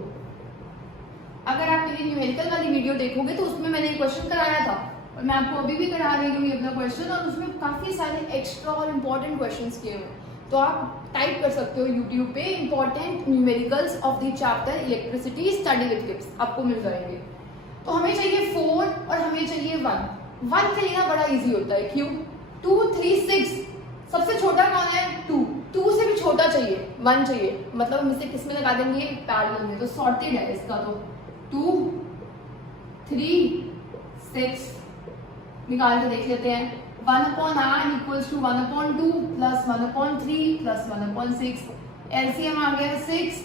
अगर आप मेरी numerical वाली video देखोगे तो उसमें मैंने एक क्वेश्चन कराया था, और मैं आपको अभी भी करा रही हूँ अपना क्वेश्चन, और उसमें काफी सारे एक्स्ट्रा और इम्पोर्टेंट क्वेश्चंस किए हुए हैं। तो आप टाइप कर सकते हो यूट्यूब पे important numericals of the chapter electricity study with tips, आपको मिल जाएंगे। तो हमें चाहिए 4 और हमें चाहिए 1। 1 से लेना बड़ा इजी होता है, क्यों? 2 3 6 सबसे छोटा कौन है? 2 से भी छोटा चाहिए 1 चाहिए, मतलब हम इसे किस में लगा देंगे? पैरेलल में। तो सॉर्टेड है इसका। तो 2 3 6 निकाल के देख लेते हैं। 1/r equals to 1/2 plus 1/3 plus 1/6। LCM आ गया 6,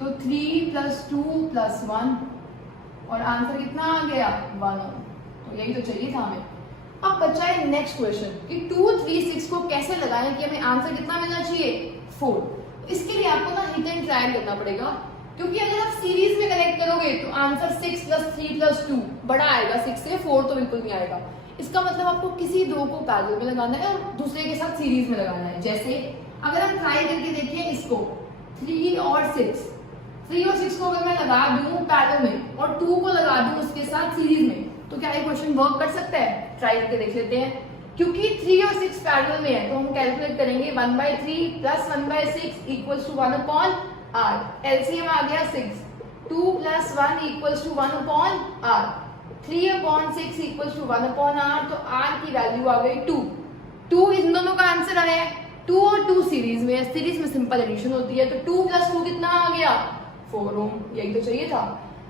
तो 3 plus 2 plus 1, और आंसर कितना आ गया? 1 ओम। तो यही तो चाहिए था हमें। अब बचा है नेक्स्ट क्वेश्चन कि 2 3 6 को कैसे लगाएं कि हमें आंसर कितना मिलना चाहिए? 4। इसके लिए आपको ना हिट एंड ट्रायल करना पड़ेगा, क्योंकि अगर आप सीरीज में कनेक्ट करोगे तो आंसर 6 + 3 + 2 बड़ा आएगा 6 से, 4 तो बिल्कुल नहीं आएगा। इसका मतलब आपको किसी दो को पैरेलल में लगाना है और दूसरे के साथ सीरीज में लगाना है। जैसे अगर हम ट्राई करके देखें इसको 3 और 6 को अगर मैं लगा दूं पैरेलल में और 2 को लगा दूं उसके साथ सीरीज में, तो क्या ये क्वेश्चन वर्क कर सकता है? ट्राई करके देख लेते हैं। क्योंकि 3 और 6 पैरेलल में है तो हम कैलकुलेट करेंगे 1/3 + 1/6 = 1/r। एलसीएम आ गया 6, 2 + 1 = 1/r, 3/6 = 1/r, तो r की वैल्यू आ गई 2 इन दोनों का आंसर आया है। 2 और 2 सीरीज में है, सीरीज में सिंपल एडिशन होती है, तो 2 + 2 कितना आ गया? 4 ओम। यही तो चाहिए था।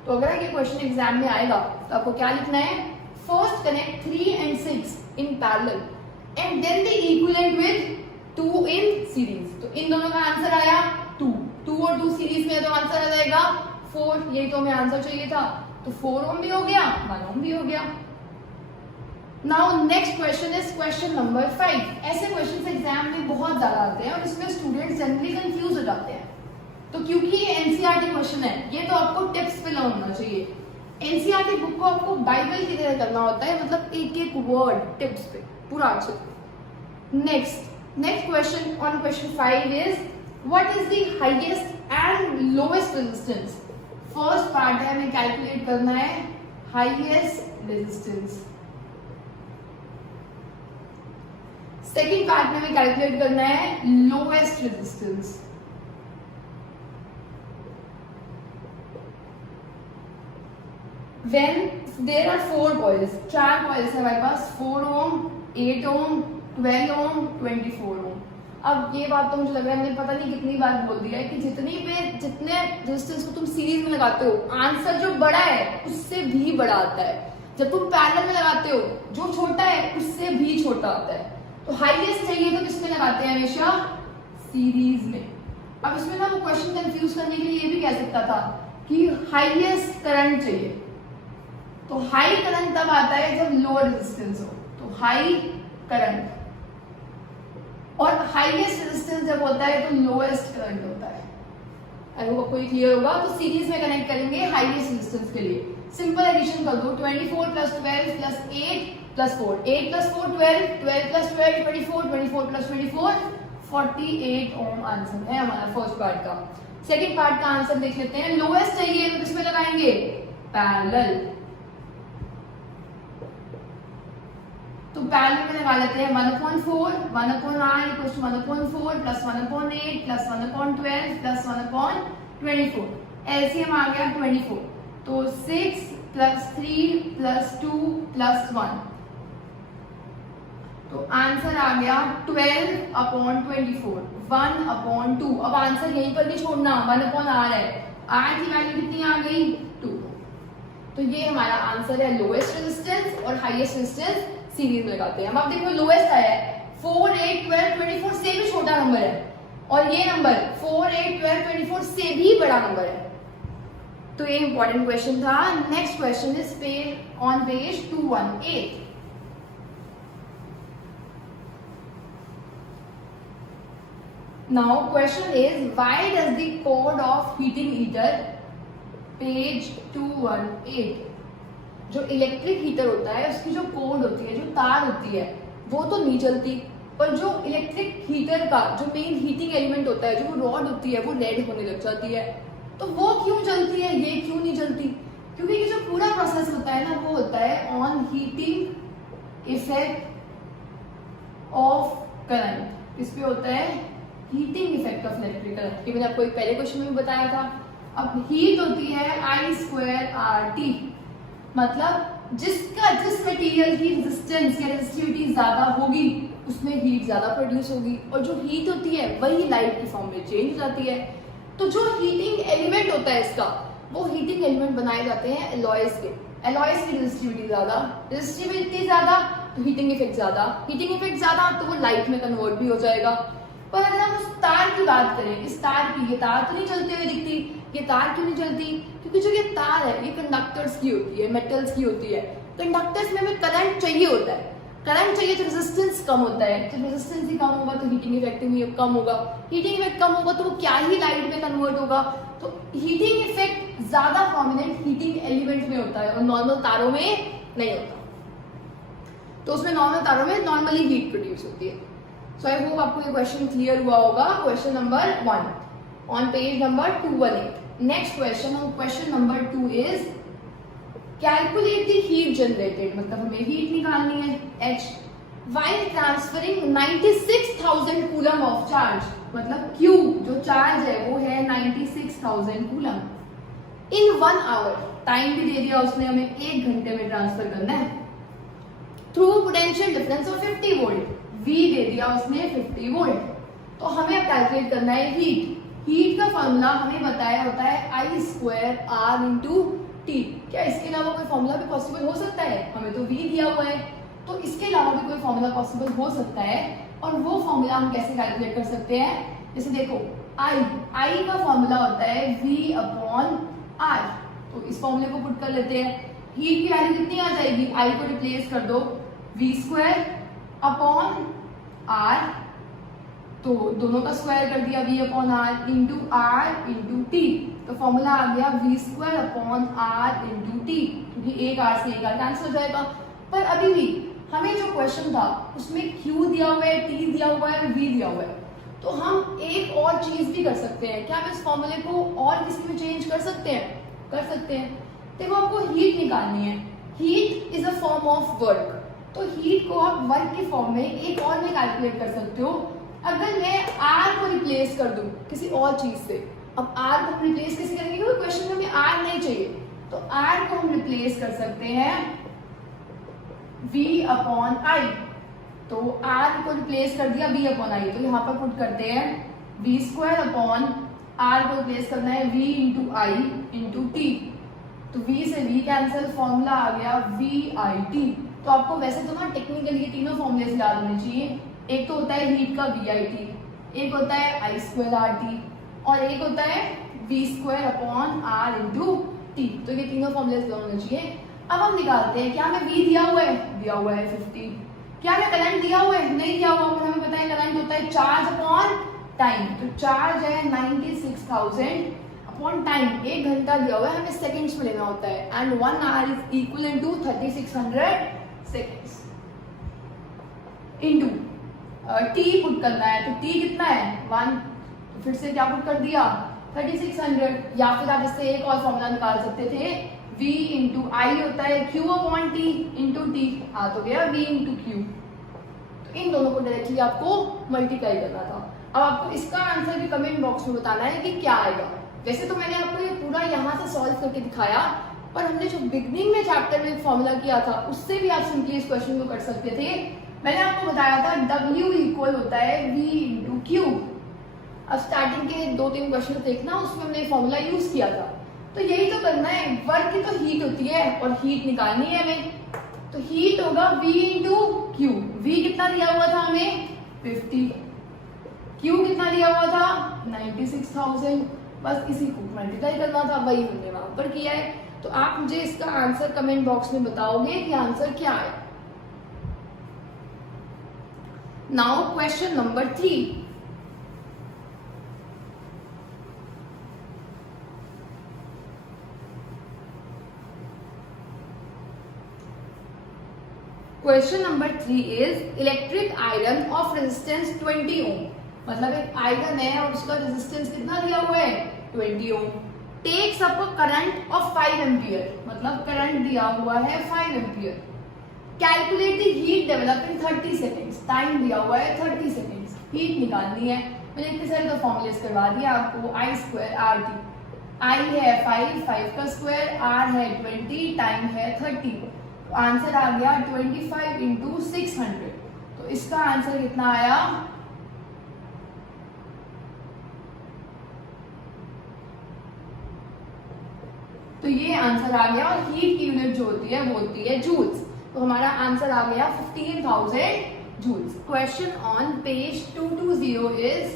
तो अगर ये क्वेश्चन एग्जाम में आएगा तो आपको क्या लिखना है? First connect 3 and 6 in parallel and then the equivalent with 2 in series. तो इन दोनों का आंसर आया 2 और 2 सीरीज में, तो आंसर आ जाएगा 4। यही तो हमें आंसर चाहिए था। तो 4 ओम भी हो गया, 1 ओम भी हो गया। Now next question is question number 5। ऐसे क्वेश्चन एग्जाम में बहुत ज्यादा आते हैं और इसमें स्टूडेंट्स जनरली कंफ्यूज हो जाते हैं। तो क्योंकि ये एनसीईआरटी क्वेश्चन है, ये तो आपको टिप्स पे लर्न होना चाहिए। एनसीईआरटी बुक को आपको बाइबल की तरह करना होता है, मतलब एक एक वर्ड टिप्स पे पूरा अच्छे से। Next question on question 5 is what is the highest and lowest resistance. First part है हमें कैलकुलेट करना है हाईएस्ट रेजिस्टेंस, सेकेंड पार्ट में हमें कैलकुलेट करना है lowest resistance. When there are 4 coils, 4 coils है हमारे पास, 4 ओम, 8 ओम, 12 ओम, 24 ओम। अब ये बात तो मुझे लग रहा है मैंने पता नहीं कितनी बार बोल दिया है कि जितने रेजिस्टेंस को तुम सीरीज में लगाते हो आंसर जो बड़ा है उससे भी बड़ा आता है। जब तुम पैरेलल में लगाते हो जो छोटा है उससे भी छोटा आता है। तो हाईएस्ट चाहिए तो किसमें लगाते हैं? हमेशा सीरीज में। अब इसमें ना वो क्वेश्चन कंफ्यूज करने के लिए ये भी कह सकता था कि हाईएस्ट करंट चाहिए, तो हाई करंट तब आता है जब लो रेजिस्टेंस हो। तो हाई करंट और हाईएस्ट रेजिस्टेंस जब होता है तो लोएस्ट करंट होता है। आई होप आपको ये क्लियर होगा। तो सीरीज में कनेक्ट करेंगे हाईएस्ट रेजिस्टेंस के लिए। सिंपल एडिशन कर दो, 24 plus 12 plus 8 plus 4, 8 plus 4 12, 12 plus 12 24, 24 plus 24 48 ओम आंसर है हमारा फर्स्ट पार्ट का। सेकंड पार्ट का आंसर देख लेते हैं। लोएस्ट चाहिए तो किसमें लगाएंगे, पैरेलल। तो पैरेलल में लगा लेते हैं 1/4, 1/i equals to 1/4 plus 1/8 plus 1/12 plus 1/24। LCM आ गया 24, तो 6 प्लस 3 प्लस 2 प्लस 1, तो आंसर आ गया 12/24, 1/2। अब आंसर यहीं पर नहीं छोड़ना, 1/r है, r की वैल्यू कितनी आ गई 2। तो ये हमारा आंसर है लोएस्ट रेजिस्टेंस और हाईएस्ट रेजिस्टेंस सीरीज में लगाते हैं हम। अब देखो लोएस्ट आया है 4, 8, 12, 24 से भी छोटा नंबर है, और ये नंबर 4, 8, 12, 24 से भी बड़ा नंबर है। तो ये इंपॉर्टेंट क्वेश्चन था। Next question is on page 218। Now question is, why does the code of heating heater, page 218, जो इलेक्ट्रिक हीटर होता है उसकी जो कोड होती है, जो तार होती है, वो तो नहीं जलती, पर जो इलेक्ट्रिक हीटर का जो मेन हीटिंग एलिमेंट होता है, जो रॉड होती है, वो रेड होने लग जाती है। तो वो क्यों जलती है, ये क्यों नहीं जलती? क्योंकि ये जो पूरा प्रोसेस होता है ना, वो होता है on heating effect of current. इस पे होता है heating effect of electric current, ये मैंने आपको एक पहले क्वेश्चन में भी बताया था। अब हीट होती है I²RT, मतलब जिस मटेरियल की रेजिस्टेंस या रेजिस्टिविटी ज्यादा होगी उसमें हीट ज्यादा प्रोड्यूस होगी, और जो हीट होती है वही लाइट की फॉर्म में चेंज हो जाती है। तो जो हीटिंग एलिमेंट होता है इसका, वो हीटिंग एलिमेंट बनाए जाते हैं एलॉयज के। एलॉयज की रेजिस्टिविटी ज्यादा, रेजिस्टिविटी ज्यादा तो हीटिंग इफेक्ट ज्यादा, हीटिंग इफेक्ट ज्यादा तो वो लाइट में कन्वर्ट भी हो जाएगा। पर अगर हम उस तार की बात करें, इस तार की, ये तार तो नहीं चलती हुई दिखती। ये तार क्यों नहीं चलती? क्योंकि जो ये तार है ये कंडक्टर्स की होती है, मेटल्स की होती है। तो कंडक्टर्स में हमें करंट चाहिए होता है, करंट चाहिए तो रेजिस्टेंस कम होता है। जब रेजिस्टेंस ही कम होगा तो हीटिंग इफेक्ट भी कम होगा, हीटिंग इफेक्ट कम होगा तो वो क्या ही लाइट में कन्वर्ट होगा। तो हीटिंग इफेक्ट ज्यादा प्रोमिनेंट हीटिंग एलिमेंट में होता है और नॉर्मल तारों में नहीं होता। तो उसमें नॉर्मल तारों में नॉर्मली हीट प्रोड्यूस होती है। सो आई होप आपको ये क्वेश्चन क्लियर हुआ होगा। Question number 1 on page number 218। Next question, question number 2 is calculate the heat generated, मतलब हमें हीट निकालनी है H while transferring 96,000 coulomb of charge, मतलब Q जो चार्ज है वो है 96,000 कूलम इन 1 आवर। टाइम भी दे दिया उसने हमें, 1 घंटे में ट्रांसफर करना है through potential difference of 50 volt. V दे दिया उसने 50 वोल्ट। तो हमें अब कैलकुलेट करना है हीट। हीट का फॉर्मूला हमें बताया होता है I²R×T। क्या इसके अलावा कोई फॉर्मूला भी पॉसिबल हो सकता है? हमें तो V दिया हुआ है, तो इसके अलावा भी कोई फॉर्मूला पॉसिबल हो सकता है। और वो फॉर्मूला हम कैसे कैलकुलेट कर सकते हैं? जैसे देखो I का फॉर्मूला होता है V/R। तो इस फॉर्मूले को पुट कर लेते हैं। हीट की वैल्यू कितनी आ जाएगी? I को रिप्लेस कर दो V²/R, तो दोनों का स्क्वायर कर दिया V/R into R into T। तो फॉर्मूला आ गया V²/R/T, क्योंकि एक R से एक R कैंसिल हो जाएगा। पर अभी भी हमें जो क्वेश्चन था उसमें Q दिया हुआ है, T दिया हुआ है, V दिया हुआ है। तो हम एक और चीज भी कर सकते हैं। क्या हम इस फॉर्मूले को और किसी में चेंज कर सकते हैं? कर सकते हैं। देखो आपको हीट निकालनी है, heat is a form of work. तो हीट को आप वर्क की फॉर्म में एक और में कैलकुलेट कर सकते हो। अगर मैं R को रिप्लेस कर दूं किसी और चीज से, अब R को रिप्लेस कैसे करेंगे? क्योंकि क्वेश्चन में हमें R नहीं चाहिए, तो R को हम रिप्लेस कर सकते हैं V/I। तो R को रिप्लेस कर दिया V/I, तो यहाँ पर पुट करते हैं V²/R को रिप्लेस करना है V×I×T। तो V से V कैंसिल, फॉर्मूला आ गया VIT। तो आपको वैसे तो ना टेक्निकली ये तीनों फॉर्मूले याद होने चाहिए। एक तो होता है हीट का VIT, एक होता है I²RT और एक होता है V²/R×T। तो ये तीनों फॉर्मूले याद होने चाहिए। अब हम निकालते हैं। क्या हमें V दिया हुआ है? दिया हुआ है 50। क्या हमें करंट दिया हुआ है? नहीं दिया हुआ। हमें पता है करंट होता है चार्ज अपॉन टाइम। तो चार्ज है 96,000 अपॉन टाइम, 1 घंटा दिया हुआ है, हमें सेकंड्स में लेना होता है, and 1 hour is equal to 3600 seconds into T put करना है, तो टी कितना है 1, तो फिर से क्या पुट कर दिया 3600, या फिर आप इससे एक और फॉर्मूला निकाल सकते थे, v इंटू आई होता है q upon T into T, आ तो गया v इंटू क्यू, तो इन दोनों को डायरेक्टली आपको मल्टीप्लाई करना था। अब आपको इसका आंसर भी कमेंट बॉक्स में बताना है कि क्या आएगा। वैसे तो मैंने आपको ये पूरा यहाँ से सॉल्व करके दिखाया, पर हमने जो बिगनिंग में चैप्टर में फॉर्मूला किया था उससे भी आप सिंपली इस क्वेश्चन को कर सकते थे। मैंने आपको बताया था W इक्वल होता है V इंटू क्यू। अब स्टार्टिंग के 2-3 क्वेश्चन देखना, उसमें हमने फॉर्मूला यूज किया था, तो यही तो करना है। वर्क की तो हीट होती है और हीट निकालनी है हमें, तो हीट होगा V इंटू क्यू। V कितना दिया हुआ था हमें 50, क्यू कितना दिया हुआ था 96,000, बस इसी को मल्टीप्लाई करना था, वही हमने वहां पर किया है। तो आप मुझे इसका आंसर कमेंट बॉक्स में बताओगे कि आंसर क्या है। Now question number 3, question number 3 is electric iron of resistance 20 ओम, मतलब एक आयरन है और उसका रेजिस्टेंस कितना दिया हुआ है 20 ohm, takes up a current of 5 ampere, मतलब करंट दिया हुआ है 5 ampere, calculate the heat develop in 30 seconds, time दिया हुआ है 30 सेकेंड्स, हीट निकालनी है। मैंने इतने सारे तो फॉर्मूलेस करवा दिया आपको, I स्क्वायर आर टी, आई है 5 का स्क्वायर, आर है 20, टाइम है 30, तो आंसर आ गया 25 इंटू 600, तो इसका आंसर कितना आया तो ये आंसर आ गया, और हीट की यूनिट जो होती है वो होती है जूल्स, तो हमारा आंसर आ गया 15,000 joules. Question on page 220 is,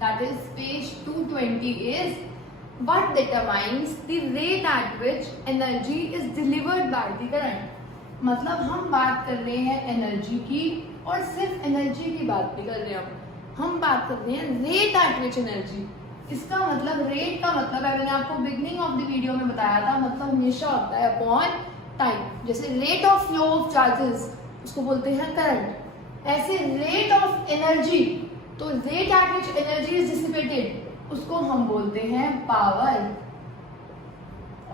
that is page 220 is, what determines the rate at which energy is delivered by the current, मतलब हम बात कर रहे हैं एनर्जी की, और सिर्फ एनर्जी की बात नहीं कर रहे हैं हम बात कर रहे हैं रेट एट विच एनर्जी। इसका मतलब, रेट का मतलब है, मैंने आपको बिगनिंग ऑफ द वीडियो में बताया था, मतलब हमेशा होता है अपॉन टाइम। जैसे rate of flow of charges उसको बोलते हैं करंट, ऐसे रेट ऑफ एनर्जी, तो rate at which energy is dissipated उसको हम बोलते हैं पावर।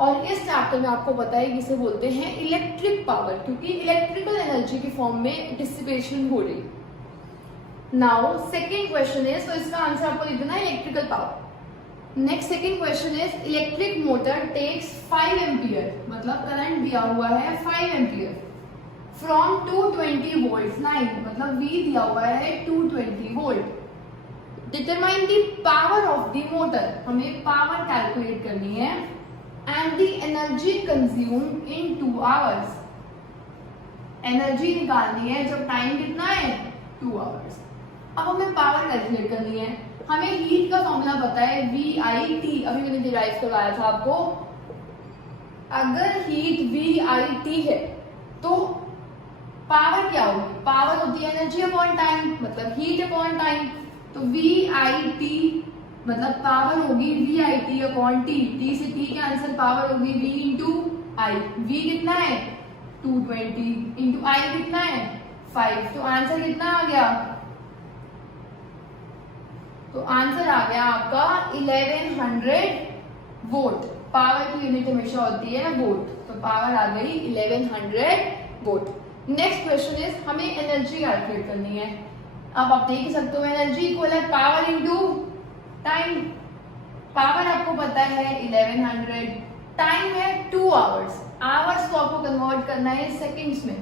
और इस चैप्टर में आपको पता है कि इसे बोलते हैं इलेक्ट्रिक पावर, क्योंकि इलेक्ट्रिकल एनर्जी की फॉर्म में डिसिपेशन हो रही। नाउ सेकेंड क्वेश्चन इज, तो इसका आंसर आपको लिख देना है electrical power. Next second question is, electric motor takes 5 ampere, मतलब करंट दिया हुआ है 5 एम्पियर, फ्रॉम 220 वोल्ट लाइन, मतलब V दिया हुआ है 220 volt. Determine the power of the motor, हमें पावर कैलकुलेट करनी है, and the energy consumed in 2 hours, energy निकालनी है जब टाइम कितना है 2 आवर्स। अब हमें पावर कैलकुलेट करनी है, हमें हीट का फॉर्मूला पता है VIT, अभी मैंने डिराइव करवाया था आपको। अगर हीट VIT है तो पावर क्या होगी, पावर होती है एनर्जी अपॉन टाइम, मतलब हीट अपॉन टाइम, तो VIT मतलब पावर होगी VIT अपॉन T, T से T का आंसर पावर होगी V इंटू I, V कितना है 220 इंटू I कितना है 5, तो आंसर कितना आ गया, तो आंसर आ गया आपका 1100 वोल्ट। पावर की यूनिट हमेशा होती है वोल्ट, तो पावर आ गई 1100 वोल्ट। नेक्स्ट क्वेश्चन इज, हमें एनर्जी कैलकुलेट करनी है। अब आप देख सकते हो एनर्जी इक्वल है पावर इंटू टाइम, पावर आपको पता है 1100, टाइम है 2 आवर्स, आवर्स को आपको कन्वर्ट करना है सेकंड्स में,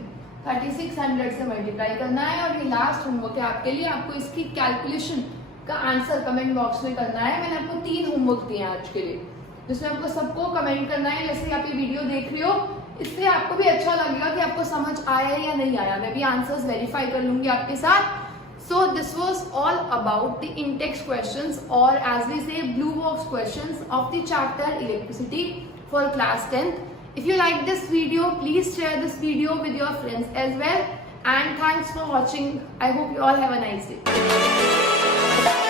3600 से मल्टीप्लाई करना है, और ये लास्ट होमवर्क है आपके लिए, आपको इसकी कैलकुलेशन का आंसर कमेंट बॉक्स में करना है। मैंने आपको 3 होमवर्क दिए हैं आज के लिए, जिसमें आपको सबको कमेंट करना है। जैसे आप ये वीडियो देख रहे हो, इससे आपको भी अच्छा लगेगा कि आपको समझ आया या नहीं आया, मैं भी आंसर्स वेरीफाई कर लूंगी आपके साथ। So this was all about the in-text questions, or as we say blue box questions of the chapter electricity for class 10th. If you like this video, please share this video with your friends as well, and thanks for watching. I hope you all have a nice day.